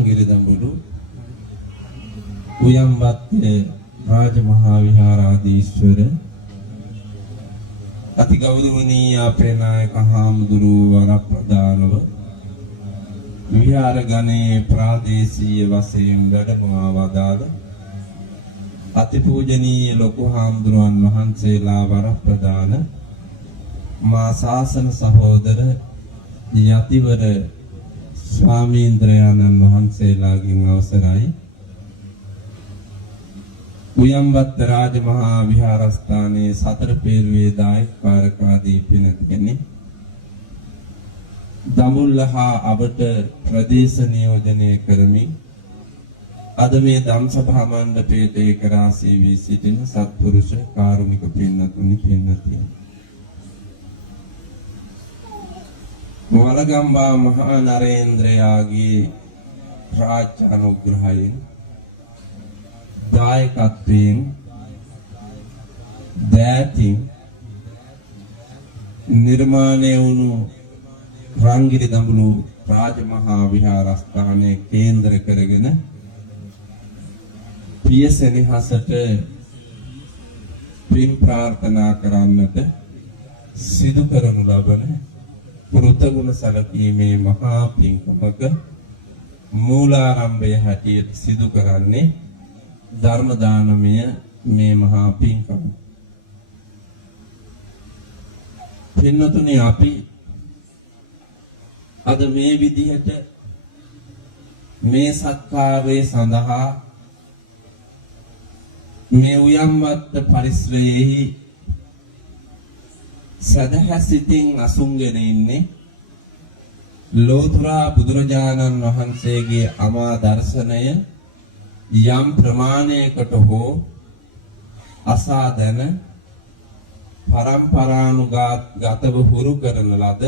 රංගිරි දඹුලු උයම්වත්තේ රාජමහා විහාරාධීශ්වර අති ගෞරවනීය අපේ නායක හාමුදුරුවෝ වරප්‍රධානව විහාර ගණයේ ප්‍රාදේශීය වශයෙන් වැඩම වදාළ අතිපූජනීය ලොකු හාමුදුරුවන් වහන්සේලා වරප්‍රධාන මා ශාසන සහෝදර යතිවර ස්වාමීන්ද්‍රයන්න් වහන්සේලාගෙන් අවසරයි උයම්වත්ත රාජමහා විහාරස්ථානයේ සතර පෙරුවේ දායක කාරකාදී පිනකෙනි දඹුල්ලහා අබට ප්‍රදේශ නියෝජනය කරමින් අද මේ ධම්සභා මණ්ඩපයේට ඒක රාශී වී සිටින සත්පුරුෂ කාරුණික පින්නතුනි පින්නතියනි වරගම්බා මහා නරේන්ද්‍රයාගේ රාජ අනුග්‍රහයෙන් දායකත්වයෙන් දෑතින් නිර්මාණය වුණු රංගිරි දඹුලු රාජමහා විහාරස්ථානයේ කේන්ද්‍ර කරගෙන පියසෙනෙහසට පින් ප්‍රාර්ථනා කරන්නට සිදු කරනු ලබන කෘතගුණ සැලකීමේ මහා පින්කමක මූලාරම්භය හැටියට සිදු කරන්නේ ධර්ම දානමය මේ මහා පින්කම. පින්නතුනි අපි අද මේ විදිහට මේ සත්කාරයේ සඳහා මේ උයම්වත්ත පරිශ්‍රයේහි සදහසිතින් අසුන්ගෙන ඉන්නේ ලෝතුරා බුදුරජාණන් වහන්සේගේ අමා දර්ශනය යම් ප්‍රමාණයකට හෝ අසා දැන පරම්පරානුගතව හුරු කරන ලද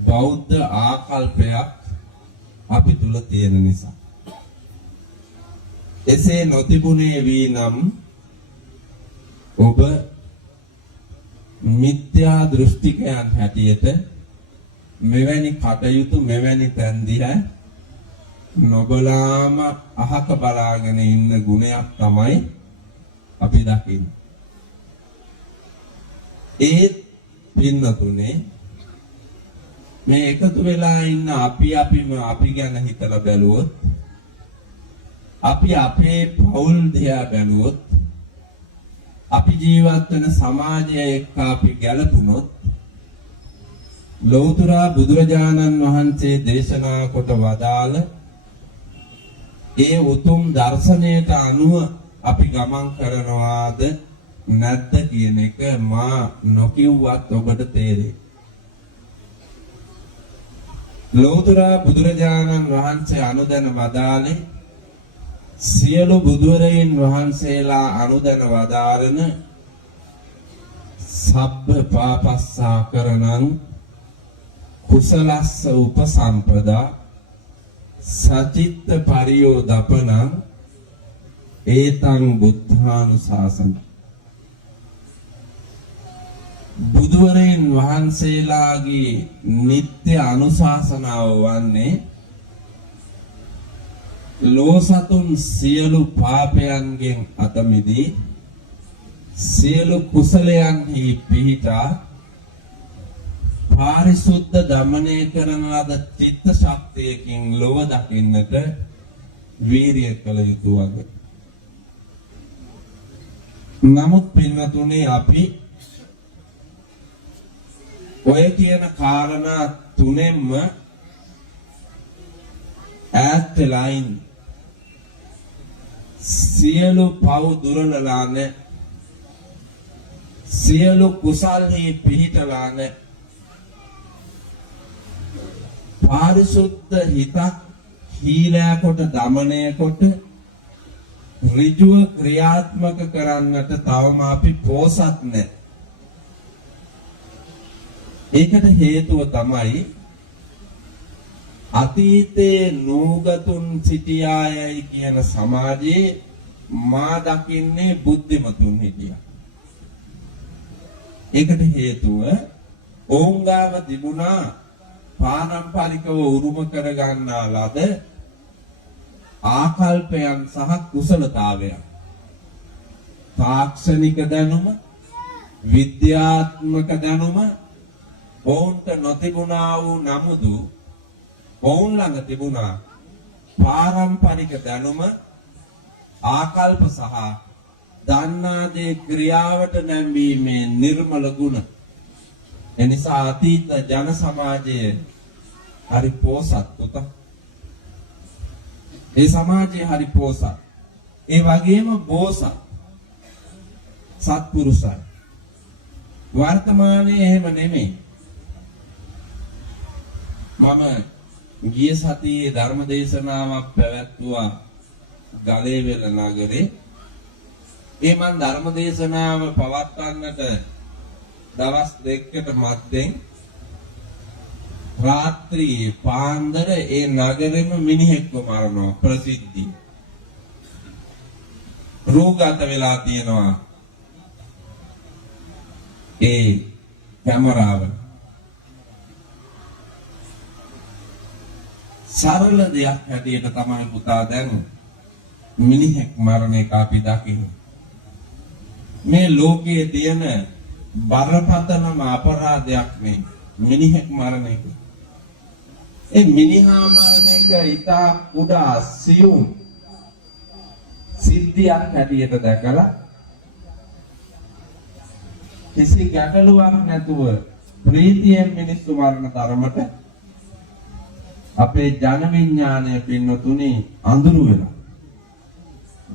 බෞද්ධ ආකල්පයක් අපි තුල තියෙන නිසා එසේ නොතිබුණේ වී නම් ඔබ මිත්‍යා දෘෂ්ටිකයන් හැටියට මෙවැනි කටයුතු මෙවැනි තැන් දිහා නොබලාම අහක බලාගෙන ඉන්න ගුණයක් තමයි අපි දකින්නේ. ඒ පින්නතුනේ මේ එකතු වෙලා ඉන්න අපි ගැන හිතලා බැලුවොත් අපි අපේ පෞල් දිහා බැලුවොත් අපි ජීවත් වෙන සමාජය එක්ක අපි ගැලපුණොත් ලෞතර බුදුරජාණන් වහන්සේ දේශනා කොට වදාළ ඒ උතුම් දර්ශනයට අනුව අපි ගමන් කරනවාද නැද්ද කියන එක මා නොකියුවත් ඔබට තේරෙයි. ලෞතර බුදුරජාණන් වහන්සේ අනුදැන වදාළේ සියලු බුදුරයන් වහන්සේලා අනුදැන වදාරන සබ්බ පාපස්සා කරනං කුසලස්ස උපසම්පදා සචිත්ත පරියෝදපනං ඒතං බුද්ධානුශාසන බුදුරයන් වහන්සේලාගේ නිත්‍ය අනුශාසනාව වන්නේ ලෝසතුන් සියලු පාපයන්ගෙන් අත මිදී සියලු කුසලයන්හි පිහිටා පාරිශුද්ධ දමනය කරන ලද චිත්ත ශක්තියකින් ලොව දකින්නට වීරිය කළ යුතු වගේ. නමුත් පින්වතුනි අපි ඔය කියන කාරණා තුනෙන්ම ඈත් වෙලා ඉන්නේ. සියලු පව් දුරලලා නැ සියලු කුසල්හි පිහිටලා නැ පාරිශුද්ධ හිතක් හීලෑ කොට දමනය කොට ඍජුව ක්‍රියාත්මක කරන්නට තවම අපි පෝසත් නැ. ඒකට හේතුව තමයි අතීතයේ නූගතුන් සිටියායයි කියන සමාජයේ මා දකින්නේ බුද්ධිමතුන් හිටියා. ඒකට හේතුව ඕංගාව තිබුණා පාරම්පරිකව උරුම කරගන්නා ලද ආකල්පයන් සහ කුසලතාවයන්. තාක්ෂණික දැනුම, විද්‍යාත්මක දැනුම, ඔවුන්ට නොතිබුණා වූ නමුදු ඔවුන් ළඟ තිබුණා පාරම්පරික දැනුම, ආකල්ප සහ දන්නා දේ ක්‍රියාවට නැංවීමේ නිර්මල ගුණ. එනිසා අතීත ජන සමාජයේ හරි පෝසත් පුතා. ඒ සමාජයේ හරි පෝසත්. ඒ වගේම බෝසත් සත්පුරුෂයි. වර්තමානයේ එහෙම නෙමෙයි. මම ගිය සතියේ ධර්ම දේශනාවක් පැවැත්වුවා ගලේවෙල නගරේ. ඒ මන් ධර්ම දේශනාව පවත්වන්නට දවස් දෙකකට මත්තෙන් රාත්‍රියේ පාන්දර ඒ නගරෙම මිනිහෙක්ව මරනවා ප්‍රසිද්ධිය. රෝගත වෙලා තියෙනවා ඒ කැමරාව. සරල දෙයක් හැටියට තමයි පුතා දැන් මිනිහෙක් මරණ එක අපි දකින්නේ. මේ ලෝකයේ තියෙන බරපතලම අපරාධයක් නේ මිනිහෙක් මරණ එක. ඒ මිනිහා මරණ එක ඉතා කුඩා සියුම් සිද්ධියක් හැටියට දැකලා කිසි ගැටලුවක් නැතුව ප්‍රීතියෙන් මිනිස්සු මරණ තරමට අපේ ජන විඥානය පින්නතුනි අඳුරු වෙලා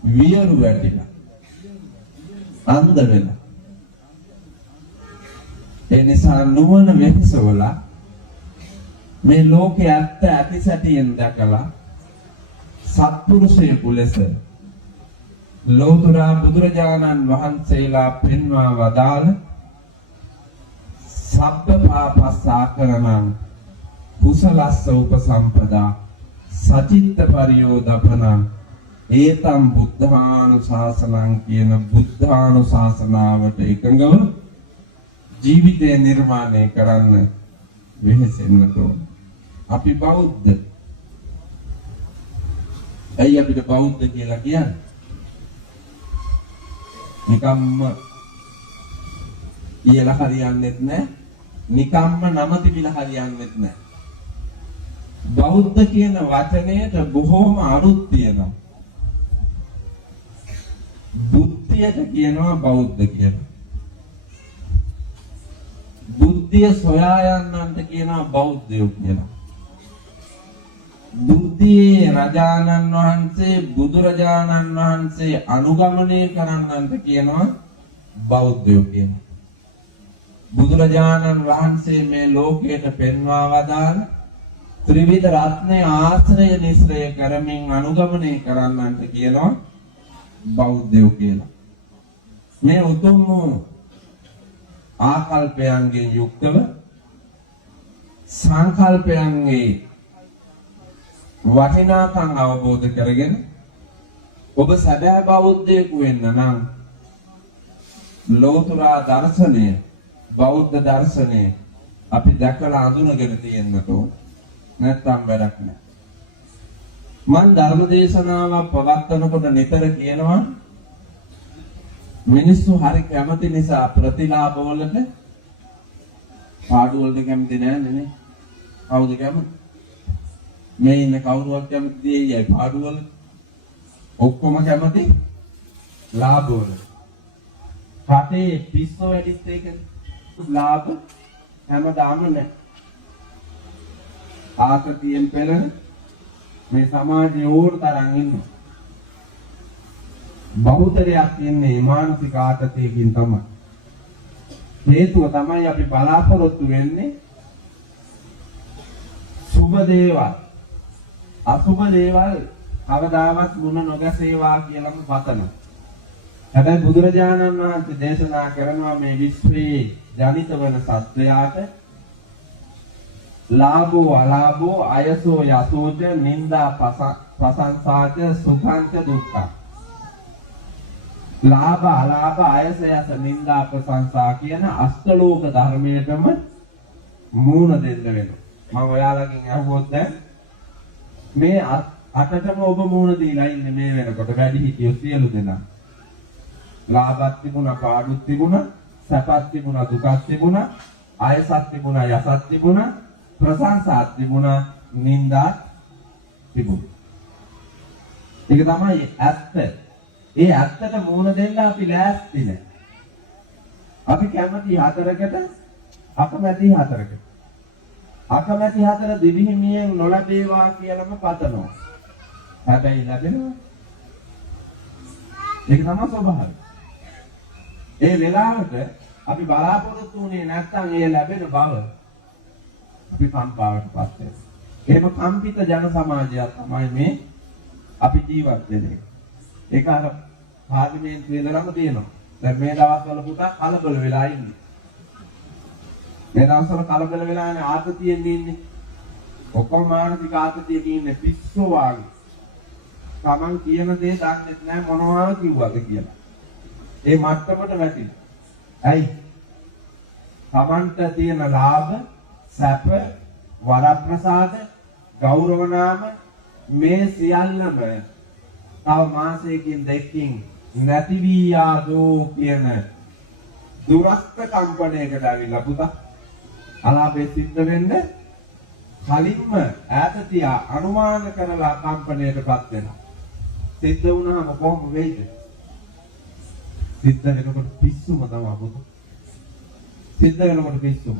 වියරු වැටිලා අන්ධ වෙලා. ඒ නිසා නුවණ වෙනසවලා මේ ලෝකයේ ඇත්ත ඇති සැටියෙන් දැකලා සත්පුරුෂයෙකු ලෙස ලෞතර බුදුරජාණන් වහන්සේලා පෙන්වා වදාළ සබ්බ පාපස්සාකරණං කුසලස්ස උපසම්පදා සචිත්ත පරියෝදපනං ඒතම් බුද්ධානුශාසනං කියන බුද්ධානුශාසනාවට එකඟව ජීවිතය නිර්මාණය කරන්න වෙහෙසෙන්නට ඕන. අපි බෞද්ධ. ඇයි අපිට බෞද්ධ කියලා කියන්නේ? නිකම්ම කියලා හරියන්නේත් නැහැ. නිකම්ම නම තිබිලා හරියන්නේත් නැහැ. බෞද්ධ කියන වචනයට බොහෝම අරුත් තියෙනවා. බුද්ධියට කියනවා බෞද්ධ කියලා. බුද්ධිය සොයා යන්නන්ට කියනවා බෞද්ධයෝ කියලා. බුද්ධියේ රජානන් වහන්සේ බුදුරජාණන් වහන්සේ අනුගමනය කරන්නන්ට කියනවා බෞද්ධයෝ කියලා. බුදුරජාණන් වහන්සේ මේ ලෝකයට පෙන්වා වදාළ ත්‍රිවිධ රත්නය ආශ්‍රය නිස්සය කරමින් අනුගමනය කරන්නන්ට කියනවා බෞද්ධයෝ කියලා. මේ උතුම් ආකල්පයන්ගෙන් යුක්තව සංකල්පයන්ගේ වටිනාකම් අවබෝධ කරගෙන ඔබ සැබෑ බෞද්ධයෙකු වෙන්න නම් ලෝතර දර්ශනය බෞද්ධ දර්ශනය අපි දැකලා අඳුනගෙන තියෙන්නට ඕන. නැත්නම් වැඩක් නැහැ. මන් ධර්ම දේශනාවක් පවත්වනකොට නිතර කියනවා මිනිස්සු හරි කැමති නිසා ප්‍රතිලාභ වලට පාඩු වලට කැමති නෑ නේ. කවුද කැමති? මේ ඉන්න කවුරුවත් කැමති දෙයයි පාඩු වල. ඔක්කොම කැමති ලාභ වල. රටේ පිස්සෝ වැඩිත් ඒකනේ. ලාභ හැමදාම නෑ. ආකතියෙන් පෙළෙන මේ සමාජයේ ඕන තරම් ඉන්නවා. බහුතරයක් ඉන්නේ මානසික ආතතියකින් තමයි. හේතුව තමයි අපි බලාපොරොත්තු වෙන්නේ සුබ දේවල් අසුබ දේවල් කවදාවත් මුණ නොගැසේවා කියලාම පතනවා. හැබැයි බුදුරජාණන් වහන්සේ දේශනා කරනවා මේ විශ්වයේ ජනිත වන සත්වයාට ලාභෝ අලාභෝ අයසෝ යසෝච නින්දා ප්‍රශංසාච සුඛංච දුක්ඛං. ලාභ අලාභ අයස යස නින්දා ප්‍රශංසා කියන අෂ්ටලෝක ධර්මයටම මූණ දෙන්න වෙනවා. මම ඔයාලගෙන් අහුවොත් දැන් මේ අටටම ඔබ මූණ දීලා ඉන්නේ මේ වෙනකොට වැඩි හිටියෝ සියලු දෙනා. ලාභත් තිබුණා, පාඩුත් තිබුණා, සැපත් තිබුණා, දුකත් තිබුණා, ආයසත් තිබුණා, යසත් තිබුණා, ප්‍රශංසාත් තිබුණා, නින්දාත් තිබුණා. ඒක තමයි ඇත්ත. ඒ ඇත්තට මූණ දෙන්න අපි ලෑස්ති නැහැ. අපි කැමති හතරකට, අකමැති හතරකට. අකමැති හතර දිවිහිමියෙන් නොලැබේවා කියලාම පතනවා. හැබැයි ලැබෙනවා. ඒක තමයි ස්වභාවය. ඒ වෙලාවට අපි බලාපොරොත්තු වෙන්නේ නැත්නම් ඒ ලැබෙන බව අපි කම්පාවටපත් වෙනවා. එහෙම කම්පිත ජන සමාජයක් තමයි මේ අපි ජීවත් වෙන්නේ. ඒක අර පාර්ලිමේන්තුවේ ඉඳලම තියෙනවා. දැන් මේ දවස්වල පුතා කලබල වෙලා ඉන්නේ. මේ දවස්වල කලබල වෙලා ඉන්නේ ආතතියෙන් ඉන්නේ. ඔක්කොම මානසික ආතතියක ඉන්නේ පිස්සෝ වාගේ. Taman කියන දේ දන්නේ නැහැ මොනවා කිව්වද කියලා. ඒ මට්ටමට වැටිලා. ඇයි? Tamanට තියෙන ලාභ, සැප, වරප්‍රසාද, ගෞරව නාම මේ සියල්ලම තව මාසයකින් දෙකකින් නැති වී යාදෝ කියන දුරස්ත කම්පණයකට ඇවිල්ලා පුතා අලාභේ සිද්ධ වෙන්නේ කලින්ම ඈත තියා අනුමාන කරලා කම්පණයටපත් වෙනවා. සිද්ධ වුණාම කොහොම වෙයිද? සිද්ධ වෙනකොට පිස්සුම තමයි පුතා. සිද්ධ වෙනකොට පිස්සුම.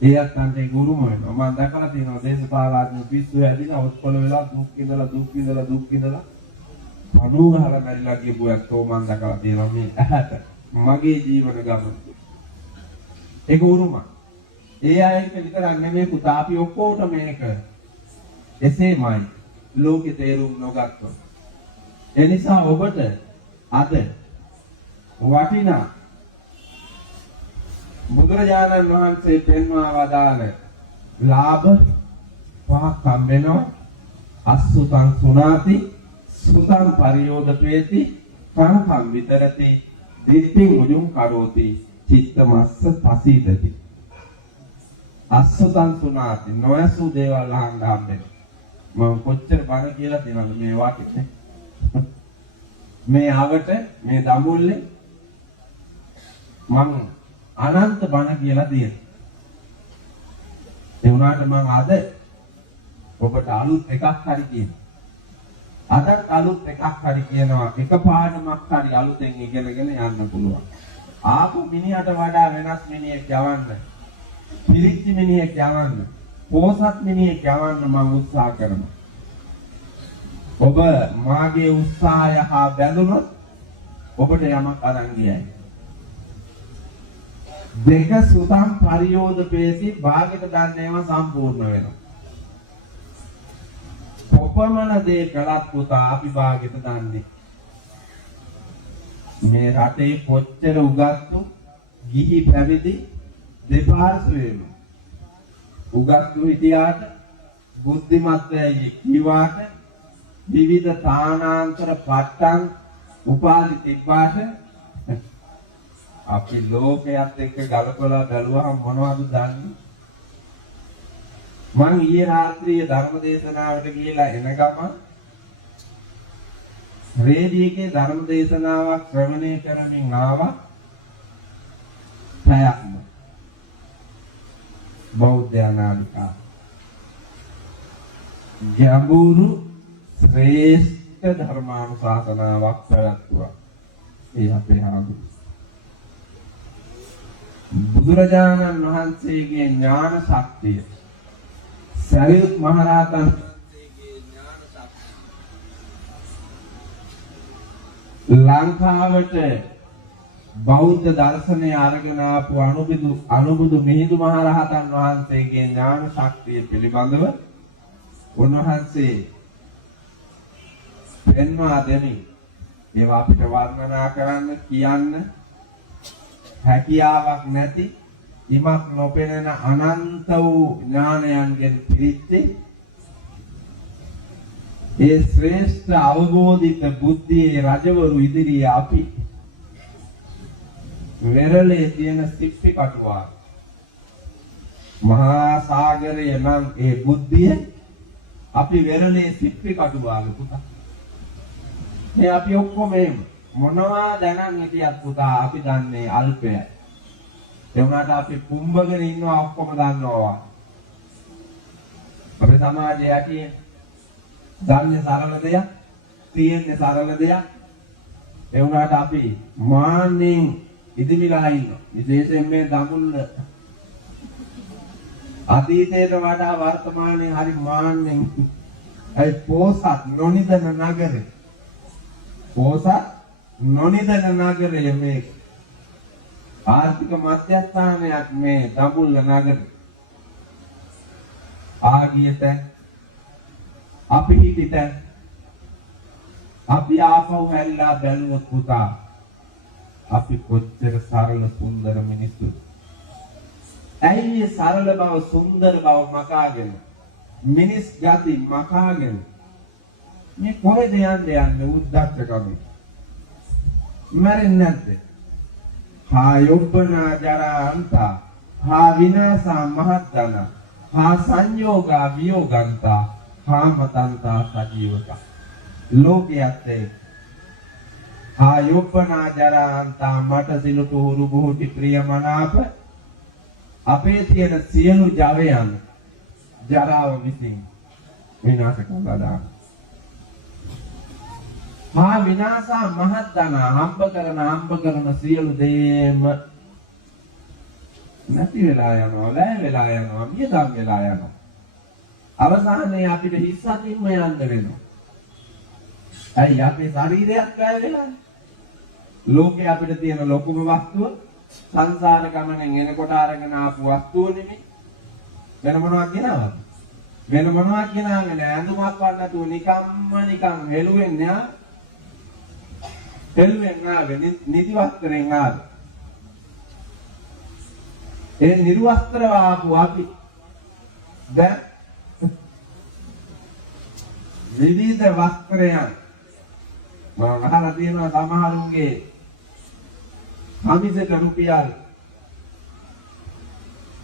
ඒ අත්තන්ට ගුරුම වෙනවා. මම දැකලා තියෙනවා දේශපාලඥයෝ පිස්සු ඇදිලා ඔත්කොල වෙලා දුක් ඉඳලා පණු ගහලා මැරිලා ගියපු ඇත්තෝ මම දැකලා තියෙනවා මේ ඇහැට. මගේ ජීවන ගමන. ඒක උරුම. ඒ අයට විතරක් නෙමෙයි පුතා අපි ඔක්කොට මේක එසේමයි ලෝකේ තේරුම් නොගත්තොත්. ඒ නිසා ඔබට අද වටිනා බුදුරජාණන් වහන්සේ පෙන්වා වදාළ ලාභ පහක් හම්බෙනවා. අසුතං සුනාති, සුතං පරියෝදපේති, කනකම් විතරති, දිට්ඨින් උජුං කරෝති, චිත්තමස්ස පසීදති. අසුතං සුනාති නොයසු දේවල් අහන්න හම්බෙනවා. මම කොච්චර බණ කියලා දෙනවද මේ වාක්‍යෙ? මේ ආවට මේ දඹුල්ලේ මම අනන්ත බණ කියලා දෙනවා. ඒ වුණාට මම අද ඔබට අලුත් එකක් හරි කියනවා. අද අලුත් එකක් හරි කියනවා. එක පාඩමක් හරි අලුතෙන් ඉගෙනගෙන යන්න පුළුවන්. ආපු මිනිහට වඩා වෙනස් මිනිහෙක් යවන්න. පිරිච්ච මිනිහෙක් යවන්න. පෝසත් මිනිහෙක් යවන්න මම උත්සාහ කරනවා. ඔබ මාගේ උත්සාහය හා බැඳුනොත් ඔබට යමක් අරන් ගියයි. දෙක සුතම් පරියෝදපේති භාගයට දන්නේම සම්පූර්ණ වෙනවා. කොපමණ දේ කළත් පුතා අපි භාගයට දන්නේ. මේ රටේ කොච්චර උගත්තු ගිහි පැවිදි දෙපාර්ශ්වයේම උගත්තු හිටියාට බුද්ධිමත් වෙයි කිවාට විවිධ තානාන්තර පට්ටම් උපාධි තිබ්බාට අපි ලෝකයට එක්ක ගලපලා බැලුවහම මොනවද දන්නේ? මම ඊයේ රාත්‍රියේ ධර්ම දේශනාවට ගිහලා එන ගමන් රේඩියෝකේ ධර්ම දේශනාවක් ශ්‍රවණය කරමින් ආවා. පැයක්ම බෞද්ධ නාලිකා ගැඹුරු ශ්‍රේෂ්ඨ ධර්මානුශාසනාවක් පැවැත්වුවා. ඒ අපේ ආගම බුදුරජාණන් වහන්සේගේ ඥාන ශක්තිය, සරියුත් මහ රහතන් වහන්සේගේ ඥාන ශක්තිය, ලංකාවට බෞද්ධ දර්ශනය අරගෙන ආපු අනුබුදු මිහිඳු මහ රහතන් වහන්සේගේ ඥාන ශක්තිය පිළිබඳව උන්වහන්සේ පෙන්වා දෙමින් ඒවා අපිට වර්ණනා කරන්න කියන්න හැකියාවක් නැති ඉමක් නොපෙනෙන අනන්ත වූ ඥානයන්ගෙන් පිරිච්ච ඒ ශ්‍රේෂ්ඨ අවබෝධිත බුද්ධියේ රජවරු ඉදිරියේ අපි වෙරළේ තියෙන සිප්පි කටුවා මහා සාගරය නම් ඒ බුද්ධිය අපි වෙරළේ සිප්පි කටු වාගේ පුතා. මේ අපි ඔක්කොම එහෙම මොනවා දැනන් හිටියත් පුතා අපි දන්නේ අල්පයයි. ඒ වුණාට අපි කුඹගෙන ඉන්නවා ඔක්කොම දන්නවා. අපේ සමාජය යටියේ දන්නේ සරල දෙයක්, තියෙන්නේ සරල දෙයක්. ඒ වුණාට අපි මාන්නෙන් ඉදිමිලා ඉන්නවා. විශේෂයෙන් මේ දඹුල්ල අතීතයට වඩා වර්තමානයේ හරි මාන්නෙන් ඒ පෝසත් නොනිදන නගරේ. පෝසත් නොනිදන නගරේ මේ ආර්ථික මධ්‍යස්ථානයක් මේ දඹුල්ල නගරේ. ආගියට අපි හිටිට අපි ආපහු හැරිලා බැලුවොත් පුතා අපි කොච්චර සරල සුන්දර මිනිස්සු. ඇයි මේ සරල බව සුන්දර බව මකාගෙන මිනිස් ගති මකාගෙන මේ කොහෙද යන්නේ උද්දච්චකම මරෙන්නේ නැත්තේ. හා යොබ්බනා ජරාන්තා හා විනාසා මහත්තන හා සංයෝගා වියෝගන්තා හා මතන්තා සජීවක ලෝකයේත් හා යොබ්බනා ජරාන්තා මට සිලුතු හුරු බුහුටි ප්‍රියමනාප අපේ තියෙන සියලු ජවයන් ජරාව විසින් විනාශ කරලා දාන. හා විනාසා මහත්තන හම්බ කරන සියලු දේම නැති වෙලා යනවා, වැය වෙලා යනවා, මියදම් වෙලා යනවා. අවසානයේ අපිට හිස්සකින්ම යන්න වෙනවා. ඇයි අපේ ශරීරයක් වැය වෙලා? ලෝකේ අපිට තියෙන ලොකුම වස්තුව සංසාර ගමනෙන් එනකොට අරගෙන ආපු වස්තුව නෙමෙයි. වෙන මොනවද කියනවද? වෙන මොනවද කියනාගෙන ඇඳුමක් වන්න නැතුව නිකන් හෙළුවෙන්නේ නා. හෙළුවෙන් ආවේ නිදි වස්ත්‍රයෙන් ආවේ. ඒ නිර්වස්ත්‍ර ආපු අපි දැන් විවිධ වස්ත්‍රයන් මම අහලා තියෙනවා සමහරුන්ගේ කමිසෙට රුපියල්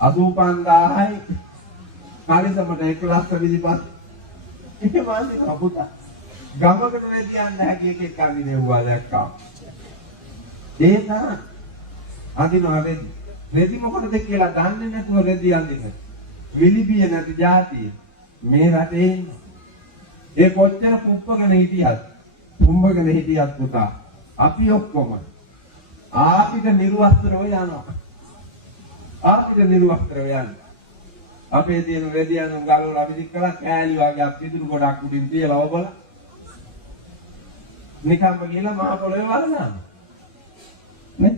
85000යි කාලිසමට 1,25,000 එහෙම අන්තිම පුතා ගමකට වෙදියන්න හැකි එකෙක් අඳිනවා දැක්කා. ඒ තා අඳිනවා රෙදි මොකටද කියලා දන්නේ නැතුව රෙදි අඳින්න. විලිබිය නැති જાතිය මේ රටේ ඉන්න. ඒ කොච්චර පුප්පගෙන හිටියත් පුතා අපි ඔක්කොම ආපිට නිර්වස්ත්‍රව යනවා. ආපිට නිර්වස්ත්‍රව යනවා. අපේ තියෙන රෙදි අඳුන් ගලවලා විදික් කළා කෑලි වගේ අපිදුරු ගොඩක් උඩින් තියලා ඔබලා නිකම්ම ගිහලා මහ පොළොවේ වරනවා. නේ?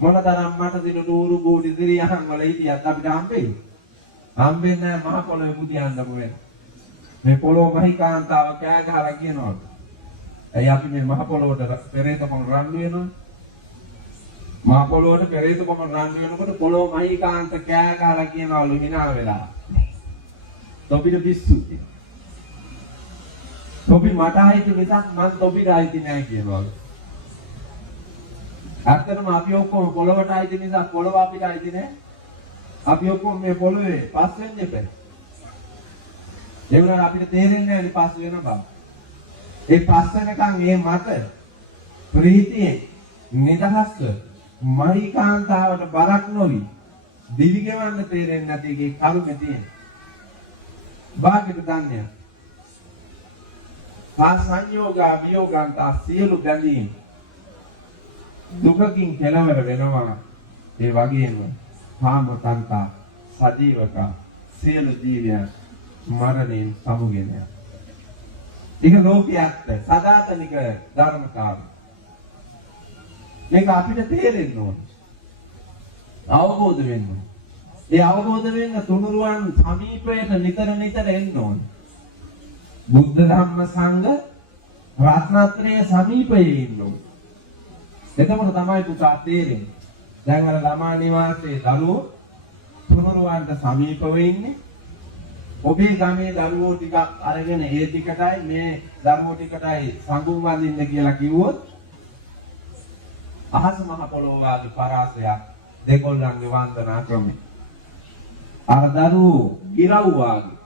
මොනතරම් මට දින නూరు බෝඩි දිරියහන් වල හිටියත් අපිට හම්බෙන්නේ නැහැ මහ පොළොවේ බුදියන්න මොනේ. මේ පොළොව මහිකාන්තාව කෑ ගහලා කියනවා. ඇයි අපි මේ මහ පොළොවට පෙරේතකම රණ්ඩු වෙනවද? මහ පොළොවට පෙරේතකම රණ්ඩු වෙනකොට පොළොව මහිකාන්ත කෑ ගහලා කියනවලු hina වෙලා. තොපිට පිස්සු. තොපි මට ආයිති මිසක් මං තොපිට ආයිති නැහැ කියනවලු. ඇත්තටම අපි ඔක්කොම පොළොවට ආයිති නිසා පොළොව අපිට ආයිති නැහැ. අපි ඔක්කොම මේ පොළොවේ පස් වෙන්නේ නැහැ. ඒ වුණාට අපිට තේරෙන්නේ නැහැ පස් වෙන බව. ඒ පස් වෙනකන් මේ මත ප්‍රීතිය නිදහස්ව මහිකාන්තාවට බරක් නොවි දිවි ගෙවන්න තේරෙන්නේ නැති එකේ කරුණ තියෙන. භාග්‍යද දන්නේ. ආ සංයෝගා වියෝගන්තා සියලු බැඳීම් දුකකින් කෙලවර වෙනවා. ඒ වගේම කාමතන්තා සජීවක සියලු ජීවයන් මරණයෙන් සමුගෙන යනවා. ඒක ලෝකයක් සදාතනික ධර්මතාවය. මේක අපිට තේරෙන්න ඕනේ. අවබෝධ වෙන්න ඕනේ. ඒ අවබෝධ වෙන්න තුනුරුවන් සමීපයට නිතර එන්න ඕනේ. බුද්ධ ධම්ම සංඝ රත්නත්‍රයේ සමීපයේ ඉන්න ඕනේ. එතකොට තමයි පුතා තේරෙන්නේ. දැන් අර ළමා නිවාසයේ දරුවෝ තුනුරුවන්ට සමීපව ඉන්නේ. ඔබේ ගමේ දරුවෝ ටිකක් අරගෙන ඒ ටිකටයි මේ දරුවෝ ටිකටයි සංගුම් වඳින්න කියලා කිව්වොත් අහස මහ පොළොව වාගේ පරාසයක් දෙකොල්ලන්ගේ වන්දනා ක්‍රමය. අර දරුවෝ ගිරව් වාගේ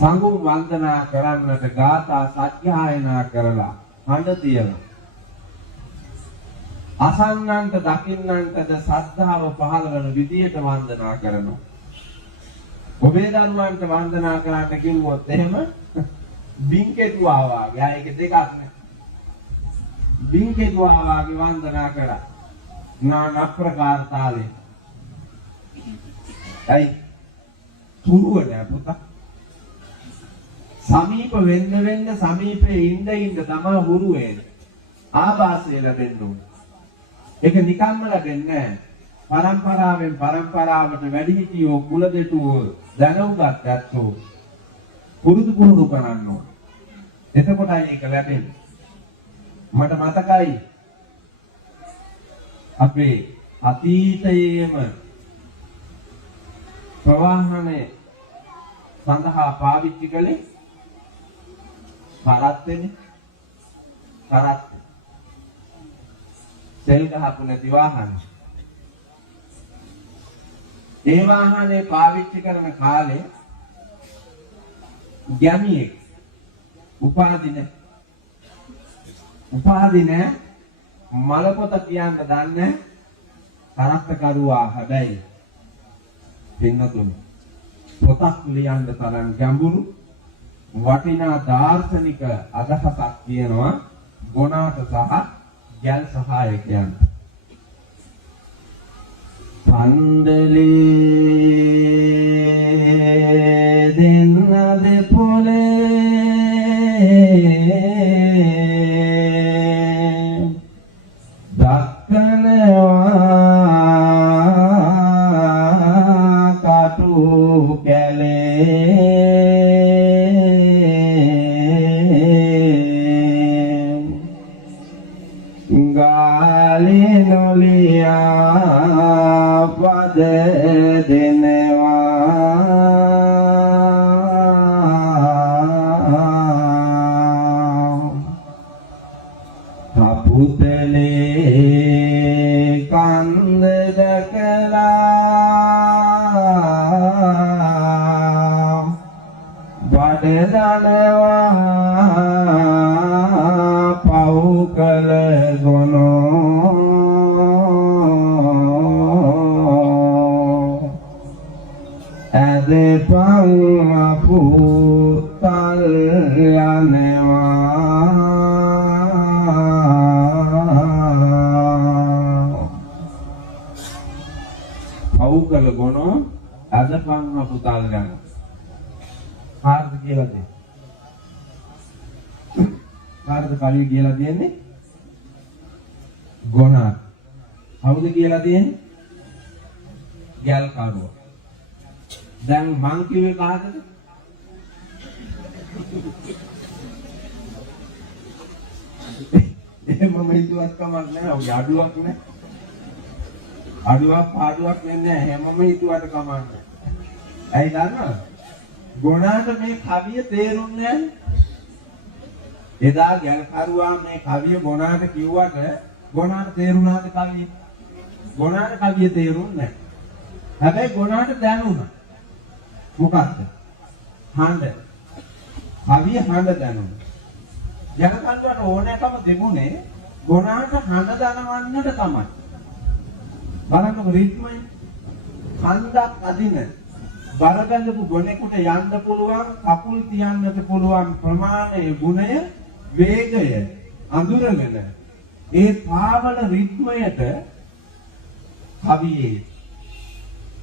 සංඝුන් වන්දනා කරන්නට ගාථා සත්‍යයනා කරලා හඬ තියලා අසන්නන්ට දකින්නන්ටද ශ්‍රද්ධාව පහළ වෙන විදියට වන්දනා කරනවා. ඔබේ දරුවන්ට වන්දනා කරන්න කිව්වොත් එහෙම බින්කෙටුවා වාගේ ආ ඒක දෙකක් නේ. බින්කෙටුවා වාගේ වන්දනා කරා. නාන ප්‍රකාර තාලේ. අයි තුරුව නෑ පුතා. සමීප වෙන්න සමීපේ ඉඳ තමයි හුරු වෙන්නේ. ආభాසය ලැබෙන්න ඕනේ. ඒක නිකම්ම ලැබෙන්නේ නැහැ. පරම්පරාවෙන් පරම්පරාවට වැඩිහිටියෝ කුල දෙටුවෝ දැනුගත් ඇත්තෝ පුරුදු පුහුණු කරන්න ඕන. එතකොටයි ඒක ලැබෙන්නේ. මට මතකයි අපේ අතීතයේම ප්‍රවාහනේ සඳහා පාවිච්චි කළේ කරත්තනේ. කරත්ත සෙල් ගහපු නැති වාහන. ඒ වාහනේ පාවිච්චි කරන කාලේ ගැමියෙක් උපාදින මලපොත කියන්න දන්නේ කරත්තකරුවා. හැබැයි පින්නතුනි පොතක් ලියන්න තරම් ගැඹුරු වටිනා දාර්ශනික අදහසක් කියනවා ගුණාට සහ ගැල් සහායකයන්. පන්දලේ දෙන්න දෙපොලේ දක්කනවා කටු කැලේ නොලියා පද දෙනවා අපුතලේ කන්ද දකලා බඩ දනවා පව් කළ ගොනෝ පං අපුතල් යනවා පවුකල ගොනෝ අද පං අපුතල් යනවා. කාර්ද කියලා දෙන්න. කාර්ද කලිය කියලා දෙන්නේ ගොනා. කවුද කියලා දෙන්නේ ගැල් කරුවා. දැන් මං කිව්වේ කාටද? එහෙම හිතුවක් කමක් නැහැ. ඔය අඩුවක් නැහැ. අඩුවක් පාඩුවක් වෙන්නේ නැහැ. හැමම හිතුවට කමක් නැහැ. ඇයි දන්නවද? ගොනාට මේ කවිය තේරුන්නේ නැහැ. එදා ගැල් කරුවා මේ කවිය ගොනාට කිව්වට ගොනාට තේරුණාද කවිය? ගොනාට කවිය තේරුන්නේ නැහැ. හැබැයි ගොනාට දැනුණා. මොකක්ද? හඬ. කවිය හඬ දැනුණා. ජනකල්වට ඕනෑකම තිබුණේ ගොනාට හඬ දනවන්නට තමයි. බලන්නකො රිද්මය. හන්දක් අදින බරබැඳපු ගොනෙකුට යන්න පුළුවන්, කකුල් තියන්නට පුළුවන් ප්‍රමාණයේ ගුණය, වේගය අඳුරගෙන ඒ පාවල රිද්මයට කවියේ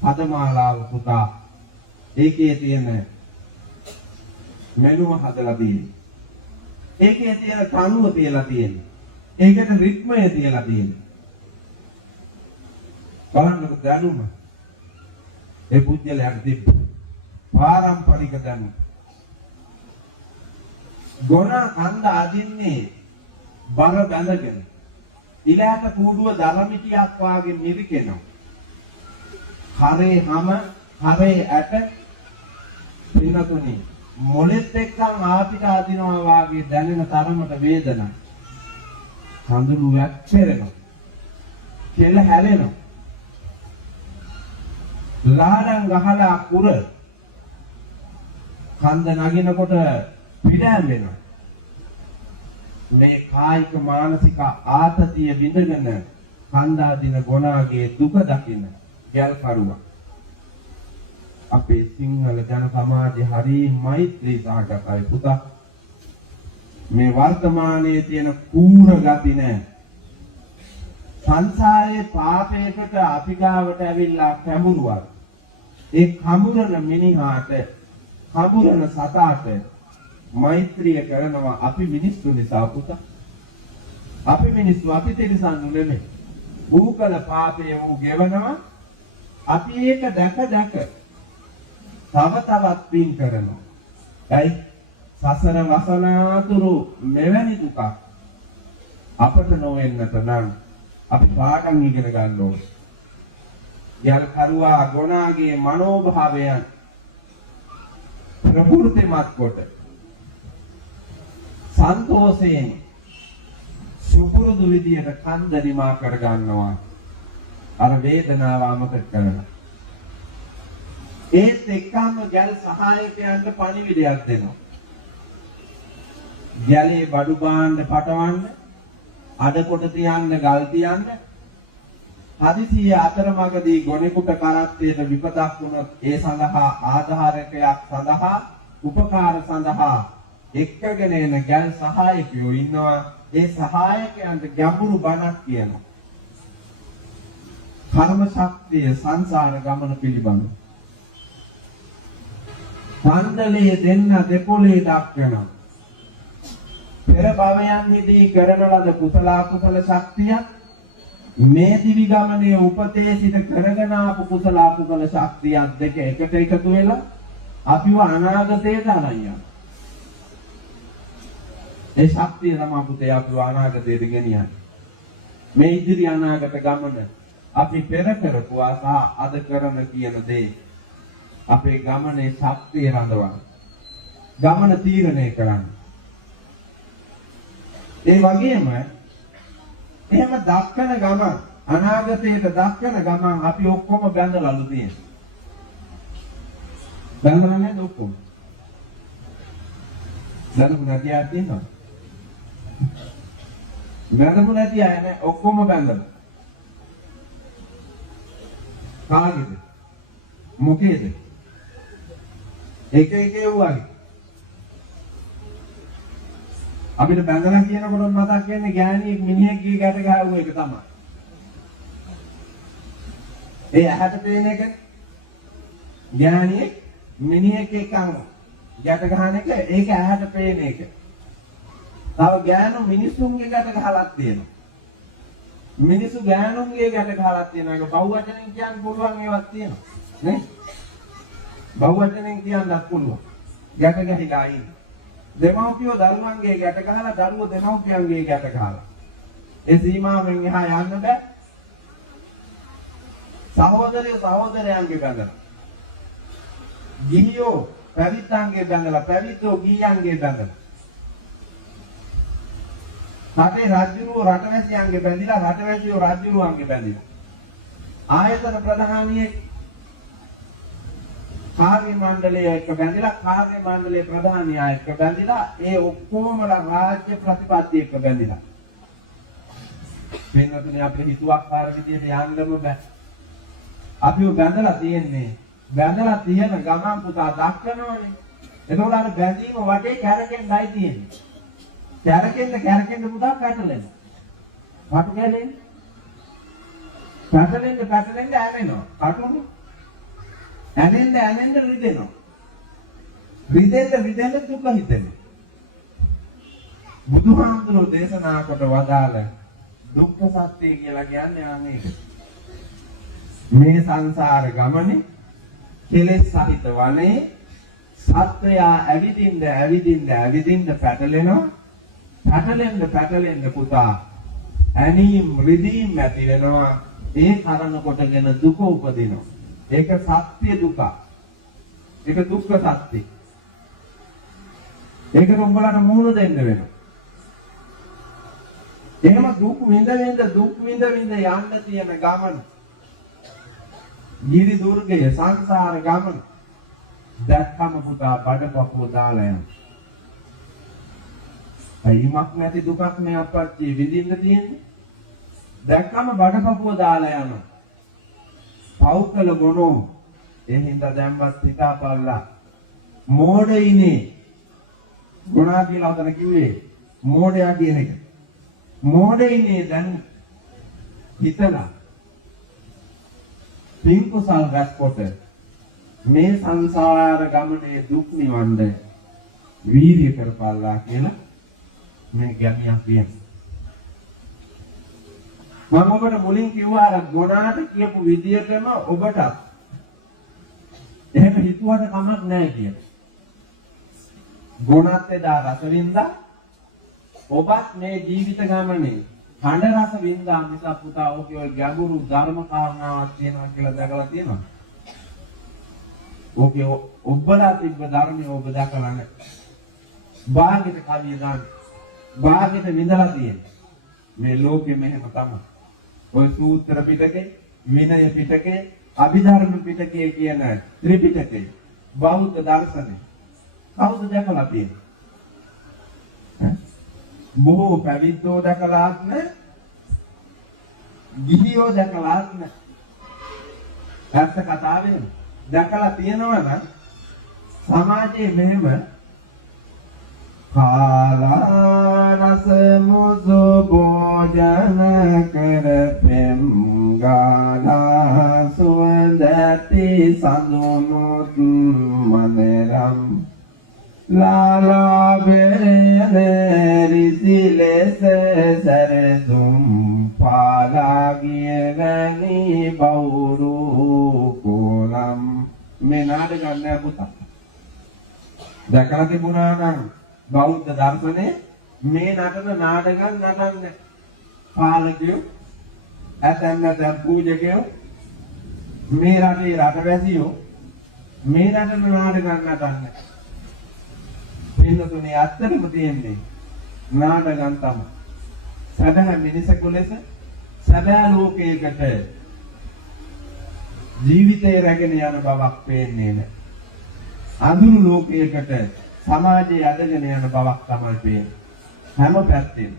පදමාලාව පුතා ඒකේ තියෙන මෙනුව හදලා තියෙන්නේ. ඒකේ තියෙන තනුව තියලා තියෙන්නේ. ඒකට රිද්මය තියලා තියෙන්නේ. බලන්නකො දැනුම. ඒ පුද්ගලයාට තිබ්බ පාරම්පරික දැනුම. ගොන කන්ද අදින්නේ බර බැඳගෙන. ඉලහට කූඩුව දරමිටියක් වාගේ මිරිකෙනවා. කරේ හැම කරේ ඇට පින්නතුනි මොලෙත් එක්කන් ආපිට අදිනවා වාගේ දැනෙන තරමට වේදනා. කඳුළු වැක්කිරෙනවා. කෙල හැලෙනවා. ලාඩම් ගහලා කුර කන්ද නගිනකොට පිටෑම් වෙනවා. මේ කායික මානසික ආතතිය විඳගෙන කන්දා දින ගොනාගේ දුක දකින්න ගැල් කරුවා. අපේ සිංහල ජන සමාජය හරි මෛත්‍රී සහගතයි පුතා. මේ වර්තමානයේ තියෙන කූර ගති නැහැ. සංසාරයේ පාපයකට අපි ගාවට ඇවිල්ලා කැඹුරුවා. ඒ කඹුරන මිනිහාට කඹුරන සතාට මෛත්‍රිය කරනවා අපි මිනිස්සු නිසා පුතා. අපි මිනිස්සු අපි තිරසන්නු නෙමෙයි. ඌ කළ පාපය ඌ ගෙවනවා. අපි ඒක දැක දැක තව තවත් පින් කරනවා. ඇයි? සසර වසනාතුරු මෙවැනි දුක අපට නොවෙන්නට නම් අපි පාඩම් ඉගෙන ගන්න ඕනේ. යල් කරුවා ගුණාගේ මනෝභාවයන් ප්‍රබුද්ධමත් කොට සන්තෝෂයෙන් සුපුරුදු විදියට කන්ද නිමා කර ගන්නවා. අර වේදනාව අමතක කරනවා. ඒත් එක්කම ගැල් සහායකයන්ට පණිවිඩයක් දෙනවා. ගැලේ බඩු බාණ්ඩ පටවන්න, අඩ කොට තියන්න, ගල් තියන්න. හදිසිය අතරමඟදී ගොනෙකුට කරත්තයට විපතක් වුණොත් ඒ සඳහා ආධාරකයක් සඳහා උපකාර සඳහා එක්කගෙන එන ගැල් සහායකයෝ ඉන්නවා. ඒ සහායකයන්ට ගැඹුරු බණක් කියනවා. කර්ම ශක්තිය සංසාර ගමන පිළිබඳ. පන්දලේ දෙන්න දෙපොලේ දක්වනවා. පෙර භවයන්හිදී කරන ලද කුසල අකුසල ශක්තිය මේ දිවි ගමනේ උපතේ සිට කරගෙන ආපු කුසල අකුසල ශක්තියක් දෙක එකට එකතු වෙලා අපිව අනාගතයට අරයියා. ඒ ශක්තිය තමයි පුතේ අපිව අනාගතයට ගෙනියන්නේ. මේ ඉදිරි අනාගත ගමන අපි පෙර කරපුවා සහ අද කරන කියන දේ අපේ ගමනේ ශක්තිය රඳවන. ගමන තීරණය කරන්නේ. ඒ වගේම එහෙම දක්කන ගමන් අනාගතයට දක්කන ගමන් අපි ඔක්කොම බැඳලාලු තියෙනවා. බැඳලා නේද ඔක්කොම? බැඳපු නැති අය තියෙනවා. බැඳපු නැති අය නේ ඔක්කොම බැඳලා. කාගෙද? මොකේද? එක වගේ. අපිට බැඳලා කියනකොට මතක් වෙන්නේ ගෑණියෙක් මිනිහෙක් ගිහ ගැට ගහුව එක තමයි. ඒ ඇහැට පේන එක ගෑණියෙක් මිනිහෙක් එක්කම ගැට ගහන එක ඒක ඇහැට පේන එක. තව ගෑනු මිනිසුන්ගේ ගැට ගහලක් තියෙනවා. මිනිසු ගෑනුන්ගේ ගැට ගහලක් තියෙනවා. ඒක බහුවචනෙන් කියන්න පුළුවන් ඒවත් තියෙනවා. නේ? බහුවචනෙන් කියන්නත් පුළුවන්. ගැට ගහලා ඉන්නේ. දෙමව්පියෝ දරුවන්ගේ ගැට ගහලා දරුවෝ දෙමව්පියන්ගේ ගැට ගහලා. ඒ සීමාවෙන් එහා යන්න බෑ. සහෝදරයෝ සහෝදරයන්ගේ බැඳලා. ගිහියෝ පැවිද්දන්ගේ බැඳලා, පැවිද්දෝ ගිහියන්ගේ බැඳලා. රටේ රජුරෝ රටවැසියන්ගේ බැඳිලා, රටවැසියෝ රජුරුවන්ගේ බැඳිලා. ආයතන ප්‍රධානියෙක් කාර්ය මණ්ඩලයේ එක්ක බැඳිලා, කාර්ය මණ්ඩලයේ ප්‍රධානියා එක්ක බැඳිලා, ඒ ඔක්කොමලා රාජ්‍ය ප්‍රතිපත්ති එක්ක බැඳිලා. වෙනතුනේ අපේ හිතුවක්කාර විදියට යන්නම බෑ. අපිව බැඳලා තියෙන්නේ. බැඳලා තියෙන ගමන් පුතා දක්වනවනේ. එතකොට අර බැඳීම වටේ කැරකෙන්නයි තියෙන්නේ. කැරකෙන්න පුතා පැටලෙන. පාටු කැලේ. පැටලෙන්න ඇනෙනවා. කටුනේ. ඇනෙන්න රිදෙනවා. රිදෙන්න දුක හිතෙනවා. බුදුහාමුදුරුවෝ දේශනා කොට වදාළ දුක්ඛ සත්‍ය කියලා කියන්නේ අනේක. මේ සංසාර ගමනේ කෙලෙස් සහිත වනේ සත්වයා ඇවිදින්න පැටලෙනවා. පැටලෙන්න පුතා ඇනීම් රිදීම් ඇති වෙනවා. ඒ කරන කොටගෙන දුක උපදිනවා. ඒක සත්‍ය දුක. ඒක දුක්ඛ සත්‍ය. ඒකට උඹලට මූණ දෙන්න වෙනවා. එහෙම දුක් විඳ යන්න තියෙන ගමන. ගිරි දුර්ගය සංසාර ගමන. දැක්කම පුතා බඩපපුව දාලා යනවා. අයිමක් නැති දුකක් මේ අපච්චි විඳින්න තියෙන්නේ. දැක්කම බඩපපුව දාලා යනවා. පෞකල ගොනෝ ඒ හින්දා දැම්මත් හිතාපල්ලා මෝඩයිනේ ගුණා කියලා උතන කිව්වේ මෝඩයා කියන එක. මෝඩයිනේ දැන් හිතලා පින්කුසල් රැස්කොට මේ සංසාර ගමනේ දුක් නිවන්න වීර්ය කරපල්ලා කියලා මේ ගැමියක් කියනවා. මම ඔබට මුලින් කිව්වා අර ගුණාට කියපු විදියටම ඔබට එහෙම හිතුවට කමක් නැහැ කියලා. ගුණත් එදා රස වින්දා ඔබත් මේ ජීවිත ගමනේ හඬ රස වින්දා මිස පුතා ඔකේ ගැඹුරු ධර්ම කාරණාවක් තියෙනවා කියලා දැකලා තියෙනවා. ඔකේ ඔබලා තිබ්බ ධර්මය ඔබ දැකලා නැහැ. භාගිත කවිය දාන්න. භාගිත විඳලා තියෙන්නේ. මේ ලෝකෙ මෙහෙම තමයි. ඔය සූත්‍ර පිටකේ, විනය පිටකේ, අභිධර්ම පිටකේ කියන ත්‍රිපිටකේ බෞද්ධ දර්ශනේ කවුද දැකලා තියෙන්නේ? බොහෝ පැවිද්දෝ දැකලාත් නැහැ. ගිහියෝ දැකලාත් නැහැ. ඇත්ත කතාවේ දැකලා තියෙනවා නම් සමාජයේ මෙහෙම කාලා රස මුසු භෝජන කරපෙම් ගාලා සුවඳති සඳුනුත් මනරම් ලාලා බෙරිසිලෙස සරදුම් පාලාගිය වැනි බවුරු කොලම් මේ නාටක ගන්න පුතා දැකලා තිබුණා නම් බෞද්ධ දර්ශනේ මේ නටන නාටකම් නටන්නේ පාලකයෝ ඇතැම් පූජකයෝ මේ රටේ රටවැසියෝ මේ නටන නාටකම් නටන්නේ පින්නතුනේ ඇත්තටම තියෙන්නේ නාටකම් තමයි සැබෑ මිනිසෙකු ලෙස සැබෑ ලෝකයකට ජීවිතේ රැගෙන යන බවක් පේන්නේ නැහැ. අඳුරු ලෝකයකට සමාජයේ ඇදගෙන යන බවක් තමයි පේන්නේ. හැම පැත්තෙම.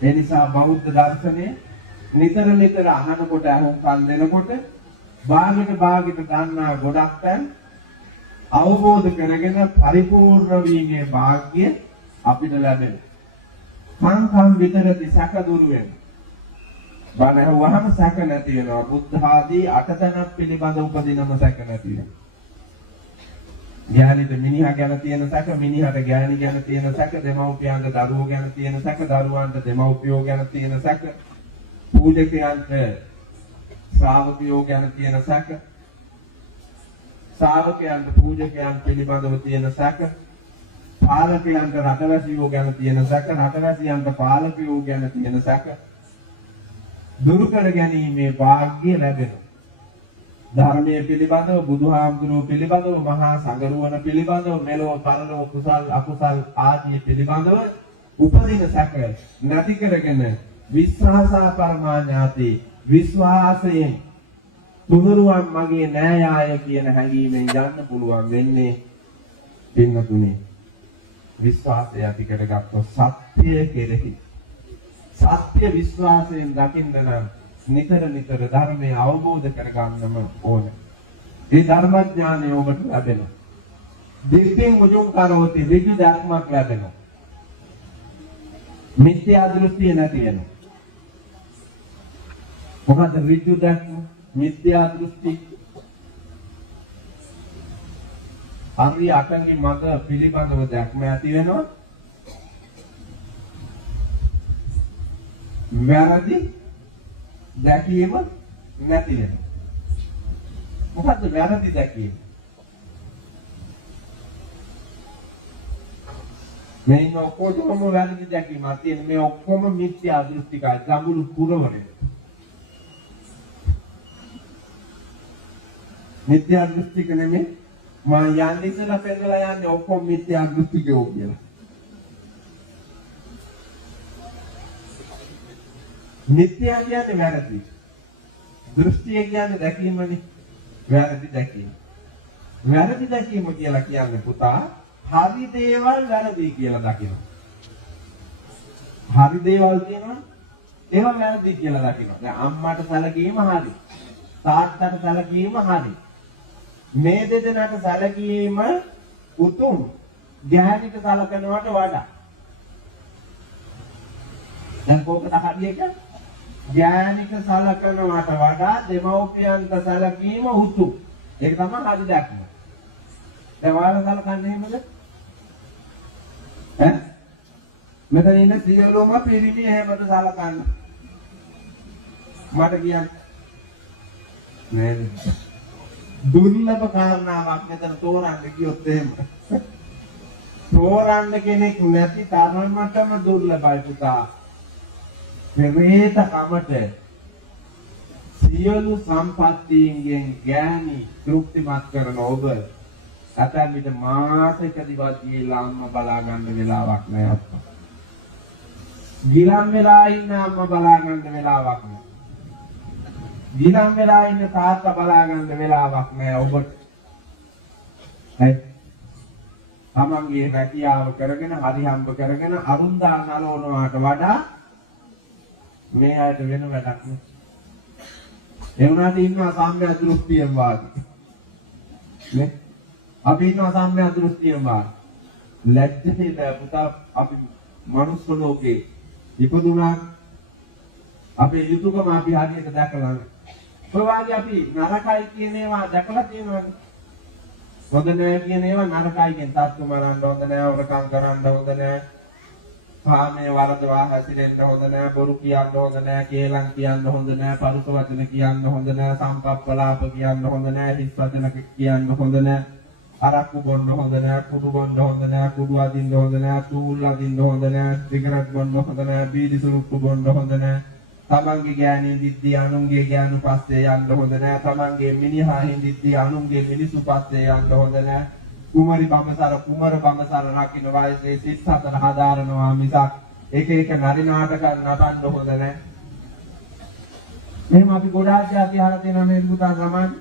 ඒ නිසා බෞද්ධ දර්ශනය නිතර නිතර අහනකොට අහුම්කම් දෙනකොට භාගයට ගන්නා ගොඩක් තැන් අවබෝධ කරගෙන පරිපූර්ණ වීමේ වාග්ය අපිට ලැබෙනවා. සංකම් විතරති සැක දුරු වෙනවා. බණ ඇහුවහම සැක නැති වෙනවා. බුද්ධ ආදී අටතනක් පිළිබඳ උපදිනම සැක නැති වෙනවා. ඥානිත මිනිහා ගැන තියෙන සැක, මිනිහට ඥානි ගැන තියෙන සැක, දෙමව්පියන්ට දරුවෝ ගැන තියෙන සැක, දරුවන්ට දෙමව්පියෝ ගැන තියෙන සැක, පූජකයන්ට ශ්‍රාවකයෝ ගැන තියෙන සැක, ශ්‍රාවකයන්ට පූජකයන් පිළිබඳව තියෙන සැක, පාලකයන්ට රටවැසියෝ ගැන තියෙන සැක, රටවැසියන්ට පාලකයෝ ගැන තියෙන සැක දුරු කර ගැනීමේ වාග්ය ලැබෙනවා. ධර්මයේ පිළිබඳව, බුදුහාමුදුරුවෝ පිළිබඳව, මහා සංඝරුවන පිළිබඳව, මෙලොව පරලොව කුසල් අකුසල් ආදී පිළිබඳව උපදින සැක නැති කරගෙන විශ්වාසා පරමාඥාති විශ්වාසයෙන් තුනුරුවන් මගේ නෑයාය කියන හැඟීමෙන් යන්න පුළුවන් වෙන්නේ පින්නතුනේ විශ්වාසය ඇති කරගත්තොත් සත්‍ය කෙරෙහි සත්‍ය විශ්වාසයෙන් දකින්න නම් නිතර නිතර ධර්මය අවබෝධ කරගන්නම ඕනේ. මේ ධර්මඥානය ඔබට ලැබෙනවා. දිට්ඨියෙන් උජුං කරෝති ඍජු ධර්මයක් ලැබෙනවා. මිත්‍යා දෘෂ්ටිය නැති වෙනවා. මොකද ඍජු ධර්ම මිත්‍යා දෘෂ්ටි අරි අටංගි මත පිළිබඳව දැක්ම ඇති වෙනවා. වැරදි දැකීම නැති වෙනවා. මොකද්ද වැරදි දැකීම? මේ ඔක්කොම වැරදි දැකීමක් තියෙන මේ ඔක්කොම මිත්‍යා දෘෂ්ටිකයි ගඹුරු පුරවරේ. මිත්‍යා දෘෂ්ටික නෙමෙයි මම යන්නේ ඉස්සලා පෙන්නලා යන්නේ ඔක්කොම මිත්‍යා දෘෂ්ටිකයෝ කියලා. මිත්‍යා කියන්නේ වැරදි. දෘෂ්ටිය කියන්නේ දැකීමනේ. වැරදි දැකීම. වැරදි දැකීම කියලා කියන්නේ පුතා හරි දේවල් වැරදි කියලා දකිනවා. හරි දේවල් තියෙනවා ඒවා වැරදි කියලා දකිනවා. දැන් අම්මට සැලකීම හරි. තාත්තට සැලකීම හරි. මේ දෙදෙනාට සැලකීම උතුම් ඥානික සැලකනවට වඩා. දැන් කොහොමද හරියක? ඥානික සැලකනවට වඩා දෙමව්පියන්ට සැලකීම උතුම්. ඒක තමයි හරි දැක්ම. දැන් ඔයාලා සැලකන්නේ එහෙමද? ඈ? මෙතන ඉන්න සියලුම පිරිමි එහෙමද සැලකන්නේ? මට කියන්න. නේද? දුර්ලභ කාරණාවක් මෙතන තෝරන්න ගියොත් එහෙම. තෝරන්න කෙනෙක් නැති තරමටම දුර්ලභයි පුතා. පෙරේත කමට සියලු සම්පත්තීන්ගෙන් ගෑණි තෘප්තිමත් කරන ඔබ අතන් විට මාසෙකදීවත් ගිහලා අම්මා බලා ගන්න වෙලාවක් නැහැ අප්පා. ගිලන් වෙලා ඉන්න අම්මා බලා ගන්න වෙලාවක් නැහැ. ගිලන් වෙලා ඉන්න තාත්තා බලා ගන්න වෙලාවක් නැහැ ඔබට. හරි. තමන්ගේ රැකියාව කරගෙන හරි හම්බ කරගෙන අරුන්දා නලවනවාට වඩා මේ ආයත වෙන වැඩක් නේ. ඒ වුණාට ඉන්නවා සාම්‍ය දෘෂ්ටියෙන් වාගේ. නේ? අපි ඉන්නවා සාම්‍ය දෘෂ්ටියෙන් වාගේ. ලැජ්ජේ පුතා අපි මනුස්ස ලෝකේ ඉපදුනා අපේ යුතුයකම අපි හරියට දැකලා ඔය වාගේ අපි නරකයි කියන ඒවා දැකලා තියෙනවානේ. හොඳ නෑ කියන ඒවා නරකයි කියන තාත්තු මරන්න හොඳ නෑ, වරකම් කරන්න හොඳ නෑ. කාමයේ වරදවා හැසිරෙන්න හොඳ නෑ, බොරු කියන්න හොඳ නෑ, කේලම් කියන්න හොඳ නෑ, පරුස වචන කියන්න හොඳ නෑ, සම්පප්පලාප කියන්න හොඳ නෑ, හිස් වචන කියන්න හොඳ නෑ, අරක්කු බොන්න හොඳ නෑ, කුඩු බොන්න හොඳ නෑ, කුඩු අදින්න හොඳ නෑ, තූල් අදින්න හොඳ නෑ, සිගරට් බොන්න හොඳ නෑ, බීඩි සුරුක්කු බොන්න හොඳ නෑ. තමන්ගේ ගෑණි දිද්දී අනුන්ගේ ගෑනු පස්සේ යන්න හොඳ නෑ. තමන්ගේ මිනිහා හින්දිද්දී අනුන්ගේ මිනිසු පස්සේ යන්න හොඳ නෑ. කුමරි බඹසර කුමර බඹසර රකින්න වයසේ සිත් හතර හදාරනවා මිසක් එක එක නරි නාටක නටන්න හොඳ නෑ. එහෙනම් අපි ගොඩාක් જાති අහලා තියෙනවා මේ පුතා සමාන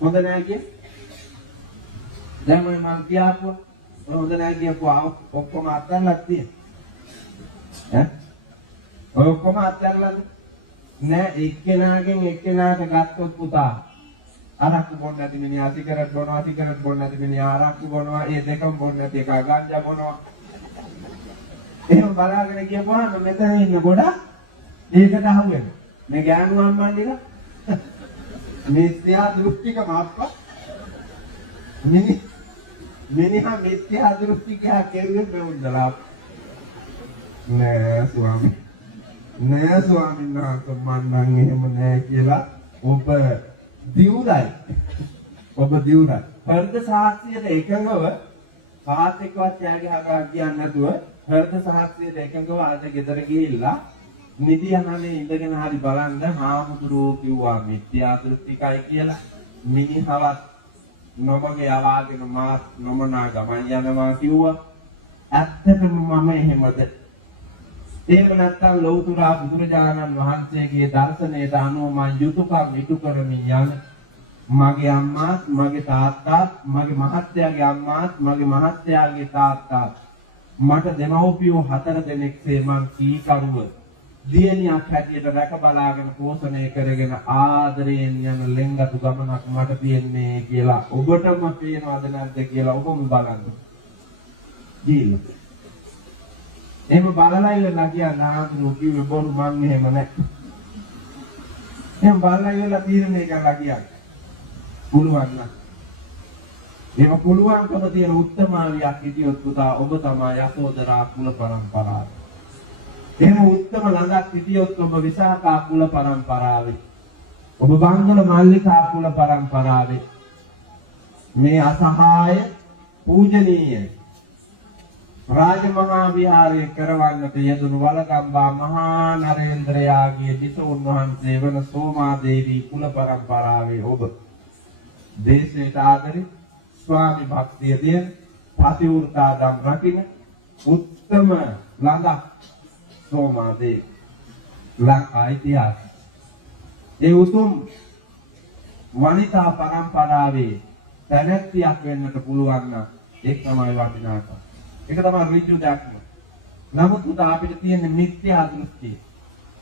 හොඳ නෑ කිය. දැන් මම කියාපුවා හොඳ නෑ කියපුවා ඔක්කොම අත්හැරලා තියෙනවා. ඈ ඔක්කොම අත්හැරලාද? නෑ එක්කෙනාගෙන් එක්කෙනාට ගත්තොත් පුතා අරක්කු බොන්න නැති මිනිහා සිගරට් බොනවා, සිගරට් බොන්න නැති මිනිහා අරක්කු බොනවා, ඒ දෙකම බොන්න නැති එක ගංජා බොනවා. එහෙම බලාගෙන ගියපුවාම මෙතන ඉන්න ගොඩක් ඒකට අහු වෙනවා. මේ ගෑනු අම්මන්දිලා මිත්‍යා දෘෂ්ටිකම අප්පා මිනිහා මිත්‍යා දෘෂ්ටිකයා කෙරුවේ බෙවුන්දලා. නෑ ස්වාමී නෑ ස්වාමීන් වහන්සේ මම නම් එහෙම නෑ කියලා ඔබ දියුරයි. ඔබ දියුරයි. හෘද සාක්ෂියට එකඟව කාටෙක්වත් ත්‍යාගය හදා කියන්නේ නැතුව හෘද සාක්ෂියට එකඟව අද ගෙදර ගිහිල්ලා නිදියනනේ ඉඳගෙන හරි බලන්න හාමුදුරුවෝ කිව්වා මිත්‍යා දෘෂ්ටිකයි කියලා. මිනිහවත් නොමගේ යවාගෙන මාත් නොමනා ගමන් යනවා කිව්වා. ඇත්තටම මම එහෙමද? එහෙම නැත්නම් ලෞතුරා බුදුරජාණන් වහන්සේගේ දර්ශනයට අනුව මම යුතුයකම් ඉටු කරමින් යන මගේ අම්මාත් මගේ තාත්තාත් මගේ මහත්තයාගේ අම්මාත් මගේ මහත්තයාගේ තාත්තාත් මට දෙමව්පියෝ 4 දෙනෙක්සේ මං කීකරුව දියණියක් හැටියට රැක බලාගෙන පෝෂණය කරගෙන ආදරයෙන් යන ලෙන්ගතු ගමනක් මට තියෙන්නේ කියලා ඔබටම පේනවද නැද්ද කියලා ඔබම බලන්න. ජීල එහෙම බලලා ඉවරලා කියනවා ආතුරු කිව්වේ බොරු මං එහෙම නැහැ. එහෙම බලලා ඉවරලා තීරණය කරලා කියන්නේ. පුළුවන් නෑ. එහෙම පුළුවන්කම තියෙන උත්තමාවියක් හිටියොත් පුතා ඔබ තමයි යසෝදරා කුල පරම්පරාව. එහෙම උත්තම ළඟක් හිටියොත් ඔබ විසාකා කුල පරම්පරාවේ. ඔබ බංගල මල්ලිකා කුල පරම්පරාවේ. මේ අසහාය පූජනීය රාජමහා විහාරයේ කරවන්නට යෙදුණු වලගම්බා මහා නරේන්ද්‍රයාගේ දිසුන් වහන්සේ වන සෝමාදේවී කුල පරම්පරාවේ ඔබ දේශයට ආදරේ ස්වාමි භක්තිය දෙන පතිවෘතා දම් රකින්න උත්තම ළඟ සෝමාදේවී ලංකා ඉතිහාසය ඒ උතුම් වනිතා පරම්පරාවේ තැනැත්තියක් වෙන්නට පුළුවන් නම් ඒක තමයි වටිනාකම. ඒක තමයි ඍජු දැක්ම. නමුත් පුතා අපිට තියෙන මිත්‍යා දෘෂ්ටිය.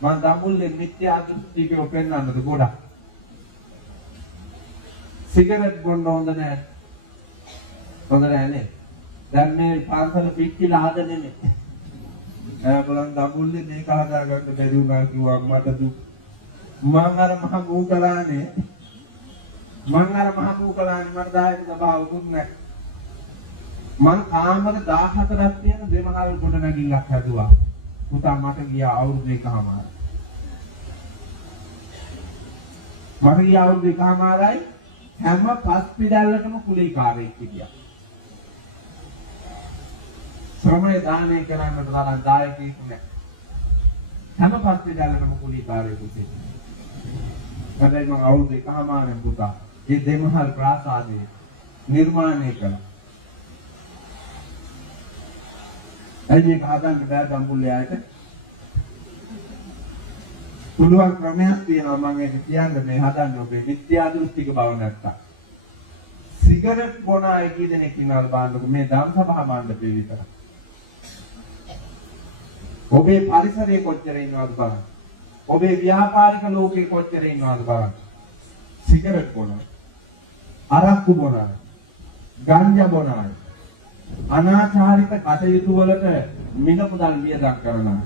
මම දඹුල්ලේ මිත්‍යා දෘෂ්ටියක පෙන්නන්නද ගොඩක්. සිගරට් බොන්න හොඳ නැහැ. හොඳ නැහැ නේ. දැන් මේ පාන්සල පිටිලා හදන්නේ. බලන්න දඹුල්ලේ මේක හදාගන්න බැරි වුණා කිව්වා මට දුක්. මං අර මහ මූකලානේ මට දායක සභාවකුත් නැහැ. මං කාමර 14ක් තියෙන දෙමහල් ගොඩ නැගිල්ලක් හැදුවා. පුතා මට ගියා අවුරුදු එකමාරයි. හැම පස් පිටල්ලකම කුලීකාරයෙක් හිටියා. ශ්‍රමය දානය කරන්නට තරම් දායකයෙක් නැහැ. හැම පස් පිටල්ලකම කුලීකාරයෙක් හිටියා. හැබැයි මම අවුරුදු එකමාරෙන් පුතා මේ දෙමහල් ප්‍රාසාදය නිර්මාණය කළා. මේක හදන්න බෑ දඹුල්ලේ ආයත. පුළුවන් ක්‍රමයක් තියෙනවා මම ඒක කියන්නේ මේ හදන්න ඔබේ මිත්‍යා දෘෂ්ටික බව නැත්තම්. සිගරට් බොන අය කී දෙනෙක් ඉන්නවද බලන්නකො මේ ධම්සභා මණ්ඩපේ විතර. ඔබේ පරිසරයේ කොච්චර ඉන්නවද බලන්න. ඔබේ ව්‍යාපාරික ලෝකේ කොච්චර ඉන්නවද බලන්න. සිගරට් බොන අය, අරක්කු බොන අය, ගංජා බොන අය, අනාචාරිත කටයුතු වලට මිල මුදල් වියදම් කරන අය,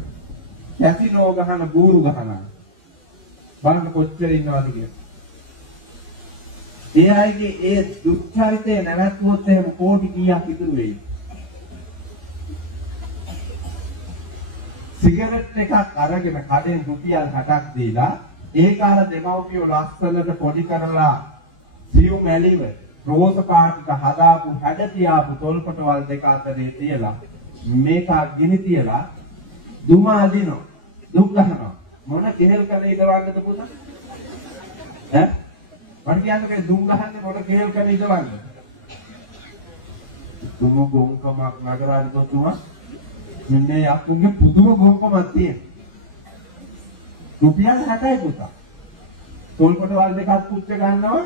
කැසිනෝ ගහන බූරු ගහන අය බලන්න කොච්චර ඉන්නවද කියලා. ඒ අයගේ ඒ දුක්ඛරිතේ නැවැත්වුවොත් එහෙම කෝටි කීයක් ඉතුරු වෙයි. සිගරට් එකක් අරගෙන කඩෙන් රුපියල් 60ක් දීලා ඒ කාල දෙමව්පියෝ ලස්සනට පොඩි කරලා සියුම් ඇලිව රෝස පාටික හදාපු හැඩ තියාපු තොල්පටවල් දෙක අතරේ තියලා මේක ගිනි තියලා දුම අදිනවා දුක් ගන්නවා මොන කෙහෙල් කලේ ඉදවන්නද පුතා ඈ මම කියන්නේ දුම් ගහන්නේ මොන කෙහෙල් කලේ ඉදවන්නද දුම ගොංකමක් නගරාදි තොතුමා මෙන්න අපුගේ පුදුම ගොංකමක් තියෙන රුපියල් 60යි පුතා තොල්පටවල් දෙකක් පුච්ච ගන්නවා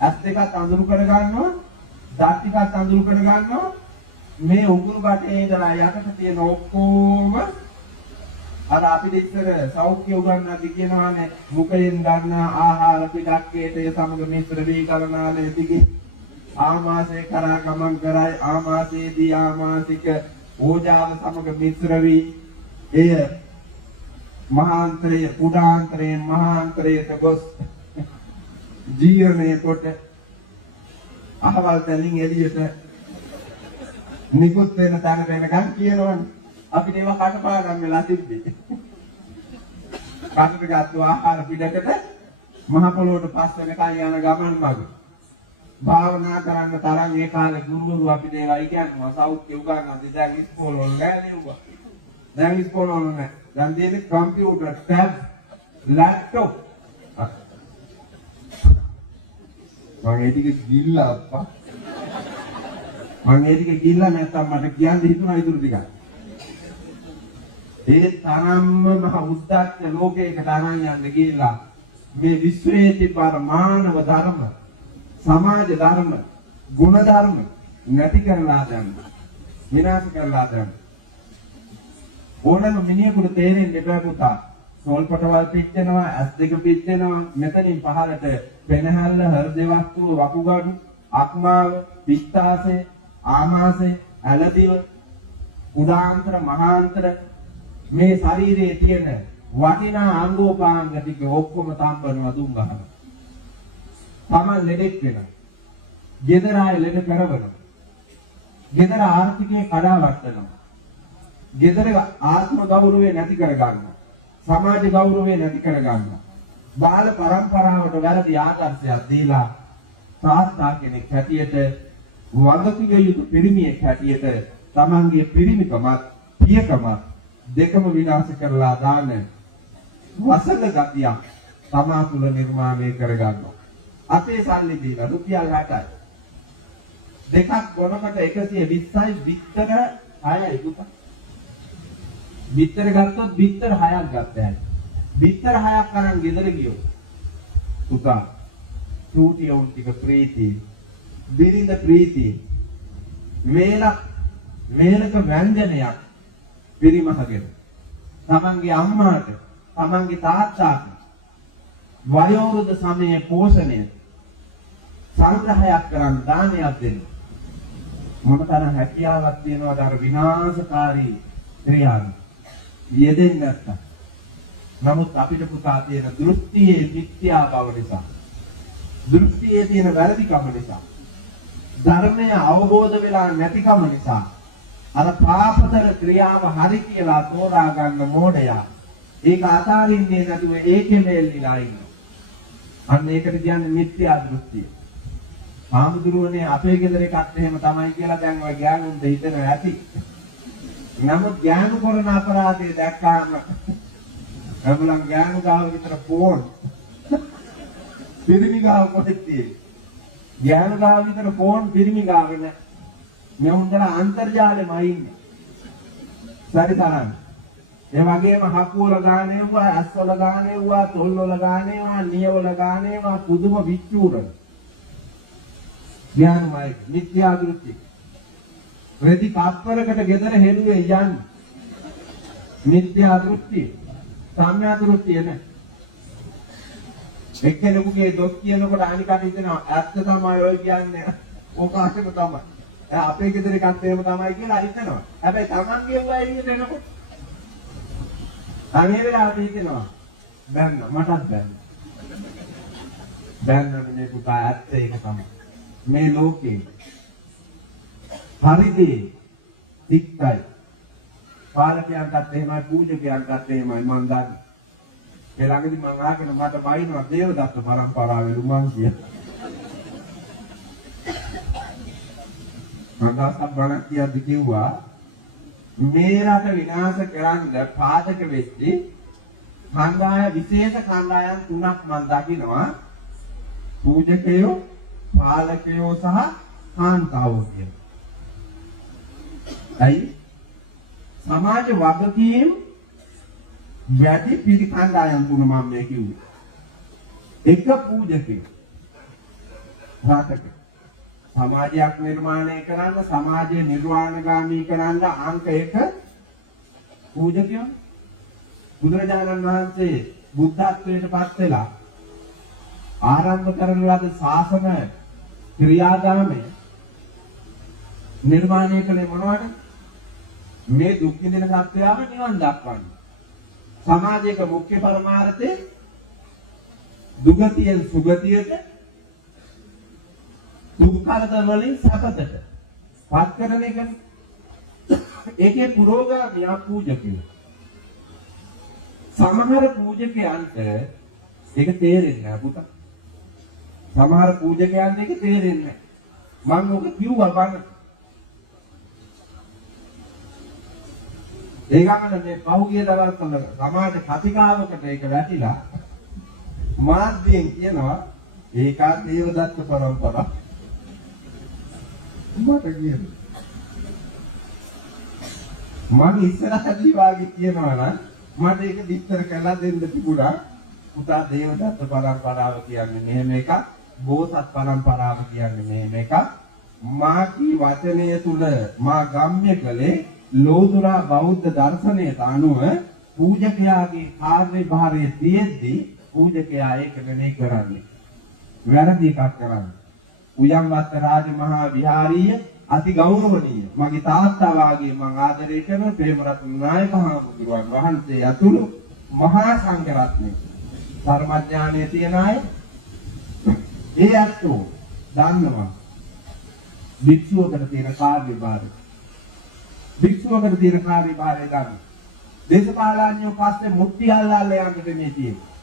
ඇස් දෙකක් අඳුරු කර ගන්නවා දත් ටිකක් අඳුරු කර ගන්නවා මේ උගුරු බටේ ඉඳලා යකට තියෙන ඔක්කොම අර අපිට ඉස්සර සෞඛ්‍ය උගන්වන්නදී කියනවානේ මුඛයෙන් ගන්න ආහාර පිටක්කේට සමග මිශ්‍ර වී කරනාලේ දිගේ ආමාශය කරා ගමන් කරයි ආමාශයේදී ආමාශික ඕජාව සමග මිශ්‍ර වී එය මහාන්තරයේ කුඩාන්තරයේ මහාන්තරයට ගොස් ජීවනයේ කොට අහවල් තැනින් එළියට නිකුත් වෙන තැන වෙනකන් කියනවනේ අපිට ඒවා කටපාඩම් වෙලා තිබ්බේ. කටට ගත්තු ආහාර පිටකට මහ පොළොවට පස් වෙනකන් යන ගමන් මඟ. භාවනා කරන්න තරම් ඒ කාලේ ගුරුවරු අපිට ඒවා කියනවා සෞඛ්‍ය උගන්වන්නේ දැන් ඉස්කෝල වල නෑ නෙවුවා. දැන් ඉස්කෝල වල නෑ. දැන් දෙන්නේ කම්පියුටර්, ටැබ්, ලැප්ටොප්. මම ඒ ටික ගිල්ලා අප්පා. මම ඒ ටික ගිල්ලා නැත්තම් මට කියන්න හිතුණා ඉතුරු ටික. ඒ තරම්ම මහ උද්දච්ච ලෝකයකට අරන් යන්න ගිහිල්ලා මේ විශ්වයේ තිබ්බ මානව ධර්ම, සමාජ ධර්ම, ගුණ ධර්ම නැති කරලා දාන්න. විනාශ කරලා දාන්න. ඕනම මිනිහෙකුට තේරෙන්නේ බෑ පුතා. සෝල්පටවල් පිච්චෙනවා, ඇස් දෙක පිච්චෙනවා, මෙතනින් පහළට පෙනහැල්ල, හෘද වස්තුව, වකුගඩු, අක්මාව, පිත්තාශය, ආමාශය, ඇලදිව, උදාන්තර, මහාන්තර මේ ශරීරයේ තියෙන වටිනා අංගෝපාංග ටික ඔක්කොම තම්බනවා දුම් ගහනවා. තමන් ලෙඩෙක් වෙනවා. ගෙදර ආයේ ලෙඩ කරවනවා. ගෙදර ආර්ථිකය කඩාවැටෙනවා. ගෙදර ආත්ම ගෞරවය නැති කර ගන්නවා. සමාජ ගෞරවය නැති කර ගන්නවා. බාල පරම්පරාවට වැරදි ආදර්ශයක් දීලා තාත්තා කෙනෙක් හැටියට වඳකිය යුතු පිරිමියෙක් හැටියට තමන්ගේ පිරිමිකමත් පියකමත් දෙකම විනාශ කරලා දාන වසල ගතිය තමා තුළ නිර්මාණය කර ගන්නවා. අපේ සල්ලි දීලා රුපියල් 8යි. දෙකක් ගොනකට 120යි බිත්තර 6යි පුතා. බිත්තර ගත්තොත් බිත්තර 6ක් ගත්තා. බිත්තර 6ක් අරන් ගෙදර ගියෝ. පුතා චූටි උන් ටික ප්‍රීති බිරිඳ ප්‍රීතිය වේලක ව්‍යංජනයක් පිරිමහගෙන තමන්ගේ අම්මාට තමන්ගේ තාත්තාට වයෝවෘද්ධ සමයේ පෝෂණය සංග්‍රහයක් කරන් දානයක් දෙන්න මොනතරම් හැකියාවක් තියෙනවද අර විනාශකාරී ක්‍රියාව යෙදෙන්නේ නැත්තම්. නමුත් අපිට පුතා තියෙන දෘෂ්ටියේ මිත්‍යා බව නිසා දෘෂ්ටියේ තියෙන වැරදිකම නිසා ධර්මය අවබෝධ වෙලා නැතිකම නිසා අර පාපතර ක්‍රියාව හරි කියලා තෝරා ගන්න මෝඩයා ඒක අතාරින්නේ නැතුව ඒකෙම එල්ලිලා ඉන්නවා. අන්න ඒකට කියන්නේ මිත්‍යා දෘෂ්ටිය. ආමුදුරුවනේ අපේ ගෙදර එකත් එහෙම තමයි කියලා දැන් ඔය ගෑනුන්ට හිතෙනවා ඇති. නමුත් ගෑනු කරන අපරාධය දැක්කාම අපලන් ගෑනු ගාව විතර ෆෝන් පිරිමි ගාව කොහෙද තියෙන්නේ? ගෑනු ගාව විතර ෆෝන් පිරිමි ගාව නැහැ. මේ උන්දලා අන්තර්ජාලෙමයි ඉන්නේ. සරිතරන්. ඒ වගේම හකුවල ගානේවා, ඇස්වල ගානේවා, තොල්වල ගානේවා, නියවල ගානේවා පුදුම විචූරන. ඥානමයි මිත්‍යා දෘෂ්ටි. රෙදි කාප්පරකට ගෙදර හෙළුවේ යන්නේ. මිත්‍යා දෘෂ්ටි. සම්‍යක් දෘෂ්ටිය නේ. එක්කෙනෙකුගේ දොස් කියනකොට අනිකට හිතෙනවා ඇත්ත තමයි ඔය කියන්නේ. ඕක අහක තමයි. අපේ ගෙදර එකත් එහෙම තමයි කියලා හිතනවා. හැබැයි Tamanගේ උඹ එළියට එනකොට අනේ වෙලාවට හිතෙනවා බෑන්න මටත් බෑන්න. බෑන්න මේ පුතා ඇත්ත ඒක තමයි. මේ ලෝකේ හරිදී තික්කයි. පාලකයන්ටත් එහෙමයි පූජකයන්ටත් එහෙමයි මම දන්නේ. ඒ ළඟදී මම ආගෙන මට බයිනවා දේවදත්ත පරම්පරාවේ උමන් කිය. මන්දාසක් බණක් කියද්දි කිව්වා මේ රට විනාශ කරන්න පාදක වෙච්චි කණ්ඩායම් විශේෂ කණ්ඩායම් තුනක් මම දකිනවා. පූජකයෝ, පාලකයෝ සහ කාන්තාවෝ කියන. ඇයි? සමාජ වගකීම් යටි පිළි කණ්ඩායම් තුන මම මේ කිව්වේ. එක පූජකයෝ රටක සමාජයක් නිර්මාණය කරන්න සමාජය නිර්වාණගාමී කරන්න අංක 1 පූජකයෝ. බුදුරජාණන් වහන්සේ බුද්ධත්වයට පත් වෙලා ආරම්භ කරන ලද ශාසන ක්‍රියාදාමය නිර්මාණය කළේ මොනවද? මේ දුක් විඳින සත්‍යයම නිවන් දක්වන්න. සමාජයක මුඛ්‍ය පරමාර්ථය දුගතියෙන් සුගතියට දුක්ඛලත වලින් සැපතට පත් කරන එක. ඒකේ පුරෝගාමී පූජකයෝ. සමහර පූජකයන්ට ඒක තේරෙන්නේ නැහැ පුතා. සමහර පූජකයන්ට ඒක තේරෙන්නේ නැහැ. මම ඔක කිව්වා බලන්න. ඒ ගමන මේ පහුගිය දවස්වල සමාජ කතිකාවකට ඒක වැටිලා මාධ්‍යයෙන් කියනවා ඒකත් දේවදත්ත පරම්පරාව. මට කියන්නේ මම ඉස්සරහදී වාගේ කියනවා නම් මට ඒක විස්තර කරලා දෙන්න තිබුණා. පුතා දේවදත්ත පරම්පරාව කියන්නේ මෙහෙම එකක්, බෝසත් පරම්පරාව කියන්නේ මෙහෙම එකක්. මා කී වචනය තුල මා ගම්ම්‍ය කළේ ලෝතුරා බෞද්ධ දර්ශනයට අනුව පූජකයාගේ කාර්යභාරයේ තියෙද්දී පූජකයා ඒක නෙමෙයි කරන්නේ. වැරදි එකක් කරන්නේ. උයන්වත්ත රාජ මහා විහාරීය අති ගෞරවණීය මගේ තාත්තා වාගේ මම ආදරය කරන ප්‍රේමරත්න නායක හාමුදුරුවන් වහන්සේ ඇතුළු මහා සංඝ රත්නය ධර්මඥානයේ තියන අය ඒ අත්ෝ දන්නවා භික්ෂුවකට තියෙන කාර්යභාරය. භික්ෂුවකට තියෙන කාර්යභාරය ගන්න. දේශපාලඥයෝ පස්සේ මුක්ති අල්ලල්ල යන්න දෙන්නේ තියෙන්නේ.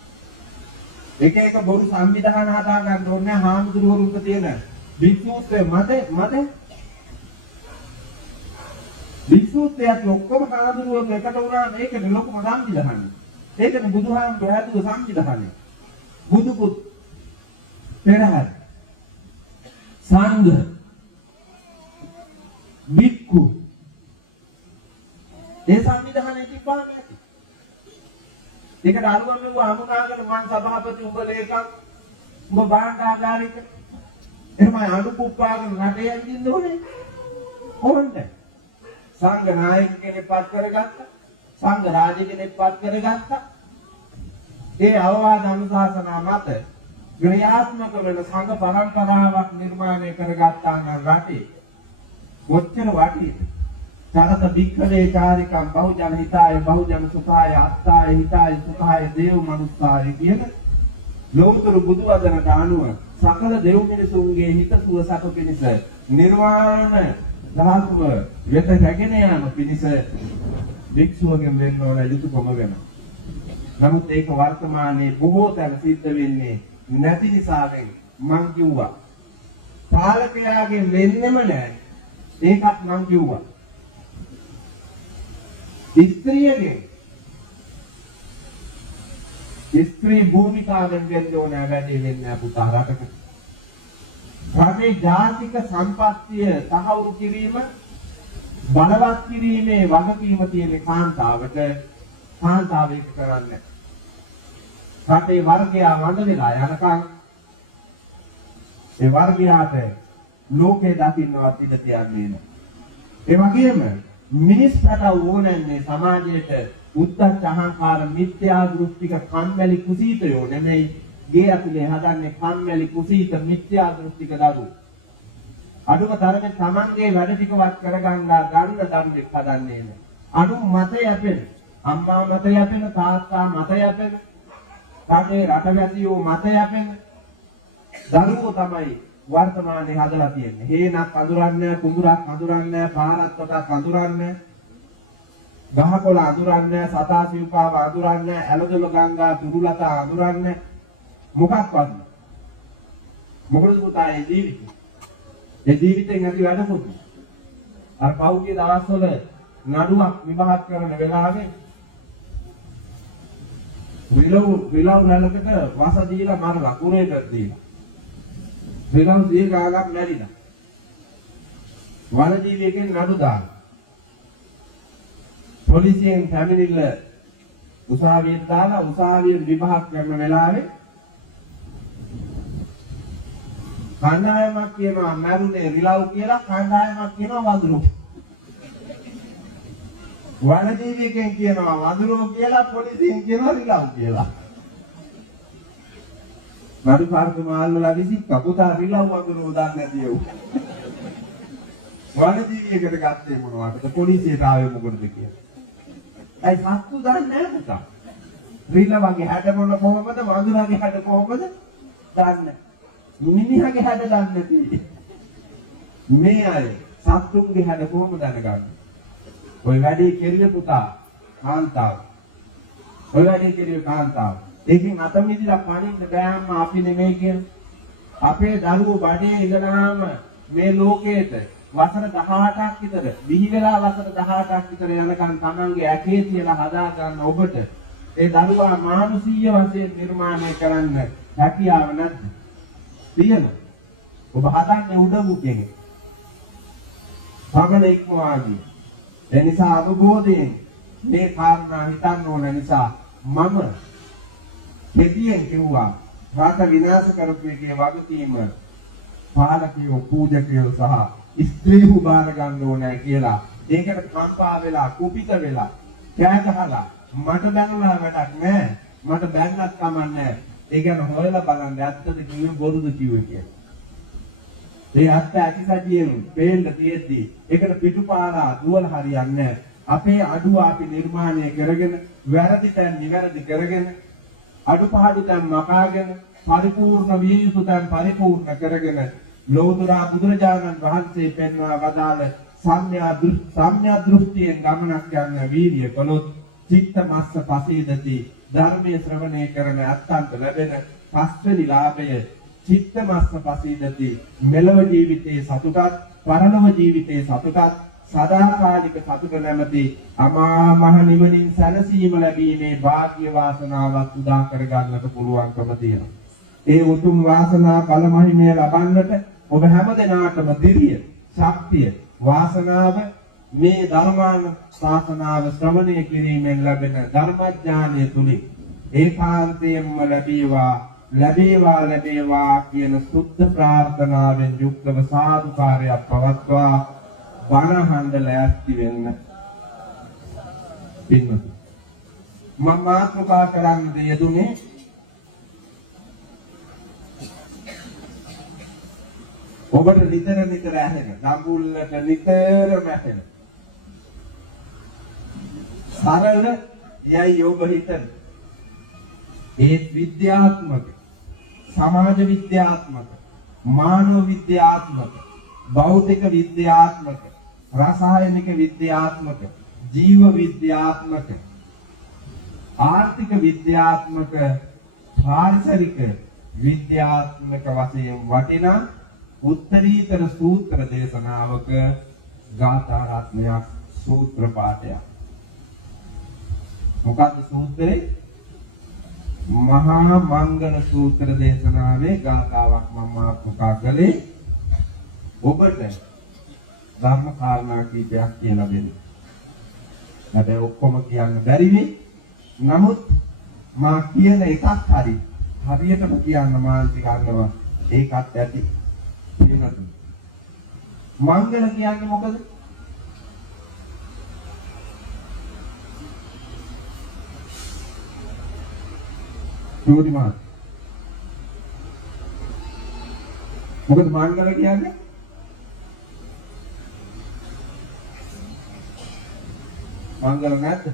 එක එක බොරු සංවිධාන හදා ගන්න ඕනේ හාමුදුරුවරුන්ට තියෙන විසුත්තේ මත විසුත්තේත් ඔක්කොම හාමුදුරුවෝ එකට වුණා මේකේ ලොකුම සංවිධානය. ඒකනේ බුදුහාමුදුරුවෝ හැදුව සංවිධානය. බුදුපුත් පෙරහර සංඝ වික්කු ඒ සංවිධානයේ තිබ්බාම ඇති. ඒකට අරුම මෙව අමුණාගෙන මං සභාපති උඹ ලේකම් උඹ භාණ්ඩාගාරික එහෙමයි අනුකුප්පාගෙන රටේ යන්න ඕනේ. කොහොමද? සංඝ නායක කෙනෙක් පත් කරගත්තා. සංඝ රාජ කෙනෙක් පත් කරගත්තා. ඒ අවවාද අනුශාසනා මත ක්‍රියාත්මක වෙන සංඝ පරම්පරාවක් නිර්මාණය කරගත්තා නම් රටේ කොච්චර වටිනවද? චරත භික්ඛවේ චාරිකම් බහුජන හිතාය බහුජන සුඛාය අත්තාය හිතාය සුඛාය දේව මනුස්සාය කියන ලෝතර බුදු වදනට අනුව සකල දෙව් මිනිසුන්ගේ හිත සුව සතු පිණිස නිර්වාණ ධාතුව වෙත රැගෙන යාම පිණිස වික්ෂුවගෙන් වෙන්න ඕන යුතුයකම වෙනවා. නමුත් ඒක වර්තමානයේ බොහෝ තැන සිද්ධ වෙන්නේ නැති නිසාවෙන් මං කිව්වා. පාලකයාගෙන් වෙන්නෙම නැහැ. ඒකත් මං කිව්වා. ස්ත්‍රියගෙන් ස්ත්‍රී භූමිකාවෙන් වෙන්න ඕන වැඩි වෙන්නේ පුතා රටක. රටේ ජාතික සම්පත්තිය තහවුරු කිරීම බලවත් කිරීමේ වගකීම තියෙන කාන්තාවට කාන්තාව ඒක කරන්නේ. රටේ වර්ගයා වඳ වෙලා යනකම් ඒ වර්ගයාට ලෝකේ දකින්නවත් ඉඩ තියන්නේ නැහැ. ඒ වගේම මිනිස්සුන්ට ඕනන්නේ සමාජයට උද්දච්ච අහංකාර මිත්‍යා දෘෂ්ටික කම්මැලි කුසීතයෝ නෙමෙයි. ගේ ඇතුලේ හදන්නේ කම්මැලි කුසීත මිත්‍යා දෘෂ්ටික දරු. අඩුම තරමේ Tamanගේ වැඩ ටිකවත් කරගන්නා ගන්න දරුවෙක් හදන්නේ නැහැ. අඩු මත යැපෙන අම්මා මත යැපෙන තාත්තා මත යැපෙන රටේ රටවැසියෝ මත යැපෙන දරුවෝ තමයි වර්තමානයේ හදලා තියෙන්නේ. හේනක් අඳුරන්නේ, කුඹුරක් අඳුරන්නේ, පාරක් කොටක් අඳුරන්නේ, ගහකොළ අඳුරන්නේ, සතා සිව්පාව අඳුරන්නේ, ඇලදොල ගංගා තුරුලතා අඳුරන්නේ. මොකක්වත් මොකද පුතා ඒ ජීවිතේ. ඒ ජීවිතෙන් ඇති වැඩකුත්. අර පෞද්ගලික දවස්වල නඩුවක් විභාග කරන වෙලාවේ විලව් නැලකට වස දීලා මරලා කුරේට දීලා. විලව් දී ගාලක් මැරිලා. වන ජීවියෙක්ගෙන් නඩු දාලා. පොලිසියෙන් පැමිණිල්ල උසාවියට දාලා උසාවියෙන් විභාග කරන වෙලාවේ කණ්ඩායමක් කියනවා මැරුණේ රිලව් කියලා, කණ්ඩායමක් කියනවා වඳුරු. වනජීවියෙක්ගෙන් කියනවා වඳුරෝ කියලා, පොලිසියෙන් කියනවා රිලව් කියලා. නඩු කාර්යමාල් වල විසික් කපුතා රිලව් වඳුරෝ දන්නේ නැතිව. වනජීවියෙකුට ගත්තේ මොනවටද? පොලිසියට ආවේ මොකටද කියලා. ඒ සත්තු දන්නේ නැහැ පුතා. රිලවගේ හැඩ මොන කොහොමද? වඳුරාගේ හැඩ කොහොමද? දන්නේ මිනිහගේ හැඩ දන්නේ නැති. මේ අය සත්තුන්ගේ හැඩ කොහොමද දැනගන්නේ? ඔය වැඩේ කෙරුවේ පුතා කාන්තාව. ඔය වැඩේ කෙරුවේ කාන්තාව. ඒකෙන් අත මිදිලා පණින්න බෑම්ම අපි නෙමෙයි කියන්නේ. අපේ දරුවෝ බඩේ ඉඳලාම මේ ලෝකේට වසර 18ක් විතර දිවි වෙලා වසර 18ක් විතර යනකම් Tamange ඇකේ තියලා හදා ගන්න ඔබට ඒ දරුවා මානසික වශයෙන් නිර්මාණය කරන්න හැකියාව නැද්ද? තියෙන. ඔබ හදන්නේ උඩඟු කෙනෙක්. පමණ ඉක්මවාදී. ඒ නිසා අවබෝධයෙන් මේ කාරණා හිතන්න ඕන නිසා මම කෙටියෙන් කිව්වා රට විනාශ කරපු එකේ වගකීම පාලකයෝ, පූජකයෝ සහ ස්ත්‍රීහු බාර ගන්න ඕනේ කියලා. ඒකට කම්පා වෙලා, කුපිත වෙලා, කෑ ගහලා මට බැනලා වැඩක් නැහැ. මට බැන්නත් කමන්නේ. ඒ කියන්නේ හොයලා බලන්න ඇත්තද කිව්වේ බොරුද කිව්වේ කියලා. ඒ ඇත්ත ඇතිසදියෙන් පේන්න තියෙද්දි ඒකට පිටුපාලා දුවල හරියන්නේ නැහැ. අපේ අඩුව අපි නිර්මාණය කරගෙන වැරදි තැන් නිවැරදි කරගෙන අඩුපාඩු තැන් මකාගෙන පරිපූර්ණ විය යුතු තැන් පරිපූර්ණ කරගෙන ලෝතුරා බුදුරජාණන් වහන්සේ පෙන්වා වදාළ සම්‍යක් දෘෂ්ටියෙන් ගමනක් යන වීර්ය කළොත් චිත්ත මස්ස පසීදති ධර්මයේ ශ්‍රවණය කරන අත්තන්ට ලැබෙන පස්වෙනි ලාභය චිත්ත මස්ස පසීදති මෙලව ජීවිතයේ සතුටත් පරලොව ජීවිතයේ සතුටත් සදාකාලික සතුට නැමැති අමා මහ නිවනින් සැනසීම ලැබීමේ වාග්ය වාසනාවක් උදා කර ගන්නට පුළුවන්කම තියෙනවා. ඒ උතුම් වාසනා බල මහිමය ලබන්නට ඔබ හැම දිනාටම දිරිය, ශක්තිය, වාසනාව මේ ධර්මාන ශාසනාව ශ්‍රවණය කිරීමෙන් ලැබෙන ධර්මඥානය තුලින් ඒකාන්තයෙන්ම ලැබීවා. ලැබේවා කියන සුද්ධ ප්‍රාර්ථනාවෙන් යුක්තව සාදුකාරයක් පවත්වා බණහඬ ලෑස්ති වෙන්න. පින්වතුනි, මම මාතෘකා කරන්න යෙදුනේ ඔබට නිතර ඇහෙන නඹුල්ලට නිතරම ඇහෙන සරල යයි ඔබ හිතන ඒ විද්‍යාත්මක, සමාජ විද්‍යාත්මක, මානව විද්‍යාත්මක, භෞතික විද්‍යාත්මක, රසායනික විද්‍යාත්මක, ජීව විද්‍යාත්මක, ආර්ථික විද්‍යාත්මක, පාරිසරික විද්‍යාත්මක වශයෙන් වටිනා උත්තරීතර සූත්‍ර දේශනාවක ගාථා රත්නයක්, සූත්‍ර පාඨයක්. මොකක්ද සූත්‍රේ? මහා මංගල සූත්‍ර දේශනාවේ ගාථාවක් මම මාතෘකා කළේ ඔබට ධර්ම කාරණා කීපයක් කියලා දෙන්න. හැබැයි ඔක්කොම කියන්න බැරි වෙයි. නමුත් මා කියන එකක් හරියටම කියන්න මානසික කරනවා. ඒකත් ඇති. මංගල කියන්නේ මොකද? මොකද මංගල කියන්නේ? මංගල නැද්ද?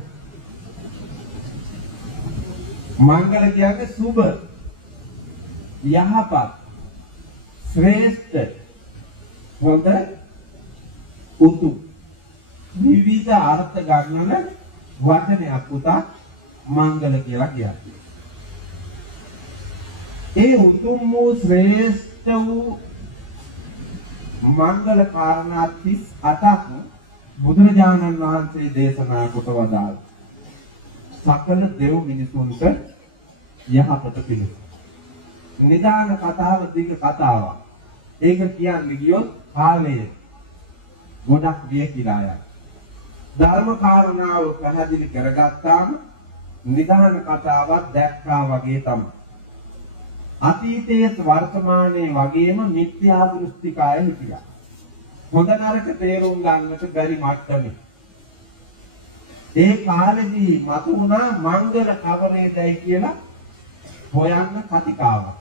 මංගල කියන්නේ සුබ, යහපත්, ශ්‍රේෂ්ඨ, හොඳ, උතුම් විවිධ අර්ථ ගන්නන වචනයක් පුතා මංගල කියලා කියන්නේ. ඒ උතුම් වූ ශ්‍රේෂ්ඨ වූ මංගල කාරණා 38ක් බුදුරජාණන් වහන්සේ දේශනා කොට වදාළ සකල දෙව් මිනිසුන්ට යහපත පිණිස. නිදාන කතාව දිග කතාවක්. ඒක කියන්නේ ගියොත් කාලය ගොඩක් විය කියලා යනවා. ධර්ම කාරණාව පැහැදිලි කරගත්තාම නිදාන කතාවක් දැක්කා වගේ තමයි. අතීතයේ වර්තමානයේ වගේම මිත්‍යා දෘෂ්ටිකය හිටියා. හොඳ නරක තේරුම් ගන්නට බැරි මට්ටමේ. ඒ කාලෙදී මතුණා මංගල කවරේදයි කියලා හොයන්න කතිකාවක්.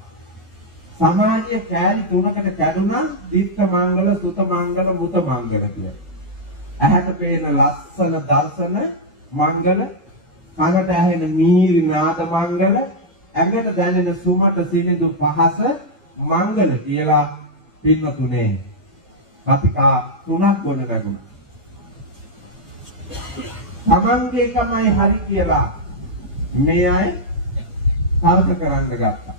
සමාජයේ කෑලි තුනකට කැඩුනා දිත්ත මංගල, සුත මංගල, මුත මංගල කියලා. ඇහැට පේන ලස්සන දර්ශන මංගල, කනට ඇහෙන මීරි නාද මංගල, ඇඟට දැනෙන සුමට සිනිඳු පහස මංගල කියලා පින්වතුනේ කතිකා තුනක් වුණ ගුණා. තමන්ගේ එකමයි හරි කියලා මේ අය තර්ක කරන්න ගත්තා.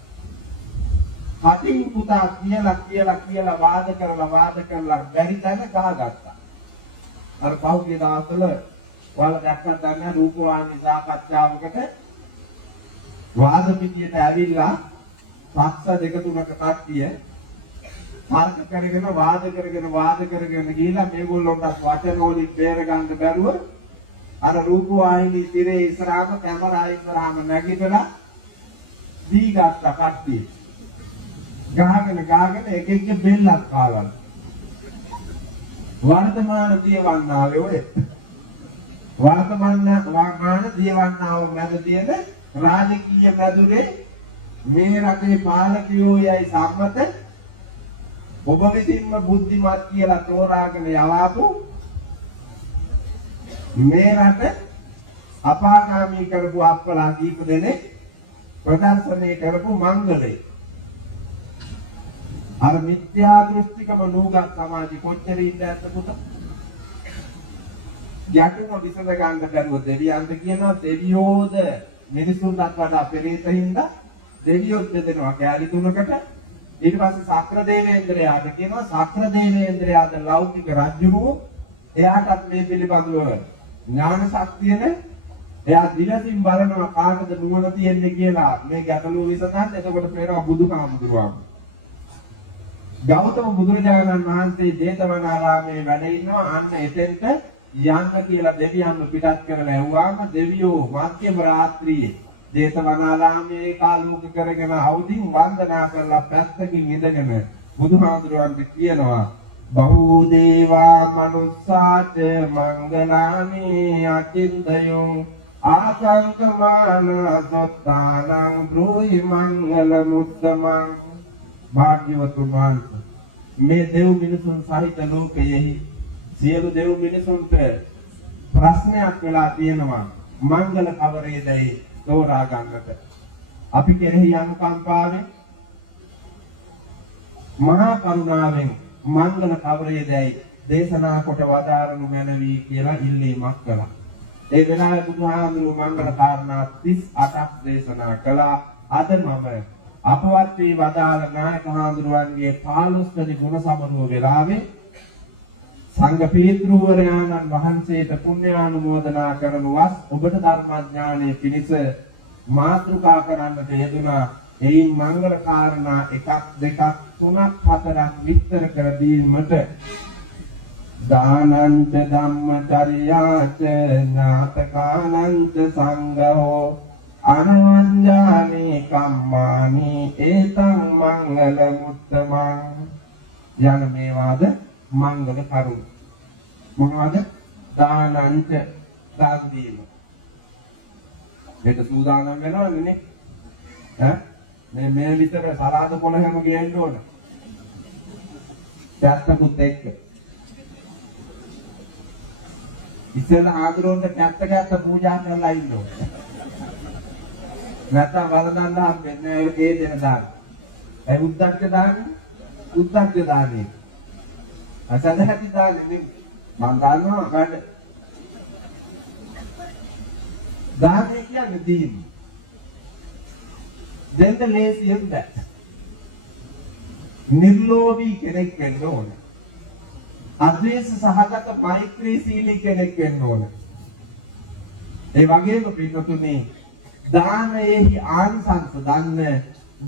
කටින් පුතා කියලා වාද කරලා බැරි තැන ගහගත්තා. අර පහුගිය දවස්වල ඔයාලා දැක්කත් දන්නේ රූපවාහිනී සාකච්ඡාවකට වාද පිටියට ඇවිල්ලා පක්ෂ දෙක තුනක කට්ටිය තර්ක කරගෙන වාද කරගෙන ගිහිලා මේගොල්ලොන්ට වචන වලින් බේර ගන්න බැරුව අර රූපවාහිනී තිරේ ඉස්සරහම කැමරා ඉස්සරහම නැගිටලා දී ගත්ත කට්ටිය. ගහගෙන එක බෙල්ලක් කාලා. වර්තමාන දියවන්නාවේ ඔය. වර්තමාන දියවන්නාව මැද තියෙන රාජකීය මැදුරේ මේ රටේ පාලකයෝ යයි සම්මත ඔබ විසින්ම බුද්ධිමත් කියලා තෝරාගෙන යවාපු මේ රට අපාගාමී කරපු අප්පලා කීප දෙනෙක් ප්‍රදර්ශනය කරපු මංගලේ අර මිත්‍යා දෘෂ්ටිකම නූගත් සමාජي කොච්චර ඉඳ ඇත්ත පුතා යටුම විසඳ ගන්න බැරුව දෙවියන්ට කියනවා දෙවියෝද මිනිසුන්ට වඩා පෙරේතින්ද දෙවියෝ දෙදෙනවා කැලි තුනකට ඊට පස්සේ සක්‍ර දේවේන්ද්‍රයාට කියනවා සක්‍ර දේවේන්ද්‍රයාද ලෞකික රජුරුව එයාටත් මේ පිළිබඳව ඥාන ශක්තියන එයා දිනසින් බලනවා කාටද නුවණ තියෙන්නේ කියලා මේ ගැටලුව විසඳන්න. එතකොට පේනවා බුදුහාමුදුරුවෝ ගෞතම බුදුරජාණන් වහන්සේ ජේතවනාරාමේ වැඩ ඉන්නවා. අන්න එතෙන්ට යන්න කියලා දෙවියන්ව පිටත් කරලා ඇව්වාම දෙවියෝ මධ්‍යම රාත්‍රියේ ජේතවනාරාමයේ කාලෝක කරගෙන අවුදින් වන්දනා කරලා පැත්තකින් ඉඳගෙන බුදුහාමුදුරුවන්ට කියනවා බහූ දේවා මනුස්සාච මංගලානි අචින්තයෝ ආසංකමාන සත්තානං බ්‍රෝහි මංගල මුත්තමං. භාග්‍යවතුන් වහන්සේ මේ දෙව් මිනිසුන් සහිත ලෝකයෙහි සියලු දෙව් මිනිසුන්ට ප්‍රශ්නයක් වෙලා තියෙනවා මංගල කවරේදයි තෝරා ගන්නට. අපි කෙරෙහි අනුකම්පාවෙන් මහා කරුණාවෙන් මංගල කවරේදයි දේශනා කොට වදාරනු මැනවි කියලා ඉල්ලීමක් කළා. ඒ වෙලාවේ බුදුහාමුදුරුවෝ මංගල කාරණා 38ක් දේශනා කළා. අද මම අපවත් වී වදාළ නායක හාමුදුරුවන්ගේ 15 වෙනි ගුණ සමරුව වෙලාවේ සංඝ පීතෘවරයාණන් වහන්සේට පුණ්‍යානුමෝදනා කරනුවස් ඔබට ධර්මඥානයේ පිණිස මාතෘකා කරන්නට යෙදුනා. එයින් මංගල කාරණා 1 2 3 4ක් විස්තර කර දීමට දානංච ධම්මචර්යාච ඥාතකානංච සංඝෝ අනවඤ්ඤානි කම්මානි ඒතං මංගල මුත්තමං යන මේවාද මංගල කරුණ. මොනවාද? දානංච දන් දීම. මේක සූදානම් වෙනවනේ නේ. මේ විතර සලාද කොළ හැම ගේන්න ඕන. පැත්තකුත් එක්ක. ඉතින් ආගරොන්ට පැත්ත පූජා කරලා ඉන්න ඕන. නැත්නම් වලදන්න හම්බෙන්නේ නැහැ ඒ දෙන දාන. ඒ උද්දච්ච දාන්නේ උද්දච්ච දාන්නේ. අසදහති දාන්නේ නෙමෙයි. මම දන්නවා වැඩ. දාන්නේ කියන්නේ දීම. දෙන්න ලේසියෙන් බෑ. නිර්ලෝභී කෙනෙක් වෙන්න ඕන. අද්වේෂ සහගත මෛත්‍රීශීලී කෙනෙක් වෙන්න ඕන. ඒ වගේම පිටුතුනේ දානයේහි ආනිසංස දන්න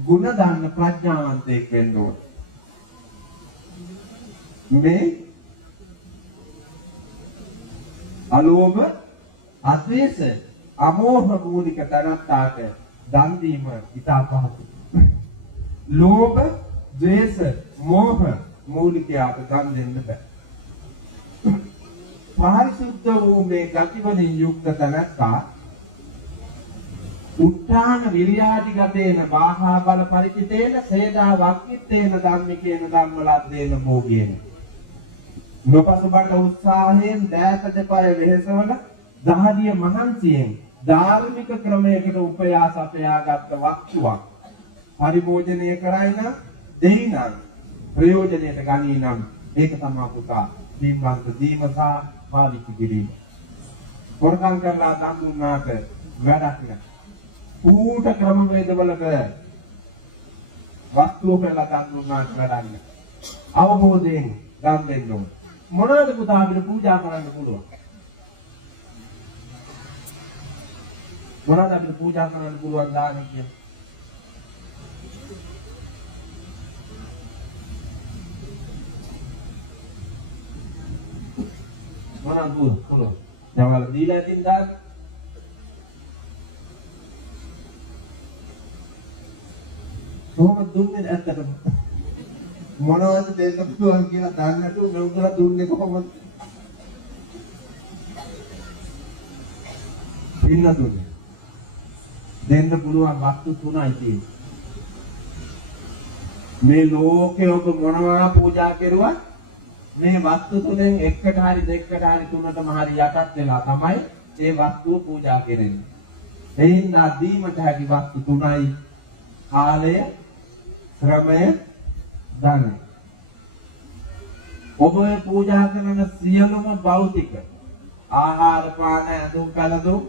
ගුණ දන්න ප්‍රඥාවන්තයෙක් වෙන්න ඕන. මේ අලෝභ අද්වේෂ අමෝහ මූලික තරත්තාට දන් දීම ඉතා පහසුයි. ලෝභ ද්වේෂ මෝහ මූලිකයාට දන් දෙන්න බෑ. පාරිශුද්ධ වූ මේ ගතිවලින් යුක්ත තැනැත්තා උත්තාන විරියාදි ගතේන බාහා බල පරිචිතේන සේදා වක්කිත්තේන ධම්මිකේන ධම්මලද්දේන භෝගේන නොපසුබට උත්සාහයෙන් දෑත දෙපය වෙහෙසවන දහදිය මහන්සියෙන් ධාර්මික ක්‍රමයකට උපයා සපයාගත් වස්තුවක් පරිභෝජනය කරයි නම් දෙයි නම් ප්‍රයෝජනයට ගනී නම් ඒක තමයි පුතා දීමවන්ත දීම සහ පාවිච්චි කිරීම. වරකම් කරලා දන් දුන්නාට වැඩක් නෑ. ඌට ක්‍රමවේදවලක වස්තුව කියලා දන් දුන්නාට වැඩක් නෑ. අවබෝධයෙන් දන් දෙන්න ඕන. මොනවද පුතා අපිට පූජා කරන්න පුළුවන්? මොනවද අපිට පූජා කරන්න පුළුවන් දාන්නේ කියන්නේ? මොනවද පුළුවන්? ජවල දීලා ඉතින් දාන්න. කොහොමද දුන්නේ ඇත්තටම? මොනවද දෙන්න පුළුවන් කියලා දන්නට උගල දුන්නේ කොහොමද? ඉන්න දුන්නේ. දෙන්න පුළුවන් වස්තු තුනයි තියෙන්නේ. මේ ලෝකේ ඔබ මොනවා පූජා කරුවත් මේ වස්තු තුනෙන් එකකට හරි දෙකකට හරි තුනටම හරි යටත් වෙලා තමයි ඒ වස්තුව පූජා කරන්නේ. එයින් දීමට හැකි වස්තු තුනයි කාලය, ශ්‍රමය, ධනය. ඔබ පූජා කරන සියලුම භෞතික ආහාර පාන ඇඳුම් පැළඳුම්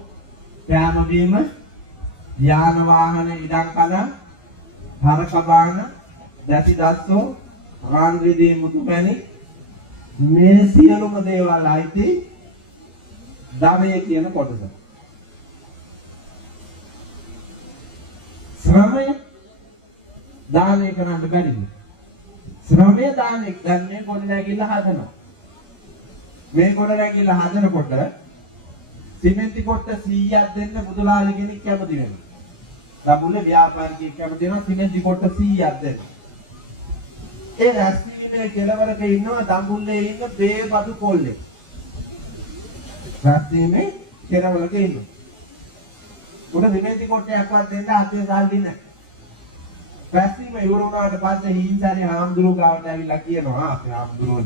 කෑම බීම යාන වාහන ඉඩම් කඩම් හරක බාන දැටි දස්සෝ රාන් රිදී මුතුමැණි මේ සියලුම දේවල් අයිති ධනය කියන කොටස. ශ්‍රමය දානය කරන්න බැරිද? ශ්‍රමය දානය දැන් මේ කොට නැගිලා හදනවා. මේ කොට නැගිලා හදනකොට සිමෙන්ති කොට 100ක් දෙන්න බුදුලාලි කෙනෙක් කැමති වෙනවා. දඹුල්ලේ ව්‍යාපාරිකයෙක් කැමති වෙනවා සිමෙන්ති කොට 100ක් දෙන්න. ඒ රැස්වීමේ කෙළවරක ඉන්නවා දඹුල්ලේ ඉන්න බේබදු කොල්ලෙක්. රැස්වීමේ කෙළවරක ඉන්නවා. උඩ සිමෙන්ති කොටයක්වත් දෙන්න අපේ සල්ලි නැහැ. රැස්වීම ඉවර වුණාට පස්සේ හිංසාවේ හාමුදුරුවෝ ගාවට ඇවිල්ලා කියනවා අපේ හාමුදුරුවෝ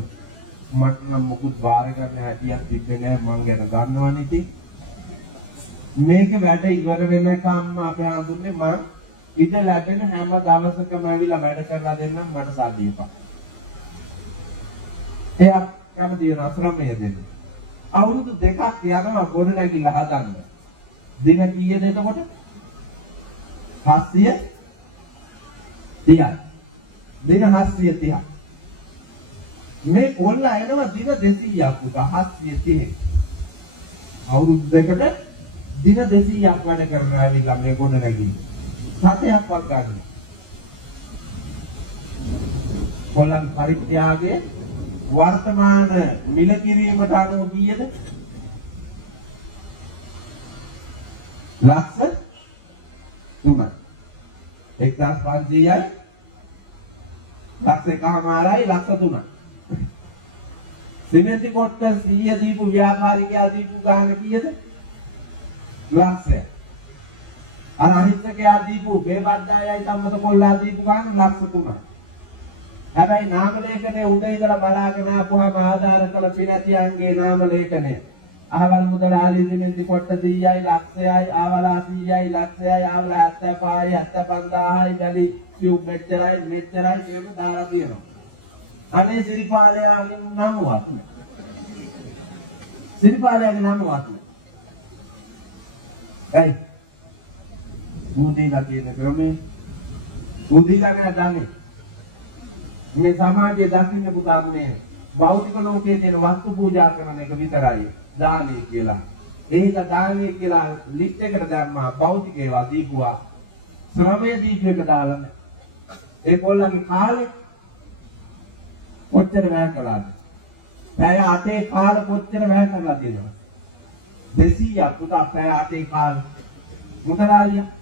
මට නම් මොකුත් බාර ගන්න හැටියක් තිබ්බේ නැහැ මං ගැන ගන්නවනේ ඉතින් මේක වැඩ ඉවර වෙනකම් අපේ හාමුදුරනේ මං ඉත ලැබෙන හැම දවසකම ඇවිල්ලා වැඩ කරලා දෙන්නම් මට සල්ලි එපා. එයා කැමති වෙන ශ්‍රමය දෙන්න. අවුරුදු 2ක් යනවා ගොඩ නැගිලා හදන්න. දින කීයද එතකොට? 730යි. දින 730. මේ කොල්ලා එනවා දින 200ක් පුතා 730. අවුරුදු දෙකකට දින 200ක් වැඩ කරලා ඇවිල්ලා මේ ගොඩ නැගිලා. 7ක්වත් ගන්න. කොල්ලන් පරිත්‍යාගයේ වර්තමාන මිල කිරීමට අනුව කීයද? ලක්ෂ 3යි. 1500යි. ලක්ෂ 1මාරයි ලක්ෂ 3යි. සිමෙන්ති කොට 100 දීපු ව්‍යාපාරිකයා දීපු ගාන කීයද? ලක්ෂය. අර අහිංසකයා දීපු බේබද්දායයි සම්මත කොල්ලා දීපු ගාන ලක්ෂ 3යි. හැබැයි නාම ලේඛනයේ උඩ ඉඳලා බලාගෙන ආපුවාම ආධාර කළ පිනතියන්ගේ නාම ලේඛනය. අහවල් මුදල ආලි සිමෙන්ති කොට 100යි ලක්ෂයයි ආවලා 100යි ලක්ෂයයි ආවලා 75යි 75000යි බැලි සිව් මෙච්චරයි කියන දාලා තියෙනවා. අනේ සිරිපාලයාගේ නමවත්. සිරිපාලයාගේ නමවත්. ඇයි? මුදීලා කියන ක්‍රමේ මුදීලා නෑදන්නේ. මේ සමාජයේ දකින්න පුතා මේ භෞතික ලෝකයේ තියෙන වස්තු පූජා කරන එක විතරයි දානේ කියලා. ඒක දානේ කියලා ලිස්ට් එකට දැම්මා භෞතික ඒවා දීපුවා. ශ්‍රමය දීපු එක දාලා නැහැ. ඒ කොල්ලන්ගේ කාලේ කොච්චර වැය කළාද? පැය 8 කාල කොච්චර වැය කරලා දෙනවද? 200ක් පුතා පැය 8 කාල මුදලාලියා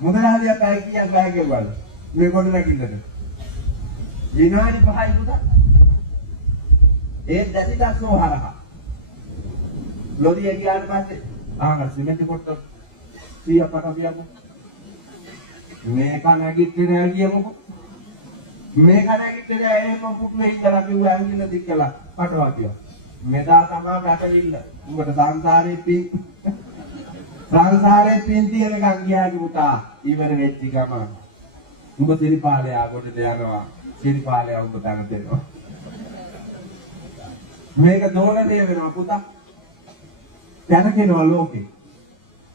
මුදලාලියා පැය කීයක් වැය කෙරුවද? මේ කොට නැගින්නද? විනාඩි 5යි පුතා. ඒ දැසිදස්සෝ හරහා. ලොරිය ගියාට පස්සේ ආහාර සිමෙන්ති කොට 100ක් පටවියමු. මේක නැගිටින්නේ නැහැ කියමුකෝ. මේක නැගිටින්නේ නැහැ එහෙම පුතුනේ ඉඳලා කිව්වා ඇඟිල්ල දික් කළා පටවා කියනවා. මෙදා තමයි පැටලිල්ල. උඹට සංසාරේ පින් තියෙනකන් ගියාගේ පුතා ඉවර වෙච්ච ගමන්. උඹ සිරිපාලයා ගොඩට යනවා. සිරිපාලයා උඹ තන දෙනවා. මේක දෝලණය වෙනවා පුතා. දැනගෙනවා ලෝකේ.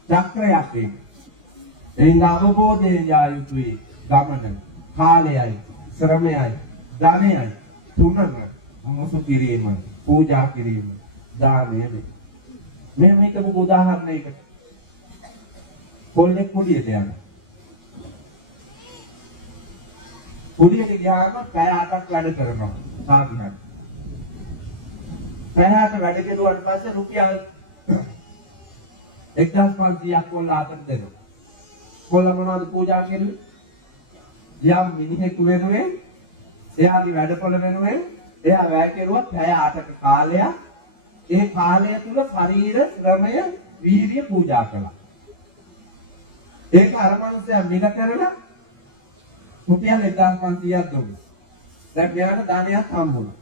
චක්‍රයක් ඒක. එයින් අවබෝධයෙන් යා යුතුයි ගමන. කාලයයි, ශ්‍රමයයි, ධනයයි තුනම මුසු කිරීම, පූජා කිරීම, දානය වේ. මේක උදාහරණයකට. කොල්ලෙක් කුඩියට යනවා. කුඩියට ගියාම පැය 8ක් වැඩ කරනවා සාධනක්. පැය 8 වැඩ කෙරුවාට පස්සේ රුපියල් 1500ක් කොල්ල අතට දෙනවා. කොල්ල මොනවද පූජා කරන්නේ? යම් මිනිහෙක් වෙනුවෙන් එයාගේ වැඩපොළ වෙනුවෙන් එයා වැය කෙරුවා පැය 8ක කාලයක්. ඒ කාලය තුල ශරීර ශ්‍රමය වීර්ය පූජා කළා. ඒක අර මනුස්සයා මිල කරලා රුපියල් 1500ක් දුන්නා. දැන් මෙයාට දානයක් හම්බුණා.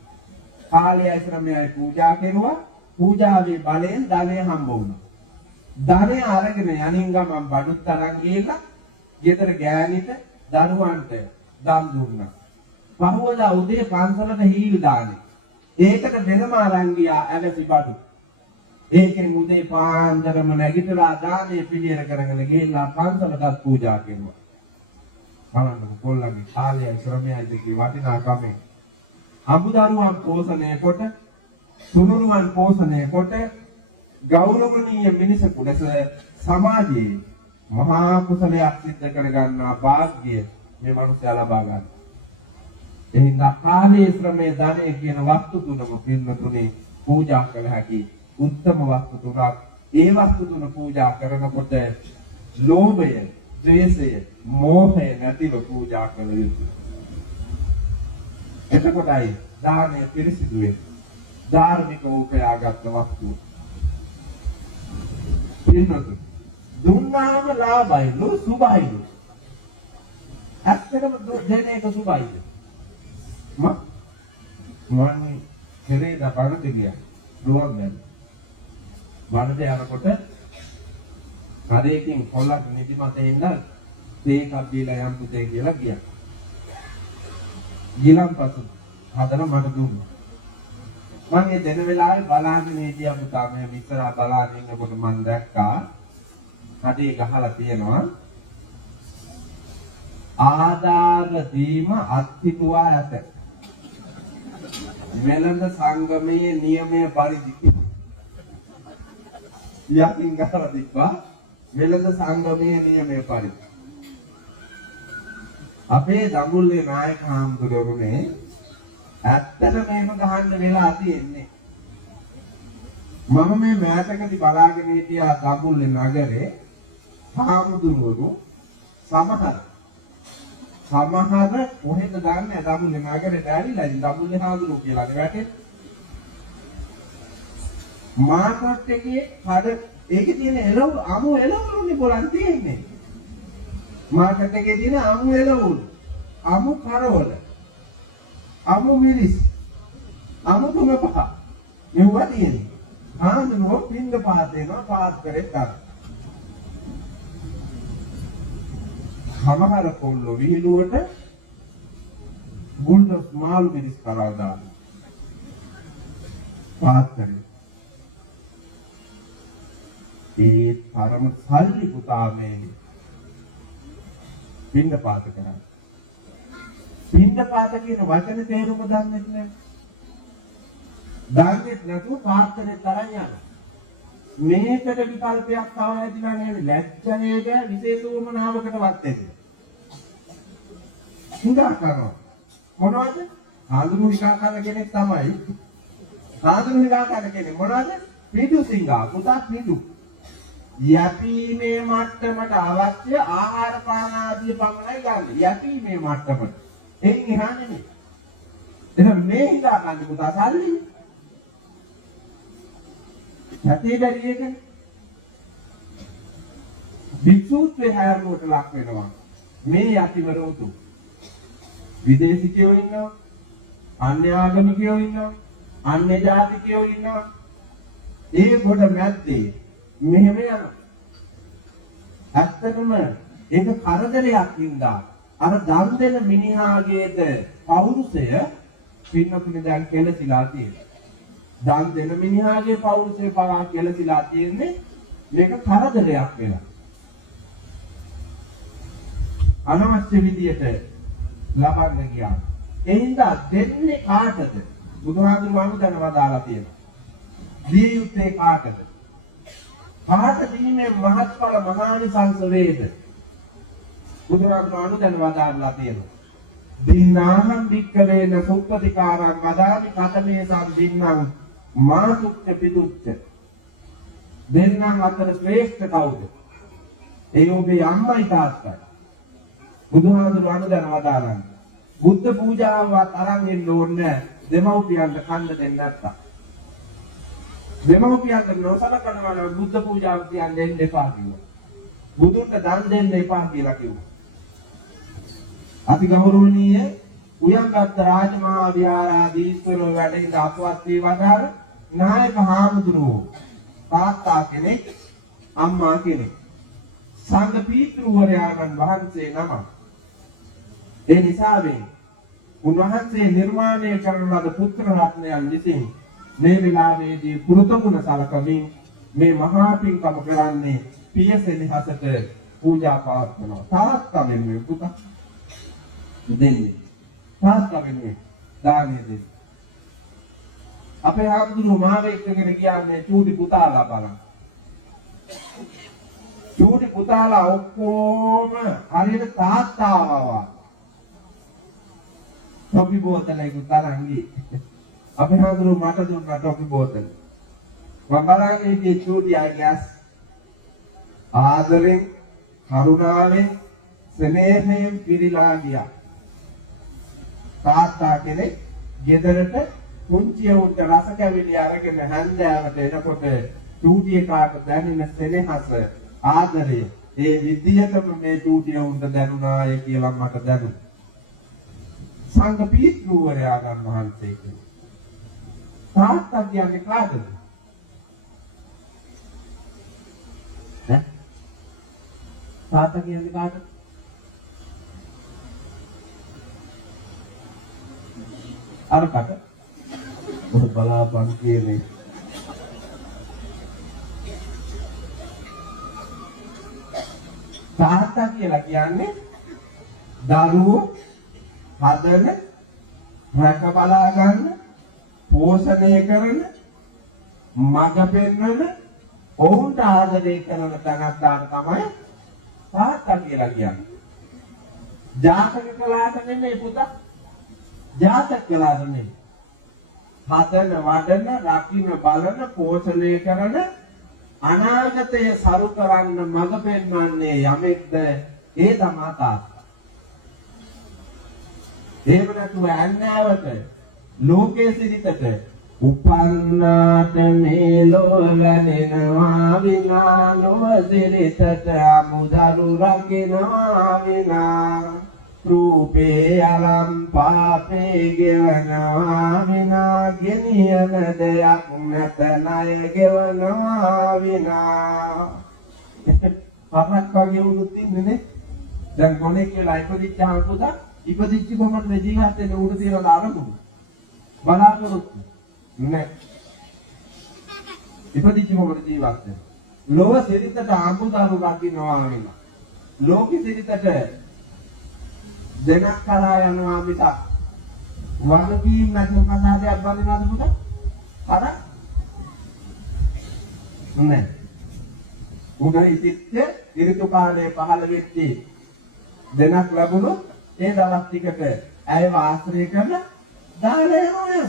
කාලයයි ශ්‍රමයයි පූජා කෙරුවා. පූජාවේ බලයෙන් ධනය හම්බ වුණා. ධනය අරගෙන යනින් ගමන් බඩුත් අරන් ගිහලා ගෙදර ගෑනිට දරුවන්ට දන් දුන්නා. පහුවදා උදේ පන්සලට හීල් දාන්නේ. ඒකට වෙනම අරන් ගියා ඇලසි බඩු. ඒකෙන් උදේ පාන්දරම නැගිටලා දානේ පිළියෙල කරගෙන ගිහිල්ලා පන්සලටත් පූජා කෙරුවා. බලන්න කොල්ලන්ගේ කාලයයි ශ්‍රමයයි දෙකේ වටිනාකම. අමුදරුවන් පෝෂණය කොට, තුනුරුවන් පෝෂණය කොට ගෞරවණීය මිනිසෙකු ලෙස සමාජයේ මහා කුසලයක් සිද්ධ කර ගන්නා වාග්ය මේ මිනිසයා ලබා ගන්න. එහෙනම් කාලයේ ශ්‍රමයේ ධනය කියන වස්තු තුනම පින්නතුනේ පූජා කළ හැකි උත්තම වස්තු තුනක්. ඒ වස්තු තුන පූජා කරනකොට ලෝභය, ද්වේෂය, මෝහය නැතිව පූජා කළ යුතුයි. එතකොටයි දානය පිරිසිදු වෙන්නේ. ධාර්මික උපයාගත් වස්තු. පින්නතුනේ දුන්නාම ලාභයිලු සුභයිලු. ඇත්තටම දෙන එක සුභයිද? මම කෙරේ දබරද ගියා. දුවක් දැන්. වරද යනකොට කඩේකින් කොල්ලක් නිදිමත ඉන්න තේ එකක් දීලා යම් පුතේ කියලා ගියා. ගිලන්පසු හදන මට දුන්නා. මම ඒ දෙන වෙලාවේ බලාගෙන හිටියා පුතා මේ විතර බලාගෙන ඉන්නකොට මම දැක්කා කඩේ ගහලා තියෙනවා ආදාර දීම අත්හිටුවා ඇත. මෙලඳ සංගමයේ නියමය පරිදි යකින් ගහලා තිබ්බා මෙලඳ සංගමයේ නියමය පරිදි. අපේ දඹුල්ලේ නායක හාමුදුරුවනේ ඇත්තටම මේක ගහන්න වෙලා තියෙන්නේ. මම මේ මෑතකදී බලාගෙන හිටියා දඹුල්ලේ නගරේ හාමුදුරුවෝ සමහර කොහෙද දන්නේ දඹුල්ලේ නගරේට ඇවිල්ලා ඉතින් දඹුල්ලේ හාමුදුරුවෝ කියලා නෙවෙයි. මාකට් එකේ කඩ ඒකේ තියෙන එළවලු අමු එළවලුනේ බලන් තියෙන්නේ. මාකට් එකේ තියෙන අමු එළවලු, අමු කරවල, අමු මිරිස්, අමු තුන පහ. මෙවුවා තියෙන්නේ. හාමුදුරුවෝ පින්ද පාත් දෙනවා පාත් කරේ ගන්න. සමහර කොල්ලෝ විහිළුවට ගුල්දස් මාළු මිරිස් කරලා දාන පාත් කරේ. ඒ පරම සල්ලි පුතා මේ පින්ද පාත කරා. පින්ද පාත කියන වචනේ තේරුම දන්නේ නැහැ. දන්නේ නැතුව පාත්‍රේ තරන් යනවා. මේකට විකල්පයක් තව ඇතිලා නේද? ලැජ්ජනේක විශේෂ වමනාවකටවත් ඇති. හිඟා කරනවා. මොනවද? ආඳුරු හිඟා කරන කෙනෙක් තමයි. ආඳුරු හිඟා කරන කෙනෙක් මොනවද? පිටු සිඟා, පුතා පිටු. යැපීමේ මට්ටමට අවශ්‍ය ආහාර පාන ආදී පමණයි ගන්න. යැපීමේ මට්ටමට. එයින් එහා නෙමෙයි. එහෙනම් මේ හිඟා ගන්න පුතා සල්ලි. නැතේ බැරියක විසුත්වේ හැරුවට ලක් වෙනවා. මේ යතිවරෝතු විදේශිකයෝ ඉන්නවා, අන්‍ය ආගමිකයෝ ඉන්නවා, අන්‍ය ජාතිකයෝ ඉන්නවා. ඒ කොට මැද්දේ මෙහෙම යනවා. ඇත්තටම ඒක කරදරයක් හින්දා අර දන් දෙන මිනිහාගේද පෞරුෂය පින්නතුනේ දැන් කෙලසිලා තියෙනවා. දන් දෙන මිනිහාගේ පෞරුෂය පවා කෙලසිලා තියෙන්නේ මේක කරදරයක් වෙලා. අනවශ්‍ය විදියට ලබන්න ගියා. ඒ හින්දා දෙන්නේ කාටද? බුදුහාමුදුරුවෝ අනුදැන වදාලා තියෙනවා. දී යුත්තේ කාටද? කාට දීමේ මහත්ඵල මහානිසංස වේද? බුදුහාමුදුරුවෝ අනුදැන වදාලා තියෙනවා. දින්නාහං වික්කවේන සුප්පතිකාරං වදාමි කතමේ සම්දින්නම් මාසුක්ක පිදුච්ච. දෙන්නම් අතර ශ්‍රේෂ්ඨ කවුද? ඒ ඔබේ අම්මයි තාත්තයි. බුදුහාමුදුරුවෝ අනුදැන වදාළා. බුද්ධ පූජාවවත් අරන් එන්න ඕනේ දෙමව්පියන්ට කන්න දෙන්න නැත්තම්. දෙමව්පියන්ට නොසලකනවා නම් බුද්ධ පූජාව තියන්න දෙන්න එපා කිව්වා. බුදුන්ට දන් දෙන්න එපා කියලා කිව්වා. අති ගෞරවනීය උයන්ගත් රාජමහා විහාරාධීශවරයෝ වැඩ ඉඳ අපවත් වී වදාළ නායක හාමුදුරුවෝ තාත්තා කෙනෙක් අම්මා කෙනෙක් සංඝ පීතෘවරයාණන් වහන්සේ නම. ඒ නිසාවෙන් උන්වහන්සේ නිර්මාණය කරන ලද පුත්‍ර රත්නයන් විසින් මේ විලාමේදී පුරුතගුණ සලකමින් මේ මහා පින්කම කරන්නේ පියසෙනෙහසට පූජා පවත්වනවා. තාත්තා වෙනුවෙන් පුතා දෙන්නේ. තාත්තා වෙනුවෙන් දානෙ දෙන්නේ. අපේ හාමුදුරුවෝ මාව එක්කගෙන ගියානේ චූටි පුතාලා බලන්න. චූටි පුතාලා ඔක්කොම හරියට තාත්තා වවා. ටොපි බෝතලයකට තරන් ගියේ. අපි හඳුරු මට දුන්නා ටොපි බෝතල. මම බලන්නේ ඉතින් චූටි ආග්ලාස් ආදරෙන් කරුණාවෙන් ස්නේහයෙන් පිරීලා ගියා. තාත්තා කෙනෙක් ගෙදරට පුංචි උන්ට රස කැවිලි අරගෙන හැන්දෑවට එනකොට චූටි එකාට දැනෙන සෙනෙහස ආදරය ඒ විදියටම මේ චූටි උන්ට දැනුණාය කියලා මට දැනුණා. සංඝ පීඨුවරයා ගන්න වහන්සේ කෙනෙක්. තාත්තා කියන්නේ කාටද? ඈ? තාත්තා කියන්නේ කාටද? අරකට ඔබ බලාපන් කියන්නේ තාත්තා කියලා කියන්නේ දරුවෝ හදන රැක බලා ගන්න පෝෂණය කරන මඟ පෙන්වන ඔවුන්ට ආදරය කරන තැනත්තාට තමයි තාත්තා කියලා කියන්නේ. ජාතක කළාට නෙමෙයි පුතා. ජාතක කළාට නෙමෙයි. හදන වඩන රකින්න බලන පෝෂණය කරන අනාගතය සරු කරන්න මඟ පෙන්වන්නේ යමෙක්ද ඒ තමයි තාත්තා. එහෙම නැතුව ඇන්නෑවට ලෝකයේ සිරිතට උපන්නාට මේ ලෝලනෙනවා විනා නොව සිරිතට අමුදරු රකින්නවා විනා රූපේ අලම් පාපේ ගෙවනවා විනා ගෙනියන දෙයක් නැත ණය ගෙවනවා විනා පරක් වගේ උනුත් ඉන්නේ දැන් කොනේ කියලා ඉපදිච්චාම පුතා ඉපදිච්ච කොමඩ ජීවත් වෙන උඩ තියලා අරමුණු බලාපොරොත්තු නෑ ඉපදිච්ච කොමඩ ජීවත් වෙන ලෝක සිරිතට අමුදරු රකින්නවා විනා ලෝකෙ සිරිතට දෙනක් කරා යනවා මිසක් වගකීම් නැතුව කතාවක් බඳිනවද පුතා? අර නෑ. උගයි සිත්තේ ඍතු කාලයේ පහළ වෙච්චි දෙනක් ලැබුණොත් ඒ දවස් ටිකට ඇයව ආශ්‍රය කරලා දාලා යනවා.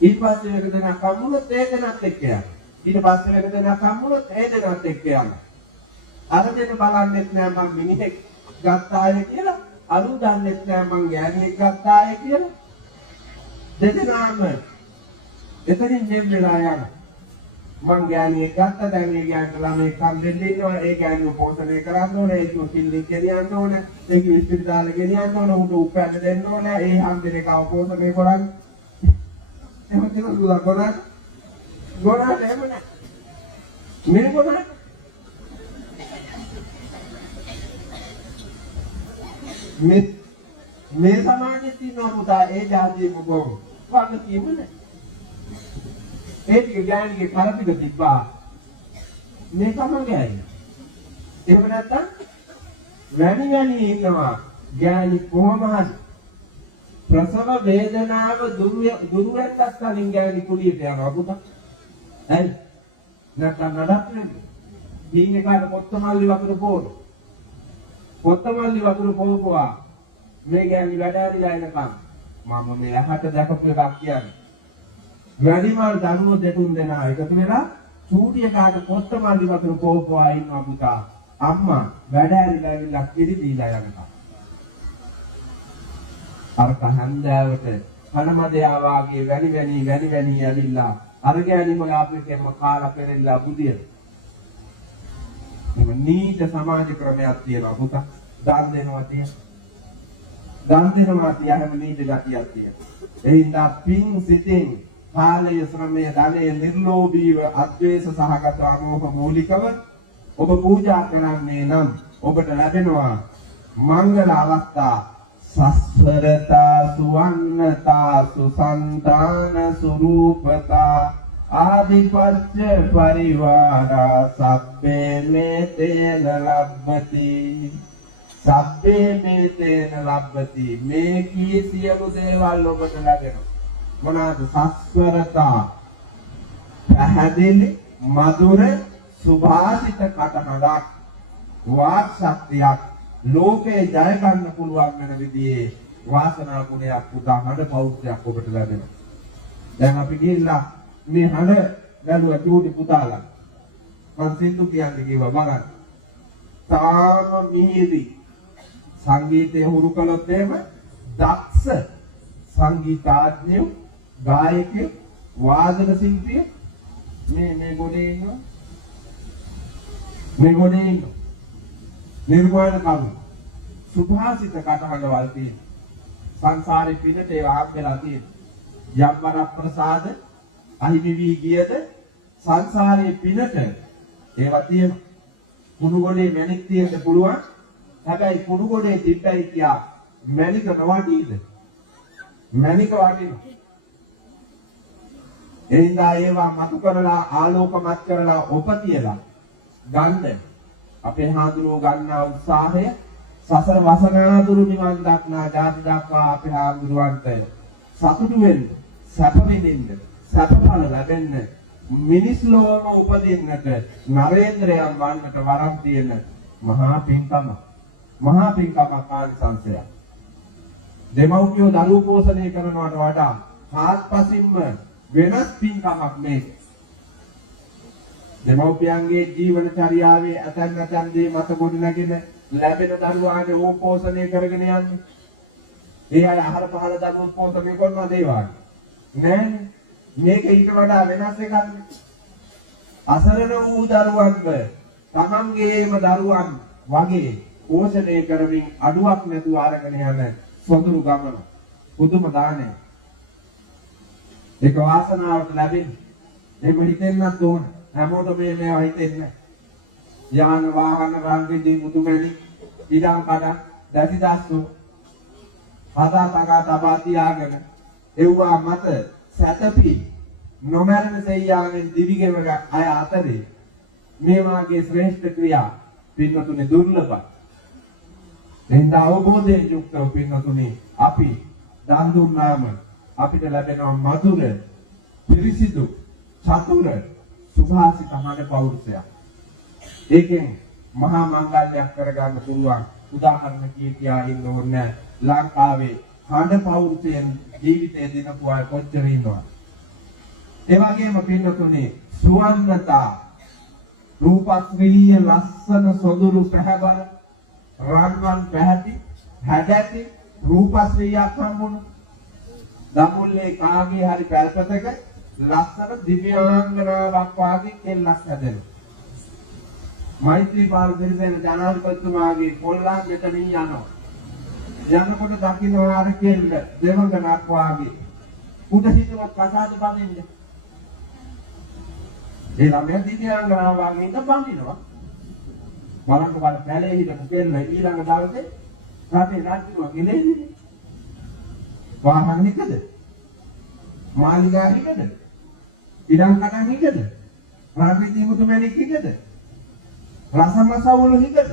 ඊට පස්සේ වෙන දෙනක් හම්බුනොත් ඒ දෙනත් එක්ක යනවා. ඊට පස්සේ වෙන දෙනක් හම්බුනොත් ඒ දෙනත් එක්ක යනවා. අර දෙන බලන්නෙත් නෑ මම මිනිහෙක් ගත්තාය කියලා අලු දන්නෙත් නෑ මං ගෑණියෙක් ගත්තාය කියලා දෙදෙනාම එතනින් නෙම්බෙලා යන මං ගෑණියෙක් ගත්තා දැන් මේ ගෑණිට ළමයි කම් දෙන්න ඉන්නවා ඒ ගෑණිව පෝෂණය කරන්න ඕනේ ඒක කිල්ලි ගෙනියන්න ඕනේ ඒක විශ්වවිද්‍යාලෙ ගෙනියන්න ඕනේ උට උපැන්න දෙන්න ඕනේ ඒ හැන්දේකව පෝෂණය කරන්න එහෙම කියලා ගොඩක් එහෙම නෑ මේ ගොඩක් මේ සමාජයේ තියෙන පුතා ඒ જાතිය මොකෝ වගේ කියන්නේ ඒ ටික ගෑණිගේ කරපිට තිබ්බා මේ කමගේ අය එහෙම නැත්තම් වැණි ඉන්නවා ගෑණි කොහොම හරි ප්‍රසව වේදනාව දුරුවෙන්නත් කලින් ගෑණි කුලියට යනවා පුතා ඇයි නැත්තම් නඩත්තුනේ දීන්නේ කාට පොත්තමල්ලි වතුර පොර කොත්තමල්ලි වතුර පොවපුවා මේ ගෑණි වැඩ හරිලා එනකම් මම මේ අහට දැකපු එකක් කියන්නේ වැඩිමල් දරුවෝ දෙතුන් දෙනා එකතු වෙලා චූටිය කාට කොත්තමල්ලි වතුර පොවපුවා ඉන්නවා පුතා අම්මා වැඩ හරිලා ඇවිල්ලා කිරි දීලා යනකම් අර කහන්දාවට කනමදයා වාගේ වැනි ඇවිල්ලා අර ගෑණිම ආපිටේම කාලා පෙරෙල්ලා බුදිය නීත සමාජ ක්‍රමයක් තියෙනවා පුතා දන් දෙනවා හැම නීත ගතියක් තියෙනවා එහිඳ පින් සිතින් කාලය ශ්‍රමය ධනය නිර්ලෝභීව අද්වේෂ සහගත අමෝහ මූලිකව ඔබ පූජා කරන්නේ නම් ඔබට ලැබෙනවා මංගල අවස්ථා සස්වරතා සුවන්නතා සුසන්තාන සුරූපතා ආදිපත්‍ය පරිවාරා සබ්බේ මේතේන ලබ්බති මේ කී සියලු දේවල් ඔබට ලැබෙනවා මොනවාද සස්වරතා පැහැදිලි මధుර සුභාසිත කටහඬක් වාක් ශක්තියක් ලෝකේ ජය ගන්න පුළුවන් වෙන විදිහේ වාසනා ගුණයක් පුතා හඬ පෞත්‍රයක් ඔබට ලැබෙනවා. දැන් අපි ගිහිල්ලා මේ හඬ බැලුවා චූටි පුතාලා. මම සින්දු කියන්නේ කිව්වා බලන්න. තාම මිහිරි සංගීතය හුරු කළොත් එහෙම දක්ෂ සංගීතඥයෝ ගායකයෝ වාදන ශිල්පියෝ මේ ගොඩේ ඉන්නවා. මේ ගොඩේ ඉන්නවා. නිර්මාණ කරු සුභාසිත කටහඬවල් තියෙන සංසාරේ පිටට ඒ ආප්පෙලා තියෙන යම් වර ප්‍රසාද අහිමි වී ගියද සංසාරයේ පිටට ඒවා තියෙන කුණු ගොඩේ මැණික් තියෙන්න පුළුවන්. හැබැයි කුණු ගොඩේ තිබ්බයි කියා මැණික නොවටීද? මැණික වටිනවා. එනිසා ඒවා මතු කරලා ආලෝකමත් කරලා ඔපතියලා ගන්න අපේ හාමුදුරුවෝ ගන්නා උත්සාහය සසර වසනාදුරු නිවන් දක්නා ජාති දක්වා අපේ හාමුදුරුවන්ට සතුටු වෙන්න, සැප විඳින්න, සැපඵල ලැබෙන්න, මිනිස් ලෝකම උපදින්නට නරේන්ද්‍රයන් වන්නට වරම් තියෙන මහා පින්කම. මහා පින්කමක් ආනිසංසය. දෙමව්පියෝ දරුවෝ පෝෂණය කරනවට වඩා හාත්පසින්ම වෙනස් පින්කමක් මේක. දෙමව්පියන්ගේ ජීවන චර්යාවේ ඇතැම් දේ මත ගොඩනගෙන ලැබෙන දරුවාගේ ඕ පෝෂණය කරගෙන යන්නේ. ඒ අය ආහාර පහල දරුවෝ පෝෂණය කරනවා දේවාගේ. නෑනේ. මේක ඊට වඩා වෙනස් එකක්. අසරණ වූ දරුවන්ව තමන්ගේම දරුවන් වගේ පෝෂණය කරමින් අඩුවක් නැතුව අරගෙන යන සොඳුරු ගමන. පුදුම දානය. ඒක වාසනාවට ලැබෙන්නේ. ඒක හිතෙන්නත් ඕන. හැමෝටම මේවා හිතෙන්නේ. යාන වාහන රංගෙදී මුතුමැණි ඉඩම් කඩම් දැසිදස්සු පදා තගා තබා තියාගෙන එව්වා මත සැතපි නොමරන සෙයියාගෙන් දිවිගෙවන අය අතරේ මේ වාගේ ශ්‍රේෂ්ඨ ක්‍රියා පින්වතුනි දුර්ලභයි. එඳ අවබෝධයෙන් යුක්තව පින්වතුනි අපි දන් දුන්නාම අපිට ලැබෙනවා මధుර පිරිසිදු චතුර සුභාසිත හඬ පෞරුෂයක්. ඒකෙන් මහා මංගල්‍යයක් කරගන්න පුළුවන්. උදාහරණ කියා ඉන්න ඕනේ ලංකාවේ හඬ පෞරුෂයෙන් ජීවිතය දිනපු අය කොච්චර ඉන්නවද? ඒ වගේම පින්නතුනි සුවන්නතා රූපස්ත්‍රීය ලස්සන සොඳුරු පැහැබර රන්වන් පැහැති හැඩැති රූපස්ත්‍රියක් හම්බුණා. දමුල්ලේ කාගේ හරි පැල්පතක ලස්සන දිව්‍යාංගනාවක් වාගේ කෙල්ලක් හැදෙනවා. මෛත්‍රීපාල දිරිසේන ජනාධිපතිතුමාගේ කොල්ලන් මෙතනින් යනවා. යනකොට දකින්න ආර කෙල්ල දෙවඟනක් වාගේ උඩ හිටවත් කසාද බඳින්න. ඒ ළමයා දිව්‍යාංගනාවක් වාගේ ඉඳ බඳිනවා. බලන්න බල පැලේ හිටපු කෙල්ල ඊළඟ දවසේ රටේ රාජ්‍යුව ගෙලෙන්නේ. වාහන හිටද? මාලිගා හිටද? ඉඩම් කඩම් හිටද? රාජ්‍ය මුතුමැණික් හිටද? රසමසවුල හිටද?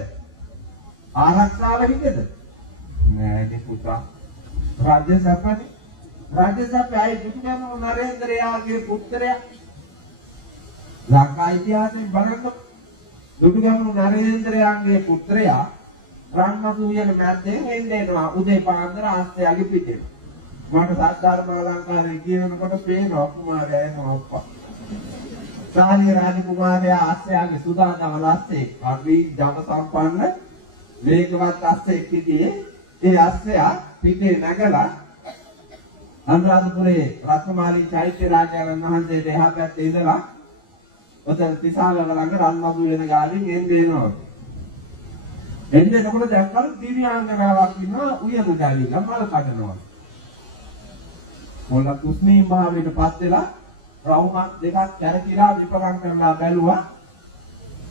ආරක්ෂාව හිටද? නෑ පුතා. රාජ්‍ය සැපනේ. රාජ්‍ය සැපයි දුන්නම නරේන්ද්‍රයාගේ පුත්‍රයා. ලංකා ඉතිහාසයෙන් බලන්න දුටුගැමුණු නරේන්ද්‍රයාගේ පුත්‍රයා රන්මතු වියන මැද්දෙන් එන්නෙනවා උදේ පාන්දර ආස්තයාගේ පිටේ. මට සද්ධර්ම අලංකාරය කියනකොට පේනවා කුමාරයා එනවා ඔප්පා. සාලිය රාජකුමාරයා ආස්තයාගේ සුදාදම ලස්සේ කවි ජන සම්පන්න වේගවත් අස්සෙක් සිටියේ. ඒ අස්සයා පිටේ නැගලා අනුරාධපුරේ රත්නමාලී චෛත්‍ය රාජානන් වහන්සේට එහා පැත්තේ ඉඳලා ඔතන තිසාල ළඟ රන්මතු වෙන ගාලින් එන්නවා. එන්නකොට දැක්කලු දිව්‍යාංගනාවක් ඉන්නවා උයන ගාලින් මල් කඩනවා. මොළ කුස්මී භාවයට පත් වෙලා රවුමක් දෙකක් කැරකිලා විපරම් කරලා බැලුවා.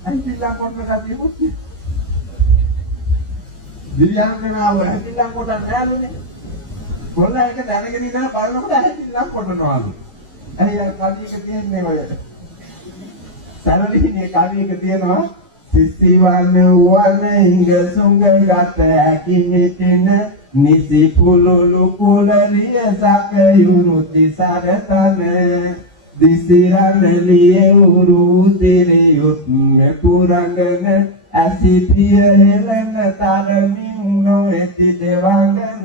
ඇහිලා කොන්න ගතියුත් දිව්‍යාංගනාව ඇහිලා කොට නෑලුනේ. මොළ එක දැනගෙන ඉඳලා බලනකොට ඇහිලා කොටනවාලු. ඇහිලා කඩියක තියන්නේ ඔයද? සරලිනේ කඩියක තියනවා සිසිවන වන ඉංග සුංග ගත ඇකිමිටින නිසි පුලුලු කුලරිය සකයුරු තිසරතන දිසිරන ලිය උරු දිරියුත් පුරංගන ඇසිපිය හෙලන තරමින් නොඇති දෙවඟන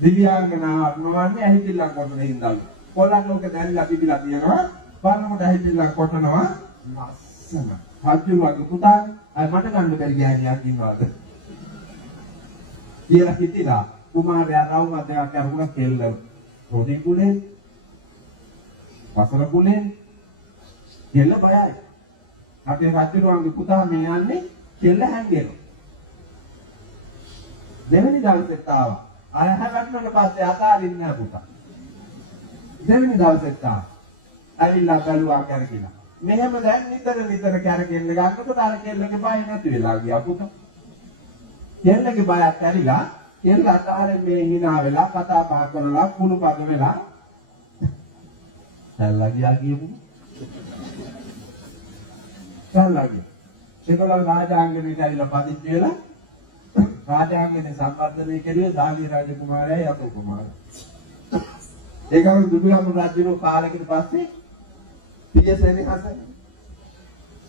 දිව්‍යාංගනාවක් නොවන්නේ ඇහිපිල්ලක් කොටන හින්දාලු. කොල්ලන් ලෝකේ දැරිලා පිටිලා තියෙනවා. බලනකොට ඇහිපිල්ලක් කොටනවා ලස්සන. හජ්ජුරුවගේ පුතා අය මට ගන්න බැරි ගෑණියක් ඉන්නවද? කියලා හිතිලා කුමාරයා රවුම දෙකක් අරගෙන කෙල්ල රොඩි කුලේ වසර කුලේ කෙල්ල බයයි. අපේ හජ්ජුරුවගේ පුතා මේ යන්නේ කෙල්ල හැංගෙනවා. දෙවෙනි දවසෙත් ආවා. අය හැවැටුණාට පස්සේ අතාරින්න නෑ පුතා. දෙවෙනි දවසෙත් ආවා. ඇවිල්ලා බැලුවා කරකිලා. මෙහෙම දැන් නිතර කරකින්න ගන්නකොට අර කෙල්ලගේ බය නැති වෙලා ගියා පුතා. කෙල්ලගේ බයත් ඇරිලා කෙල්ල අතාරෙන් මේ hina වෙලා කතා බහ කරලා කුණු පග වෙලා ඇල්ලා ගියා කියමු. සල්ලාගේ. ඒකවල රාජාංගණයට ඇවිල්ලා පදිච්ච වෙලා රාජාංගනේ සම්බන්ධනේ කෙරුවේ සාලි රාජකුමාරයයි අපෝ කුමාරයා. ඒකම දුටුගැමුණු රජුගේ කාලෙකට පස්සේ පියසෙනි හසයි.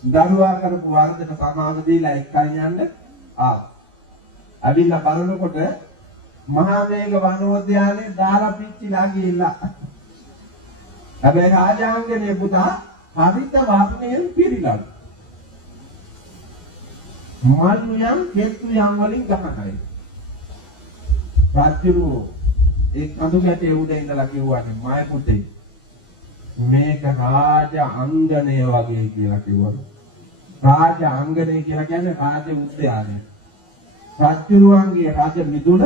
දරුවා කරපු වරදට සමාව දීලා එක්කන් යන්න ආවා. අවිල්ලා බලනකොට මහා මේඝ වනෝද්‍යානයේ දාලා පිච්චිලා ගිහිල්ලා. හැබැයි රාජාංගනේ පුතා හරිත වර්ණයෙන් පිරීලා. මල්ුයන් කෙත්තුයන් වලින් ගහනයි. රාජ්‍යරු ඒ කඳු ගැටේ උඩ ඉඳලා කිව්වනේ මාය පුතේ මේක රාජ අංගණය වගේ කියලා කිව්වලු. රාජ අංගණය කියලා කියන්නේ රාජ උද්‍යානය. රාජ්‍යරුවන්ගේ රාජ මිදුන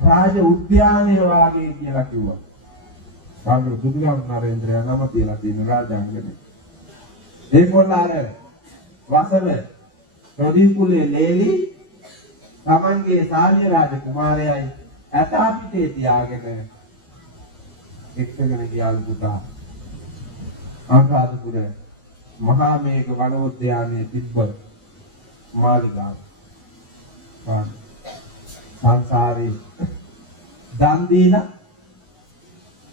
රාජ උද්‍යානය වගේ කියලා කිව්වා. සාගර දුර්ගම් නරේන්ද්‍රයා නම තියලා තියෙන රාජ අංගණය. ඒකෝල ආර වසල රොඩි කුලේ ලේලි තමන්ගේ සාලිය රාජ කුමාරයයි ඇතා පිටේ තියාගෙන එක්කගෙන ගියාලු පුතා. අනුරාධපුර මහා මේඝ වනෝද්‍යානයේ තිබ්බ මාලිගාව. සංසාරේ දන් දීලා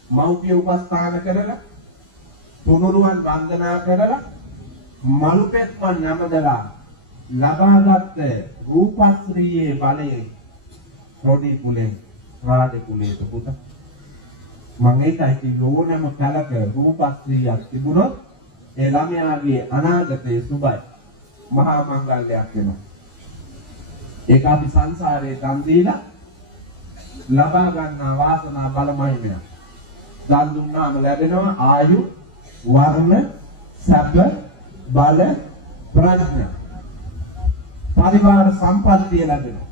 මෞපිය උපස්ථාන කරලා තුනුරුවන් වන්දනා කරලා මලුපෙත්ම නමදලා ලබාගත් රූපශ්‍රීයේ බලයෙන් රොඩි කුලේ රාජ කුලේ පුතා මම ඒකයි කිව්වේ ඕනෑම කලක රූපශ්‍රීයක් තිබුණොත් ඒ ළමයාගේ අනාගතයේ සුබයි මහා මංගල්‍යයක් වෙනවා. ඒක අපි සංසාරේ දන් දීලා ලබා ගන්නා වාසනා බලමහිමය. දන් දුන්නාම ලැබෙනවා ආයු වර්ණ සැප බල ප්‍රඥා පරිවාර සම්පත්තිය ලැබෙනවා.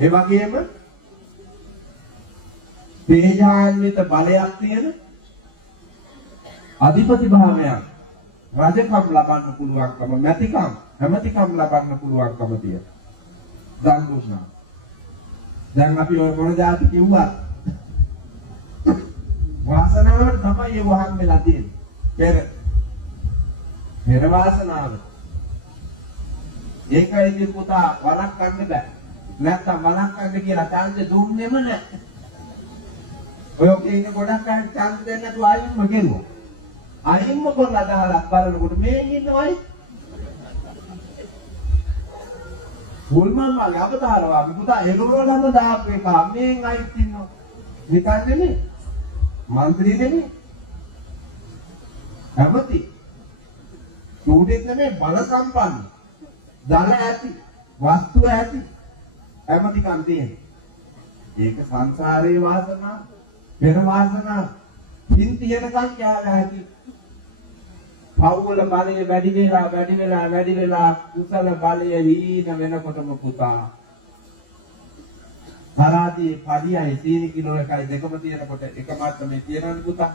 ඒ වගේම තේජාන්විත බලයක් තියෙන අධිපති භාවයක් රජකම් ලබන්න පුළුවන්කම මැතිකම් හැමතිකම් ලබන්න පුළුවන්කම තියෙන දන් දුන්නා. දැන් අපි ඔය මොන જાති කිව්වා වාසනාවට තමයි ඒ වහන් වෙලා තියෙන්නේ. පෙර වාසනාව. ඒකයි ඉතින් පුතා වලක් ගන්න බෑ. නැත්තම් වලක් ගන්න කියලා chance දුන්නෙම නැහැ. ඔය ඉන්න ගොඩක් අය chance දෙන්න නැතුව ආයෙම ගෙරුවා. ආයෙම කොල්ලා දාලා බලනකොට මේ ඉන්නවයි. මුල්මන්ගේ අවතාරවා පුතා එළවලම දාපු එක මේන් අයිත් ඉන්නවා. නිකන් නෙමෙයි. මන්ත්‍රී නෙමෙයි. හැමති. සූඩෙත් නෙමෙයි බල සම්පන්න. ධන ඇති, වස්තු ඇති. හැමතිකම් තියෙන. ඒක සංසාරේ වාසනාව, පෙර වාසනාව. පින් තියෙනකන් යාලා ඇති. පවුල බලය වැඩි වෙලා කුසල බලය හීන වෙනකොටම පුතා තරාදී පඩියයි සීනි කිලෝ එකයි දෙකම තියෙනකොට එක මාත්‍රමේ තියෙනවනේ පුතා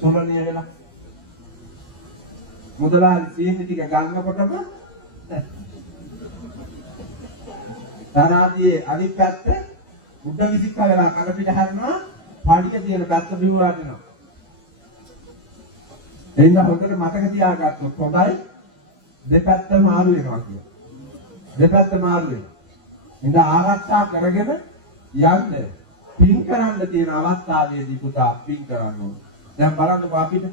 සොලනිය වෙලා මුදලාලි සීනි ටික ගන්නකොටම තරාදී අනිත් පැත්ත උඩ විසික වෙලා කන පිට හැරෙනවා පඩිය තියෙන පැත්ත බිව්වාට යනවා. එන්න හොඳට මතක තියාගත්තොත් හොඳයි දෙපැත්ත මාරු වෙනවා කියලා. දෙපැත්ත මාරු වෙනවා. ඉඳ ආරක්ෂා කරගෙන යන්න පින් කරන්න තියෙන අවස්ථාවේදී පුතා පින් කරන්න ඕනේ. දැන් බලන්නකෝ අපිට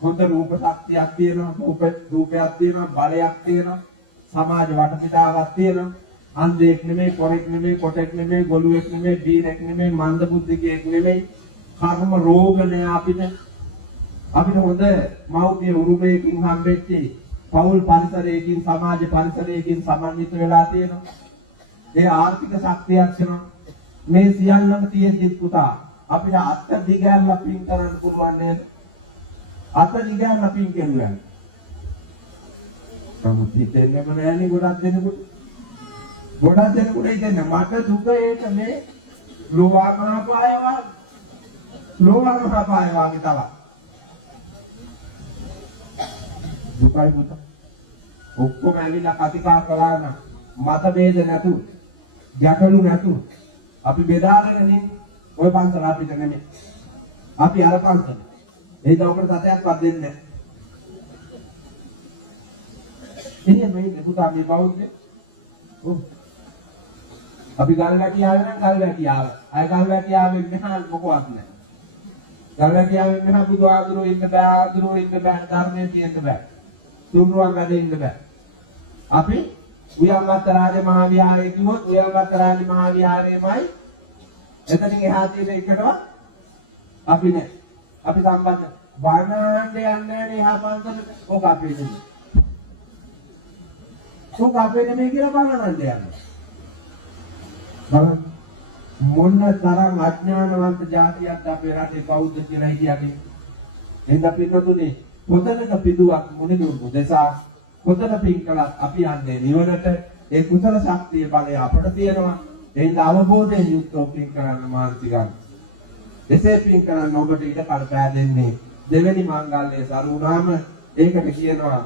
හොඳ රූප ශක්තියක් තියෙනවා, රූපයක් තියෙනවා, බලයක් තියෙනවා, සමාජ වටපිටාවක් තියෙනවා. අන්ධෙක් නෙමෙයි, කොරෙක් නෙමෙයි, කොටෙක් නෙමෙයි, ගොළුෙක් නෙමෙයි, බීරෙක් නෙමෙයි, මන්ද බුද්ධිකයෙක් නෙමෙයි. කර්ම රෝග නෑ අපිට. අපිට හොඳ මෞපිය උරුමයකින් හම්බෙච්ච පෞල් පරිසරයකින්, සමාජ පරිසරයකින් සමන්විත වෙලා තියෙනවා. ඒ ආර්ථික ශක්තියක් වෙනවා. මේ සියල්ලම තියෙද්දි පුතා අපිට අත්ත දිගැල්ලා පින් කරන්න පුළුවන් නේද? අත දිගැල්ලා පින් කෙරුවා. නමුත් හිතෙන්නේම නෑනේ ගොඩක් දෙනෙකුට. ගොඩක් දෙනෙකුට හිතෙන්නේ මට දුක ඒක මේ ලෝවා මහපාය වාගේ. ලෝවා මහපාය වාගේ තමයි. දුකයි පුතා. ඔක්කොම ඇවිල්ලා කතිකා කළා නම් මත ભેද නැතුව, ගැටලු නැතුව අපි බෙදාගෙන ඉන්නේ. ඔය පන්සල අපිට නෙමෙයි. අපි අර පන්සල. ඒ දවකට තතයක්වත් දෙන්නේ නැහැ. ඉතින් මේ පුතා මේ බෞද්ධ අපි ගල්වැටියාවේ නම් ගල්වැටියාව. අය ගල්වැටියාවේ මෙහා මොකවත් නැහැ. ගල්වැටියාවේ මෙහා බුදු ආදුරෝ ඉන්න බෑ, ආදුරෝ ඉන්න බෑ, ධර්මයේ තියෙන්න බෑ. තුන්රුවන් වැඩ ඉන්න බෑ. අපි උයන්වත්ත රාජ මහා විහාරයේ කිව්වොත් උයන්වත්ත රාජ මහා විහාරයේමයි එතනින් එහා තියෙන එකටවත් අපි නෑ. අපි සම්බන්ධ වර්ණාණ්ඩ යන්නේ නෑනේ එහා පන්සලට. ඕක අපේ නෙමෙයි. ඕක අපේ නෙමෙයි කියලා වර්ණාණ්ඩ යන්නේ. බලන්න මොන තරම් අඥානවන්ත જાතියක් අපේ රටේ බෞද්ධ කියලා හිටියනේ. එහෙනම් පිටුතුනේ කොතනක පිටුවක් මුනිදුරු දෙසා කොතන පින් කළත් අපි යන්නේ නිවනට. ඒ කුසල ශක්තිය බලය අපට තියෙනවා. එහෙනම් අවබෝධයෙන් යුක්තව පින් කරන්න මානසික ගන්න. එසේ පින් කරන්න ඔබට ඊට කර පෑදෙන්නේ දෙවෙනි මංගල්‍යය සරු වුණාම ඒකට කියනවා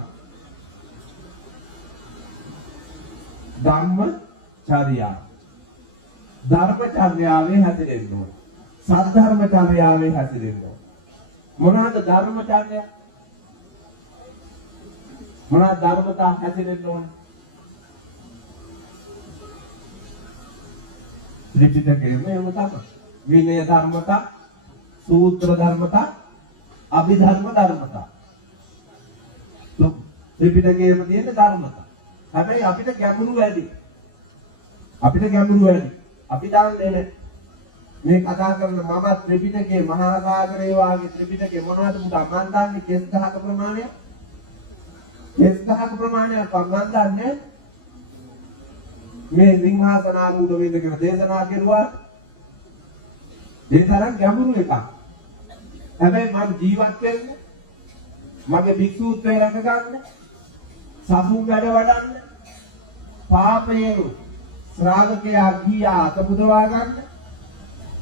ධම්මචර්යා. ධර්මචර්යාවේ හැසිරෙන්න ඕන. සද්ධර්මචර්යාවේ හැසිරෙන්න ඕන. මොනවාද ධර්මචර්ය? මොනවාද ධර්මතා හැසිරෙන්න ඕන? ත්‍රිපිටකයේම එහෙම තමයි. විනය ධර්මතා, සූත්‍ර ධර්මතා, අභිධර්ම ධර්මතා. ත්‍රිපිටකයේම තියෙන ධර්මතා. හැබැයි අපිට ගැඹුරු වැඩි. අපිට ගැඹුරු වැඩි. අපි දන්නේ මේ කතා කරන මම ත්‍රිපිටකයේ මහා සාගරේ වාගේ ත්‍රිපිටකේ මොනවද පුතා මන් දන්නේ කෙස් ගහක ප්‍රමාණය? කෙස් ගහක ප්‍රමාණය මන් දන්නේ මේ සිංහාසනාරූඪ වෙන්න කියලා දේශනා කෙරුවා. ඒ තරම් ගැඹුරු එකක්. හැබැයි මම ජීවත් වෙන්නේ මගේ භික්ෂූත්වය රැක ගන්න, සසුන් වැඩ වඩන්න, පාපයෙන් ශ්‍රාවකයා ගියා අතපුදවා ගන්න.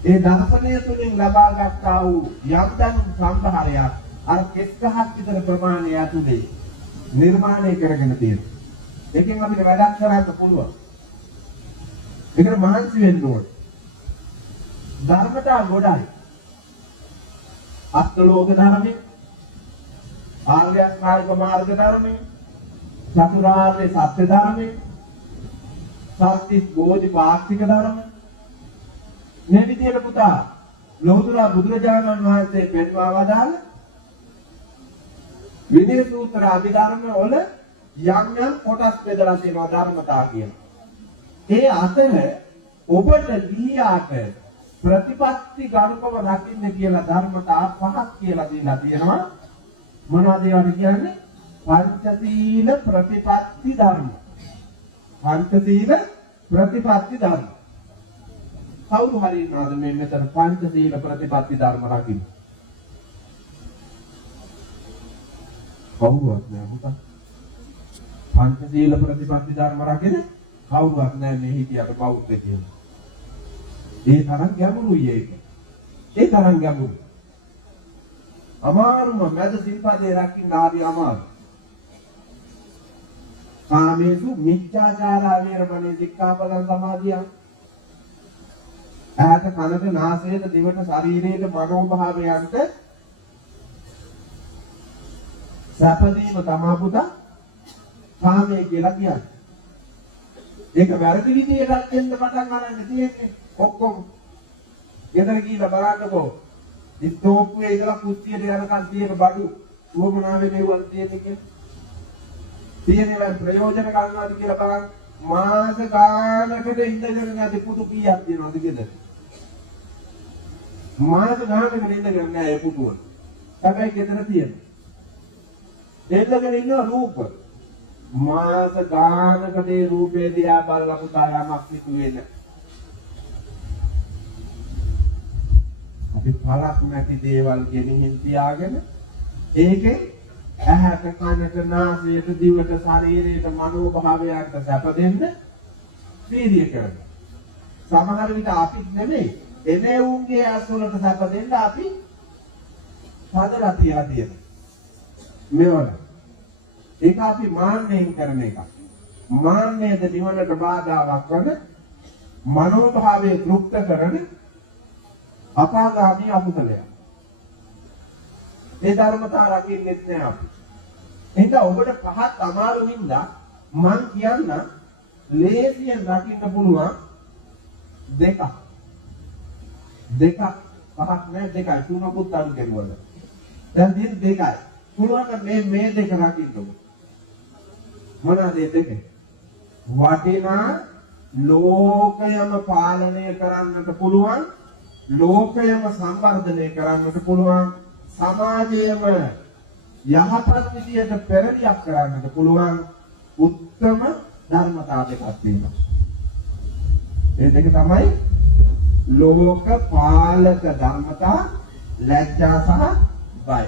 ඒ දර්ශනය තුළින් ලබා ගන්නා වූ යම් දැනුම් සම්භාරයක් අර කෙස් ගහක් විතර ප්‍රමාණය ඇතුලේ නිර්මාණය කරගෙන තියෙනවා. ඒකෙන් අපිට වැඩක් කරන්න පුළුවන්. ඒකට මහන්සි වෙන්න ඕනේ. ධර්මතා ගොඩයි. අෂ්ටලෝක ධර්මයේ, ආර්ය අෂ්ටාංගික මාර්ග ධර්මයේ, චතුරාර්ය සත්‍ය ධර්මයේ, සත්‍විස් බෝධිපාක්ෂික ධර්ම. මේ විදිහට පුතා ලෝතුරා බුදුරජාණන් වහන්සේ පෙන්වා වදාළ විනය සූත්‍ර අභිධර්ම වල යම් යම් කොටස් බෙදලා තියෙනවා ධර්මතා කියන. ඒ අතර ඔබට ගියාට ප්‍රතිපත්ති ගරුකව රකින්න කියලා ධර්මතා පහක් කියලා දීලා තියෙනවා. මොනවද ඒවට කියන්නේ? පංචශීල ප්‍රතිපත්ති ධර්ම. පංචශීල ප්‍රතිපත්ති ධර්ම. කවුරු හරි ඉන්නවද මේ මෙතන පංචශීල ප්‍රතිපත්ති ධර්ම රකින්න? කවුරුවත් නෑ පුතා. පංචශීල ප්‍රතිපත්ති ධර්ම රකින්න කවුරුවත් නෑ මේ හිටියට බෞද්ධ කියලා. ඒ තරම් ගැඹුරුයි ඒක. ඒ තරම් ගැඹුරු. අමාරුම මැද සිල්පදේ රකින්න ආදී අමාරු. කාමේසු මිච්ඡාචාරා වේරමණී සික්ඛාපදං සමාදියා. ඇහැට කනට නාසයට දිවට ශරීරයට මනෝභාවයන්ට සැපදීම තමා පුතා කාමයේ කියලා කියන්නේ. ඒක වැරදි විදියටත් දෙන්න පටන් ගන්න තියෙන්නේ. ඔක්කොම ගෙදර ගිහිල්ලා බලන්නකෝ. ඉස්තෝප්පුවේ ඉඳලා කුස්සියට යනකම් තියෙන බඩු වමනාවේ මේවල් තියෙන්නේ කියලා. තියෙනවා ප්‍රයෝජන ගන්නවාද කියලා බලන්න. මාස ගානකට ඉඳගෙන නැති පුතු කීයක් දෙනවද කියලා. මාස ගානකට ඉඳගෙන නැහැ ඒ පුතුව. හැබැයි ගෙදර තියෙනවා. දෙල්ලගෙන ඉන්නවා රූප. මාස ගානකට ඒ රූපේ දිහා බලලා පුතා යමක් හිතුවේ නැහැ. අපි පළක් නැති දේවල් ගෙනින් තියාගෙන ඒකේ ඇහැට කනට නාසයට දිවට ශරීරයට මනෝභාවයන්ට සැප දෙන්න වීර්ය කරනවා. සමහර විට අපිත් නෙමෙයි එනේ උන්ගේ ඇස්වලට සැප දෙන්න අපි හදලා තියලා තියෙනවා. මේවල ඒක අපි මාන්නයෙන් කරන එකක්. මාන්නයද නිවනට බාධාවක් වන මනෝභාවයේ තෘප්ත කරන අපාගාමී අකුසලයක්. ඒ ධර්මතාව රකින්නෙත් නෑ අපි. එහෙනම් ඔබට පහත් අමාරු හින්දා මං කියන්න ලේසියෙන් රකින්න පුළුවන් දෙකක්. පහක් නෑ දෙකයි. තුනකුත් අඩු කෙරුවද. දැන් තියෙන දෙකයි. පුළුවන් මේ දෙක රකින්න. මොනවාද මේ දෙක? වටිනා ලෝකයම පාලනය කරන්නට පුළුවන්, ලෝකයම සංවර්ධනය කරන්නට පුළුවන්, සමාජයේම යහපත් විදියට පෙරලියක් කරන්නට පුළුවන් උත්තම ධර්මතාව දෙකක් තියෙනවා. ඒ දෙක තමයි ලෝක පාලක ධර්මතා ලැජ්ජා සහ බය.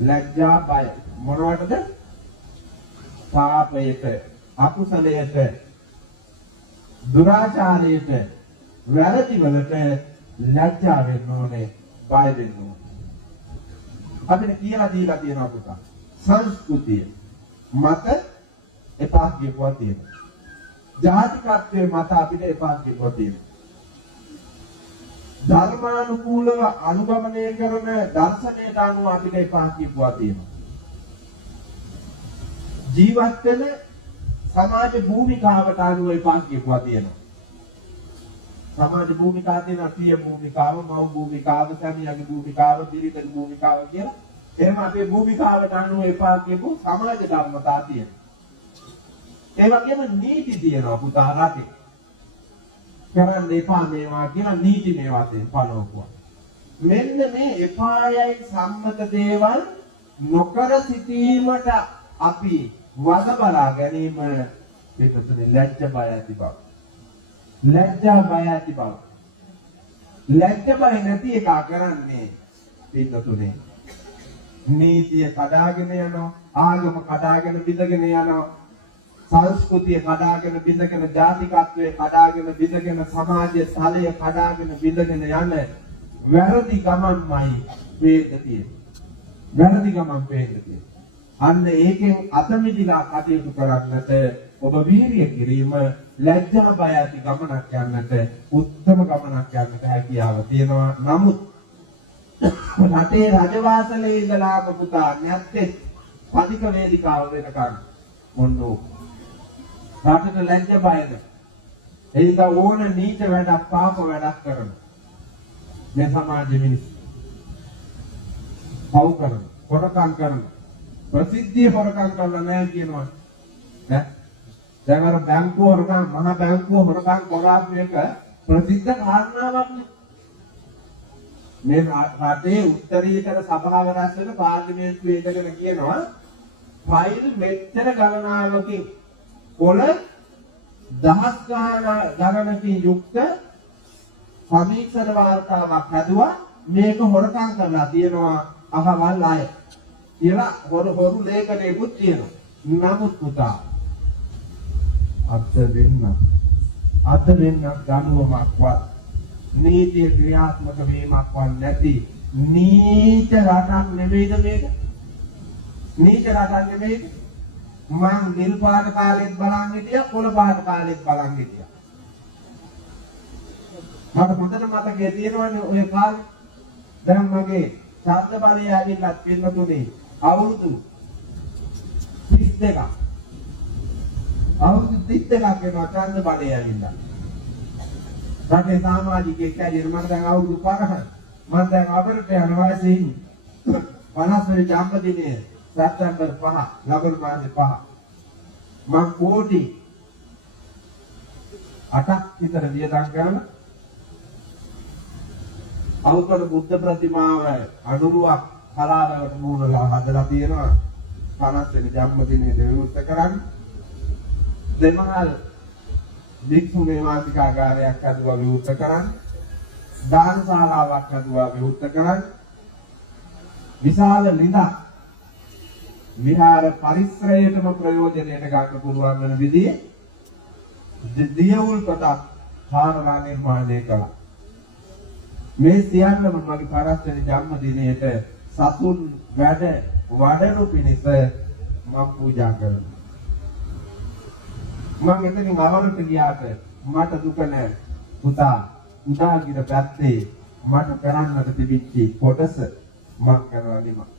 ලැජ්ජා බය මොනවටද? පාපයට, අකුසලයට, දුරාචාරයට, වැරදි වලට ලැජ්ජා වෙන්න ඕනේ, බය වෙන්න ඕනේ. අපිට කියලා දීලා තියෙනවා පුතා. සංස්කෘතිය මත එපා කියපුවා තියෙනවා. ජාතිකත්වයේ මත අපිට එපා කියපුවා තියෙනවා. ධර්මානුකූලව අනුගමනය කරන දර්ශනයට අනුව අපිට එපා කියපුවා තියෙනවා. ජීවත් වෙන සමාජ භූමිකාවට අනුව එපා කියපුවා තියෙනවා. සමාජ භූමිකාව තියෙනවා, පිය භූමිකාව, මව් භූමිකාව, සැමියාගේ භූමිකාව, දිරිතගේ භූමිකාව කියලා. එහෙම අපේ භූමිකාවට අනුව එපා කියපු සමාජ ධර්මතා තියෙනවා. ඒ වගේම නීති තියෙනවා පුතා රටේ. කරන්න එපා මේවා කියලා නීති මේ වශයෙන් පනවපුවා. මෙන්න මේ එපායයි සම්මත දේවල් නොකර සිටීමට අපි වද බලා ගැනීම පිටුතුනේ ලැජ්ජ බය ඇති බව. ලැජ්ජා බය ඇති බව. ලැජ්ජ බය නැති එක කරන්නේ පිටුතුනේ නීතිය කඩාගෙන යනවා, ආගම කඩාගෙන බිඳගෙන යනවා, සංස්කෘතිය කඩාගෙන බිඳගෙන, ජාතිකත්වයේ කඩාගෙන බිඳගෙන, සමාජයේ තලය කඩාගෙන බිඳගෙන යන වැරදි ගමන්මයි වේද තියෙන්නේ. වැරදි ගමන් වේද තියෙන්නේ. අන්න ඒකෙන් අත මිදලා කටයුතු කරන්නට ඔබ වීරිය කිරීම ලැජ්ජා බය ඇති ගමනක් යන්නට, උත්තම ගමනක් යන්නට හැකියාව තියෙනවා. නමුත් රටේ රජවාසලේ ඉඳලාම පුතා නැත්තේ පදික වේදිකාව වෙනකන් මොන්නෝ රටට ලැජ්ජ බයද එයිද ඕන නීච වැඩක්, පාප වැඩක් කරන මේ සමාජෙ මිනිස්සු පව් කරන, හොරකම් කරන, ප්‍රසිද්ධිය හොරකම් කරලා නැහැ කියනවා ඈ. දැන් අර බැංකුව හොරකම්, මහා බැංකුව හොරකම් කරාත් මේක ප්‍රසිද්ධ කාරණාවක් නේ. මේ රටේ උත්තරීතර සභාව රැස් වෙන පාර්ලිමේන්තුවේ ඉඳගෙන කියනවා ෆයිල් මෙච්චර ගණනාවකින් කොළ දහස් ගණනකින් යුක්ත සමීක්ෂණ වාර්තාවක් හදුවා මේක හොරකම් කරලා තියෙනවා අහවල් අය කියලා හොරු ලේඛනයකුත් තියෙනවා. නමුත් පුතා අද වෙන්න ගනුවමක්වත් නීතිය ක්‍රියාත්මක වීමක්වත් නැති නීච රටක් නෙමෙයිද මේක? නීච රටක් නෙමෙයිද? මං නිල් පාට කාලෙත් බලන් හිටියා, කොළ පාට කාලෙත් බලන් හිටියා. මට හොඳට මතකයේ තියෙනවනේ ඔය කාලේ. දැන් මගේ ශබ්ද බලය ඇවිල්ලා පින්නතුනේ අවුරුදු 32ක්. අවුරුදු 32ක් වෙනවා ඡන්ද බලය ඇවිල්ලා. රටේ සමාජිකයෙක් ඇවිල්ලා මට දැන් අවුරුදු 50ක්. මම දැන් අපරට යන වයසේ ඉන්නේ. 50 වෙනි ජන්මදිනයේ සැප්තැම්බර් 5 ලබන මාසේ 5 මම කෝටි 8ක් විතර වියදම් කරලා අවුරුදු බුද්ධ ප්‍රතිමාව අනුරුවක් කලාවකට මූලලා හදලා තියෙනවා 50 වෙනි ජන්මදිනයේ විවෘත කරන්න. දෙමහල් වික්ෂු නිවාසිකාගාරයක් හදුවා විවෘත කරන්න. දානශාලාවක් හදුවා විවෘත කරන්න. විශාල ලිඳක් විහාර පරිසරයටම ප්‍රයෝජනයට ගන්න පුළුවන් වෙන විදිහේ දියවුල් කොටක් හාරලා නිර්මාණය කළා. මේ සියල්ලම මගේ 50 වෙනි ජන්මදිනයේට සතුන් වැඩ වඩනු පිණිස මම පූජා කරනවා. මම එතනින් අවරට ගියාට මට දුක නැහැ. පුතා උදාගිර පැත්තේ මට කරන්නට තිබිච්ච කොටස මම කරලා නෙමෙයි.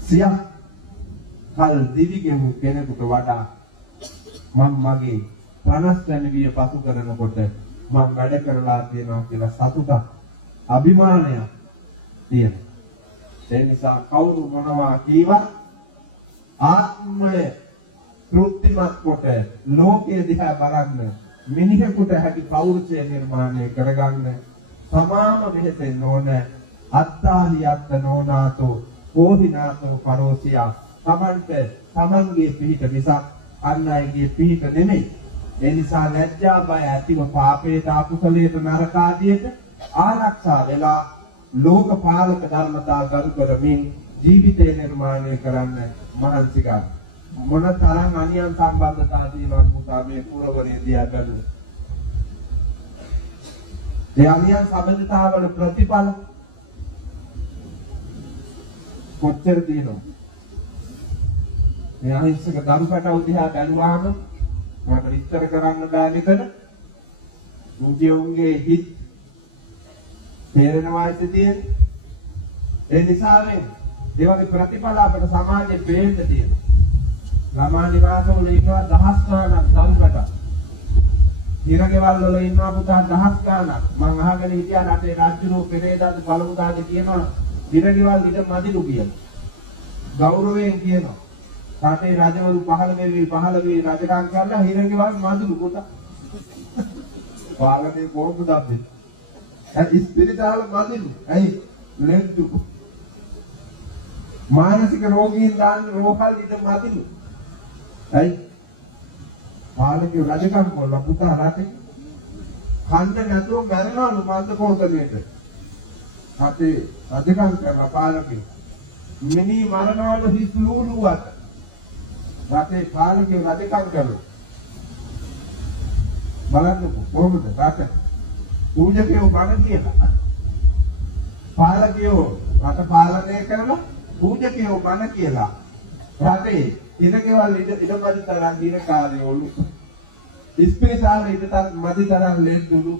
සියක් කල් දිවිගෙමු කෙනෙකුට වඩා මම මගේ 50 වෙනි විය පසු කරනකොට මම වැඩ කරලා තියෙනවා කියලා සතුටක් අභිමානයක් තියෙනවා. ඒ නිසා කවුරු මොනවා කීවත් ආත්මය තෘප්තිමත් කොට ලෝකයේ දිහා බලන්න මිනිහෙකුට හැකි පෞරුෂය නිර්මාණය කරගන්න තමාම මෙහෙතෙන්න ඕන. අත්තාහි අත්ත නෝනාතෝ කෝහිනාතෝ පරෝසියා තමන්ගේ පිහිට නිසා අන් අයගේ පිහිට නෙමෙයි. ඒ නිසා ලැජ්ජා බය ඇතිව පාපයට අකුසලයට නරක ආදියට ආරක්ෂා වෙලා ලෝකපාලක ධර්මතා ගරු කරමින් ජීවිතය නිර්මාණය කරන්න මහන්සි ගන්න. මොනතරම් අනියම් සම්බන්ධතා තියෙනවද පුතා මේ පුරවරේ දිහා බලන්න. ඒ අනියම් සම්බන්ධතාවල ප්‍රතිඵල කොච්චර තියෙනවද? මේ අහිංසක දරු පැටව දිහා බැලුවාම මට විස්තර කරන්න බෑ මෙතන. මුගේ හිත් තේරෙනවා ඉතින්. ඒ නිසා මේ වගේ ප්‍රතිඵල අපේ සමාජයේ පේන්න තියෙනවා. ළමා නිවාසවල ඉන්නවා දහස් ගණනක් දරු පැටව. හිරගෙවල් වල ඉන්නවා පුතා දහස් ගණනක්. මං අහගෙන හිටියා රටේ රාජ්‍යරෝ පෙරේදාද බලමුදාද කියනවා හිරගෙවල් ඉඳ මදිලු කියලා. ගෞරවයෙන් කියනවා. රටේ රජවරු 15 රජකම් කරලා හිරගෙවල් මදිලු පුතා. පාලකේ කොහොමද අපි? ඉස්පිරිතාල මදිලු. ඇයි? ලෙඩු. මානසික රෝගීන් දාන්න රෝහල් ඉඳ මදිලු. ඇයි? පාලකේ රජකම් කරලා පුතා රටේ කන්න නැතුව මැරෙනවලු මන්ද කෝටලේට. රටේ රජකම් කරලා පාලකේ මිනි මරනවලු හිස් ලූලුවට. රටේ පාලකේ රජකම් කරලා බලන්නකො කොහොමද රට පූජකයෝ බණ කියලා. පාලකයෝ රට පාලනය කරලා පූජකයෝ බණ කියලා. රටේ ඉනකේවල් ඉඩමදි තරම් දින කාර්යවලු. ඉස්පිරිතාල ඉදතත් මදි තරම් ලෙඩුලු.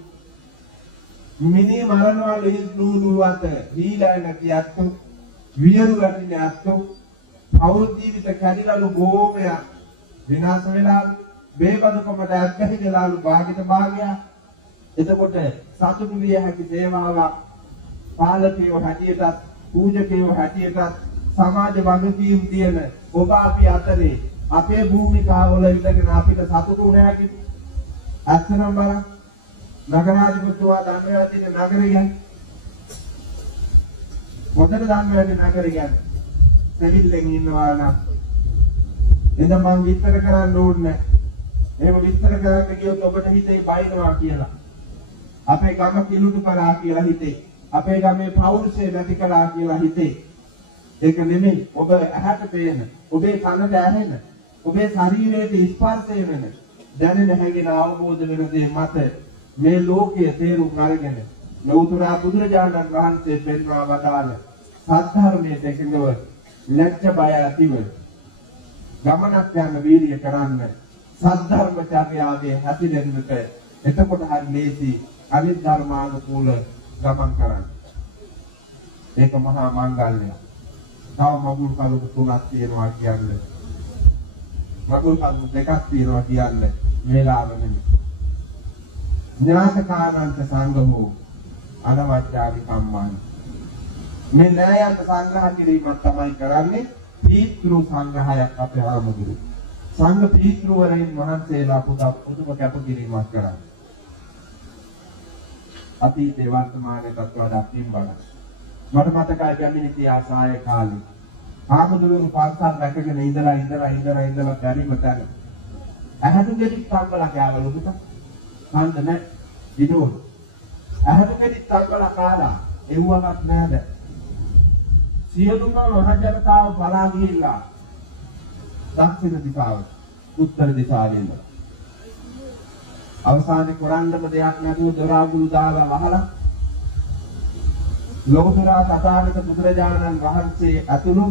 මිනි මරණවල හිස් ලූලුවට හීලා නැති අත්තු වියරු ගැටින අත්තු පෞල් ජීවිත කැඩිලාලු ගෝමයක් විනාශ වෙලාලු. බේබදුකමට අත්හැහිලාලු භාගිත භාගයක්. එතකොට සතුටු විය හැකි සේවාවක් පාලකයෝ හැටියටත් පූජකයෝ හැටියටත් සමාජ වගකීම් තියෙන ඔබ අපි අතරේ අපේ භූමිකාවල ඉඳගෙන අපිට සතුටු වෙන්න හැකි. අත්තරම් බලන්න නගරාධිපතිතුමා දන්නවද ඉතින් නගරය ගැන? මොකද දන්නවද නගරය ගැන? දෙවිල්ලෙන් ඉන්නවා නම් එඳ මම විස්තර කරන්න ඕනේ. එහෙම විස්තර කරන්න ගියොත් ඔබට හිතේ බයිනවා කියලා. අපේ ගම කිලුටු කරා කියලා හිතේ. අපේ ගමේ පෞරුෂය නැති කරා කියලා හිතේ. ඒක නෙමෙයි. ඔබ ඇහැට පේන, ඔබේ කනට ඇහෙන, ඔබේ ශරීරයේ ස්පර්ශය වෙන, දැනෙන හැඟෙන අවබෝධ වෙන දේ මත මේ ලෝකයේ තේරුම් අරගෙන ලෞතුරා බුදුරජාණන් වහන්සේ පෙන්වා වදාළ සත්‍ය දෙකඟව ලැජ්ජ බය ඇතිව ගමනක් යන වීර්ය කරන්න සද්ධර්මචර්යාවේ හැසිරෙන්නට. එතකොට හරි ලේසි අනිත් ධර්මානුකූල ගමන් කරන්න. ඒක මහා මංගල්‍යය. තව මගුල් කලු තුනක් තියෙනවා කියන්නේ. මගුල් කලු දෙකක් තියෙනවා කියන්නේ මේලාව නෙමෙයි. ඥාතකාරන්ත සංගමෝ අනවත්‍යාවි කම්මාන. මේ නෑයන්ට සංග්‍රහ කිරීමක් තමයි කරන්නේ. පීතෘ සංග්‍රහයක් අපේ ආමුදුරු. සංඝ පීතෘවරයන් වහන්සේලා පුදුම කැපකිරීමක් කරන්නේ. අතීතේ වර්තමානයේටත් වඩා පින්බල. මට මතකයි ගැමිණි ආසාය කාලේ. ආමුදුරුන් පාසල් රැකගෙන ඉඳලා බැරිම තැන. ඇහැටු ගෙඩි තම්බලා කෑවලු පුතා. කන්ද නැහැ. විනෝද. ඇහැටු ගෙඩි තම්බලා කාලා එව්වමක් නෑද. සියලුම මහ ජනතාව බලා ගිහිල්ලා දක්ෂිණ දිශාව උත්තර දිශාවෙන් අවසානයේ කරන්නම දෙයක් නැතුව දොරාගුළු දාලා වහලා ලෝතර තථාගත බුදුරජාණන් වහන්සේ අතුළු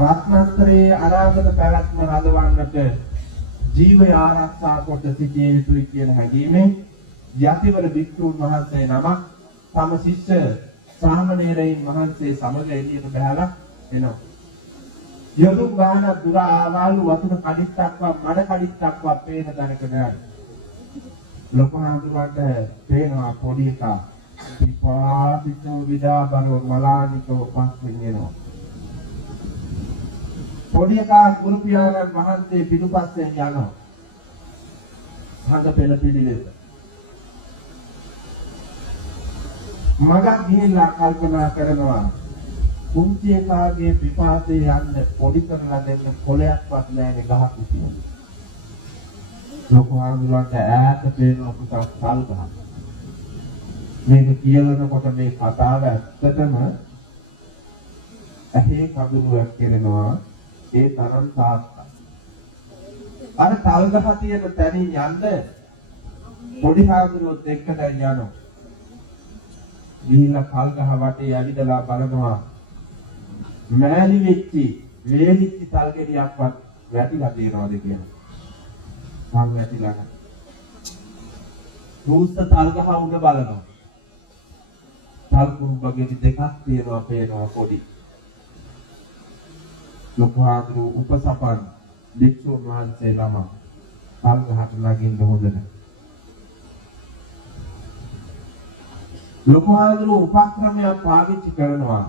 රත්නත්‍රයේ අනාගත පැවැත්ම රඳවන්නට ජීවය ආරක්ෂා කොට සිටිය යුතුයි කියන හැඟීමෙන් යතිවර භික්ෂුන් වහන්සේ නමක් තම ශිෂ්‍ය සාමණේරයන් වහන්සේ සමග එළියට බහලා එනවා. යොදුන් ගාන දුර ආවාලු වතුර කඩਿੱත්තක්වත් මඩ කඩਿੱත්තක්වත් පේන තැනක නෑ. ලොකු හඳුරන්න පේනවා පොඩි එකා. විපාදිතෝ විදා බලෝ මලානිකෝ පස්වෙන් එනවා. පොඩි එකා ගුරු පියාණන් වහන්සේ පිටුපස්සෙන් යනවා. හඳ පෙළ පිළිවෙත. මගක් ගිහිල්ලා කල්පනා කරනවා කුංචි එකාගේ පිපාසයේ යන්න පොඩි කරලා දෙන්න කොලයක්වත් නැහැනේ ගහක් තියෙන. ලොකු ආඳුරන්ට ඈත පේන පුතක් සල් ගහ. මේක කියනකොට මේ කතාව ඇත්තටම ඇහි කඳුරුවක් කරනවා ඒ තරම් තාක්කා. අර තල් ගහ තියෙන තැනින් යන්න පොඩි ආඳුරුවත් එක්ක දැන් යනවා. ගිහිල්ලා කල් ගහ වටේ ඇවිදලා බලනවා මෑලි වෙච්චි වේලිච්ච තල් ගෙඩියක්වත් වැටිලා තියෙනවද කියලා. මම වැටිලා නැහැ. දුස්ත තල් ගහ උඩ බලනවා. තල් කුරුම්බගේ දෙකක් තියෙනවා පේනවා පොඩි. ලොකු ආඳුරු උපසපන් භික්ෂුන් වහන්සේ ළම තල් ගහට ළඟින් හොඳ නැහැ. ලොකු ආඳුරු උපක්‍රමයක් පාවිච්චි කරනවා.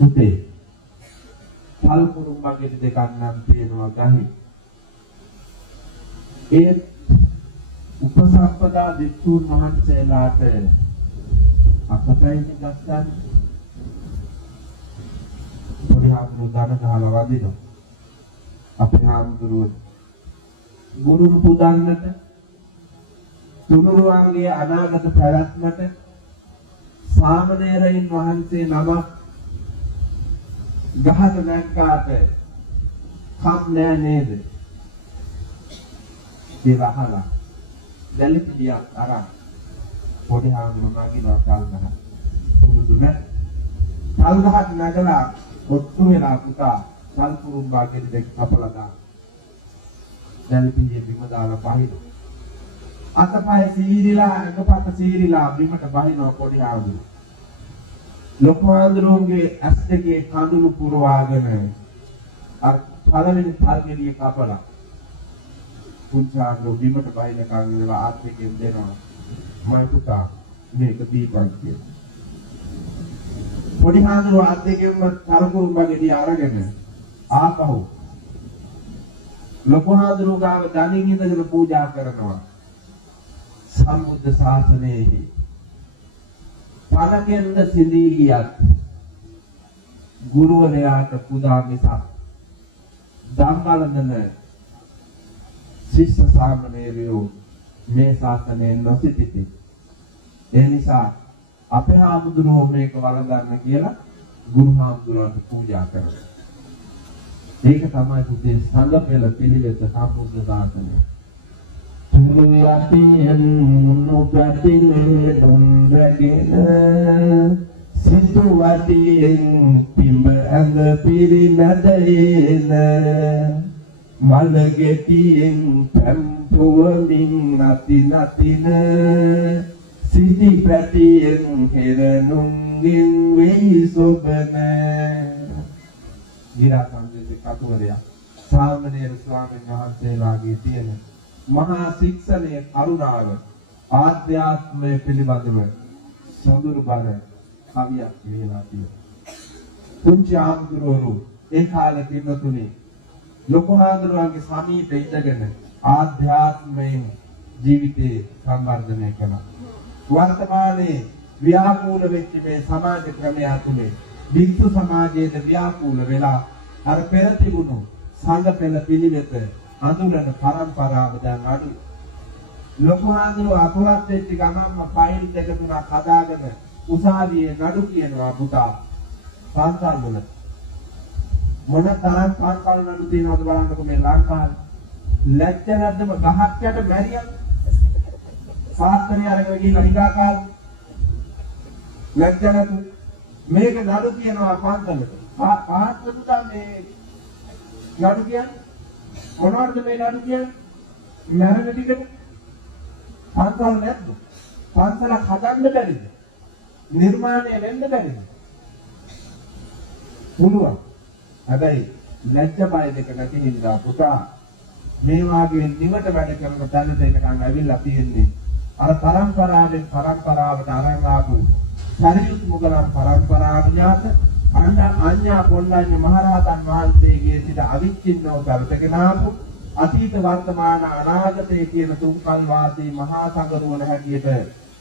උතේ තල් කුරුම්බගේ දෙකක් නම් තියෙනවා ගහේ. ඒ උපසම්පදා භික්ෂුන් වහන්සේලාට අපතයින් දැක්සන් පොඩි ආඳුරු දාන ගහලා වදිනවා. අපේ ආඳුරු ගුරුන් පුදන්නට තුනුරුවන්ගේ අනාගත පැවැත්මට සාමණේරයන් වහන්සේ නමක් ගහක නැක්කාට කම් නෑ නේද කියලා අහලා දැලිපියක් අරන් පොඩි හාමුදුරුවෝ නගිනවා තල් ගහ. පුරුදු නෑ. තල් ගහක් නැගලා ඔත්තු වෙලා පුතා තල් කුරුම්බාගේ දෙක කපලා දාන. දැලිපියේ බිම දාලා පහින. අතපය සීරිලා එකපත සීරිලා බිමට බහිනවා පොඩි හාමුදුරුවෝ. ලොකු හාමුදුරුවෝගේ ඇස් දෙකේ කඳුළු පුරවාගෙන අර පළවෙනි තල්ගෙඩිය කපලා පුංචාන්දෝ බිමට බහිනකන් ඉඳලා ආත්මිකයෙන් දෙනවා. මයි පුතා මේක දීපන් කියලා. පොඩි හාමුදුරුවෝ ආත් දෙකෙන්ම තරකුරුම්බගෙඩිය අරගෙන ආපහු ලොකු හාමුදුරුවෝ ගාව දණින් ඉඳගෙන පූජා කරනවා. සම්බුද්ධ ශාසනයෙහි පරකෙන්ද සිඳී ගියත් ගුරුවරයාට පුදා මිසක් ධම්මලඳන ශිෂ්‍ය සාමණේරයෝ මේ ශාසනයෙන් නොසිටිති. ඒ නිසා අපේ හාමුදුරුවෝ මේක වළඳන්න කියලා ගුරු හාමුදුරුවන්ට පූජා කරනවා. ඒක තමයි පුතේ සංඝ පෙළ පිළිවෙත සම්බුද්ධ ශාසනය. යතියෙන් නුපැතිලේ දුම්රගෙන සිතුවතියෙන් පිඹ ඇඳ පිරිනැදෙන මලගෙතියෙන් පැම්පුවමින් නතින සිටි පැටියෙන් හෙරනුන්ගෙන් වෙයි සොබන. ගිරා සංදේශ කතුවරයා සාමණේර ස්වාමීන් වහන්සේලාගේ තියෙන මහා ශික්ෂණයේ කරුණාව ආධ්‍යාත්මය පිළිබඳව සොඳුරු බව කවියක් ලියලා තියෙනවා. පුංචි ආම්දුරවරු ඒ කාලේ පින්නතුනේ ලොකු ආන්දරවන්ගේ සමීප ඉඳගෙන ආධ්‍යාත්මයෙන් ජීවිතේ සම්වර්ධනය කළා. වර්තමානයේ ව්‍යාකූල වෙච්ච මේ සමාජ ක්‍රමය තුනේ වික්ෂු සමාජයේ ව්‍යාකූල වෙලා අර පෙර තිබුණු සංඝ පෙළ පිළිවෙත අඳුරන පරම්පරාව දැන් අඩු. ලොකු ආන්දරව අපවත් වෙච්ච ගමන්ම ෆයිල් දෙක තුනක් හදාගෙන උසාවියේ නඩු කියනවා පුතා. පන්සල් වල මොන තරම් පන්සල් නඩු තියෙනවද බලන්නකො මේ ලංකාවේ. ලැජ්ජ නැද්දම ගහක් යට මැරියන් සාත්‍රි අරගෙන ගිහිල්ලා හිඟා කාලා ලැජ්ජ නැතු මේක නඩු කියනවා පන්සලට. පාත්‍රතුට මේ නඩු කියන්නේ මොනවද මේ නඩු කියන්නේ? මැරෙන ටිකට පන්සල් නැද්ද? පන්සලක් හදන්න බැරිද? නිර්මාණය වෙන්න බැරිද? පුළුවන්. හැබැයි ලැජ්ජ බය දෙක නැති හින්දා පුතා මේ වාගේ නිවට වැඩ කරන තැනට එකට ඇවිල්ලා තියෙන්නේ. අර පරම්පරාවෙන් පරම්පරාවට අරන් ආපු සරියුත් මුගලන් පරම්පරාව ඥාත අඤ්ඤා පොණ්ණඤ්ඤ මහරහතන් වහන්සේගේ සිට අවිච්ඡින්නව කරගෙන ආපු අතීත වර්තමාන අනාගතයේ කියන තුන්කල් වාසී මහා සංඝරුවන හැටියට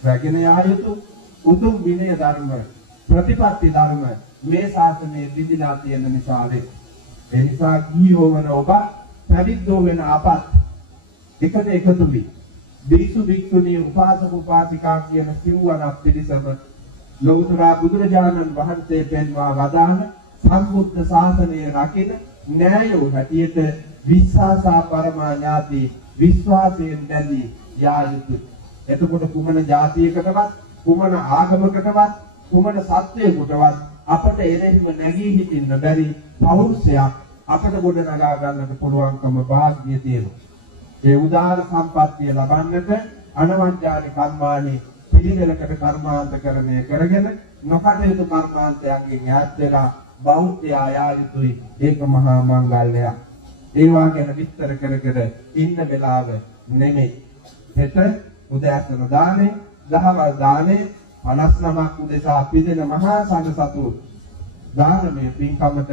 රැගෙන යා යුතු උතුම් විනය ධර්ම ප්‍රතිපත්ති ධර්ම මේ ශාසනයේ දිදිලා තියෙන නිසාවේ ඒ නිසා කීයෝ වන ඔබ පැවිද්දෝ වෙන අපත් එකට එකතු වී බික්ෂු බික්ෂුණී උපාසක උපාසිකා කියන සිව්වනක් පිළිසම ලෞතර බුදුරජාණන් වහන්සේ පෙන්වා වදාන සම්බුද්ධ ශාසනය රකින න්‍යායෝ හැටියට විශ්වාසා පරමා ඥාති විශ්වාසයෙන් බැඳී යා යුතුය. එතකොට කුමන ජාතියකටවත් කුමන ආගමකටවත් කුමන සත්‍යයකටවත් අපට එරෙහිව නැගී හිටින්න බැරි පෞරුෂයක් අපට ගොඩ නගා ගන්නට පුළුවන්කම වාග්ය තියෙනවා. ඒ උදාාර සම්පත්තිය ලබන්නට අනවජ්ජානි කම්මානි පිළිවෙලකට කර්මාන්තකරණය කරගෙන නොකටයුතු කර්මාන්තයන්ගෙන් ඈත් වෙලා බෞද්ධයා යා යුතුයි. ඒක මහා මංගල්‍යයක්. ඒවා ගැන විස්තර කර ඉන්න වෙලාව නෙමෙයි. හෙට උදෑසන දානේ, දහවල් දානේ 59ක් උදෙසා පිදෙන මහා සංඝ සතු දානමය පින්කමට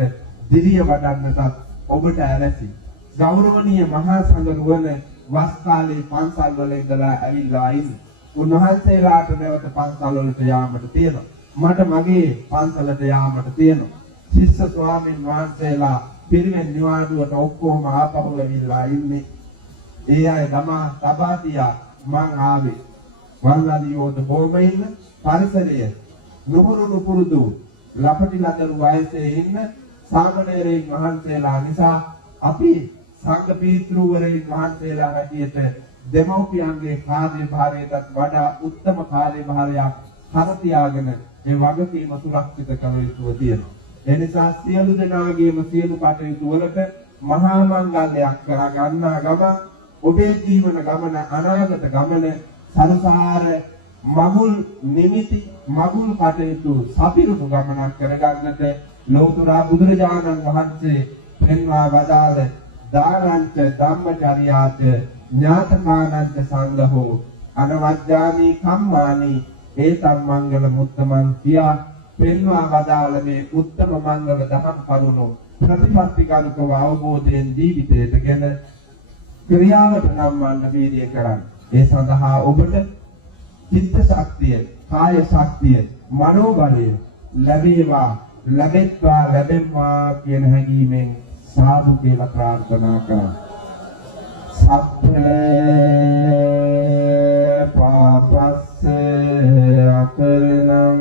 දිරිය වඩන්නටත් ඔබට ඇරැසි. ගෞරවනීය මහා සංඝරුවන වස් කාලේ පන්සල් වල ඉඳලා ඇවිල්ලා ඉන්නේ. උන්වහන්සේලාට නැවත පන්සල් වලට යාමට තියෙනවා. මට මගේ පන්සලට යාමට තියෙනවා. ශිෂ්‍ය ස්වාමීන් වහන්සේලා පිරිවෙන් නිවාඩුවට ඔක්කොම ආපහු ඇවිල්ලා ඉන්නේ. ඒ අය ගමා තබාතියා මං ආවේ. වල්ලාදියෝද බොම ඉන්න පරිසරය නුහුරු පුරුදු ලපටි ලදරු වයසේ ඉන්න සාමණේරයන් වහන්සේලා නිසා අපි සංඝ පීතෘවරයන් වහන්සේලා හැටියට දෙමව්පියන්ගේ කාර්යභාරයටත් වඩා උත්තම කාර්යභාරයක් හර තියාගෙන මේ වගකීම සුරක්ෂිත කර යුතුව තියෙනවා. ඒ නිසා සියලු දෙනාගේම සියලු කටයුතු වලට මහා මංගල්‍යයක් කර ගන්නා ගමන් ඔබේ ජීවන ගමන අනාගත ගමන සංසාර මගුල් නිමිති මගුල් කටයුතු සපිරුණු ගමනක් කරගන්නට ලෞතර බුදුරජාණන් වහන්සේ පෙන්වා වදාළ දානංච ධම්මචර්යාච ඥාතමානංච සංඝෝ අනවජ්ජානි කම්මානි ඒතම් මංගල මුත්තමන් කියා පෙන්වා වදාළ මේ උත්තම මංගල දහම් කරුණු ප්‍රතිපත්තිගරුකව අවබෝධයෙන් ජීවිතයටගෙන ක්‍රියාවට නම්වන්න වීර්ය කරන්න. ඒ සඳහා ඔබට චිත්ත ශක්තිය, කාය ශක්තිය, මනෝබලය ලැබේවා, ලැබෙත්වා කියන හැඟීමෙන් සාදු කියලා ප්‍රාර්ථනා කරා. සබ්බේ පාපස්ස අකරණං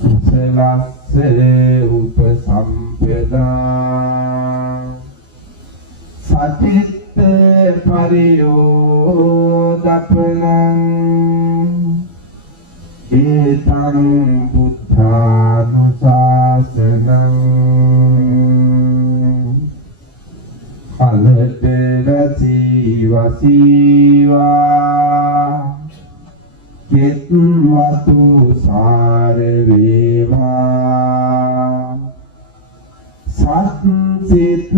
කුසලස්සේ උපසම්පදා සචිත්ත පරියෝදපනං ඒතං බුද්ධානුශාසනං වසීවා කෙත්වතු සාර වේවා සත්සිත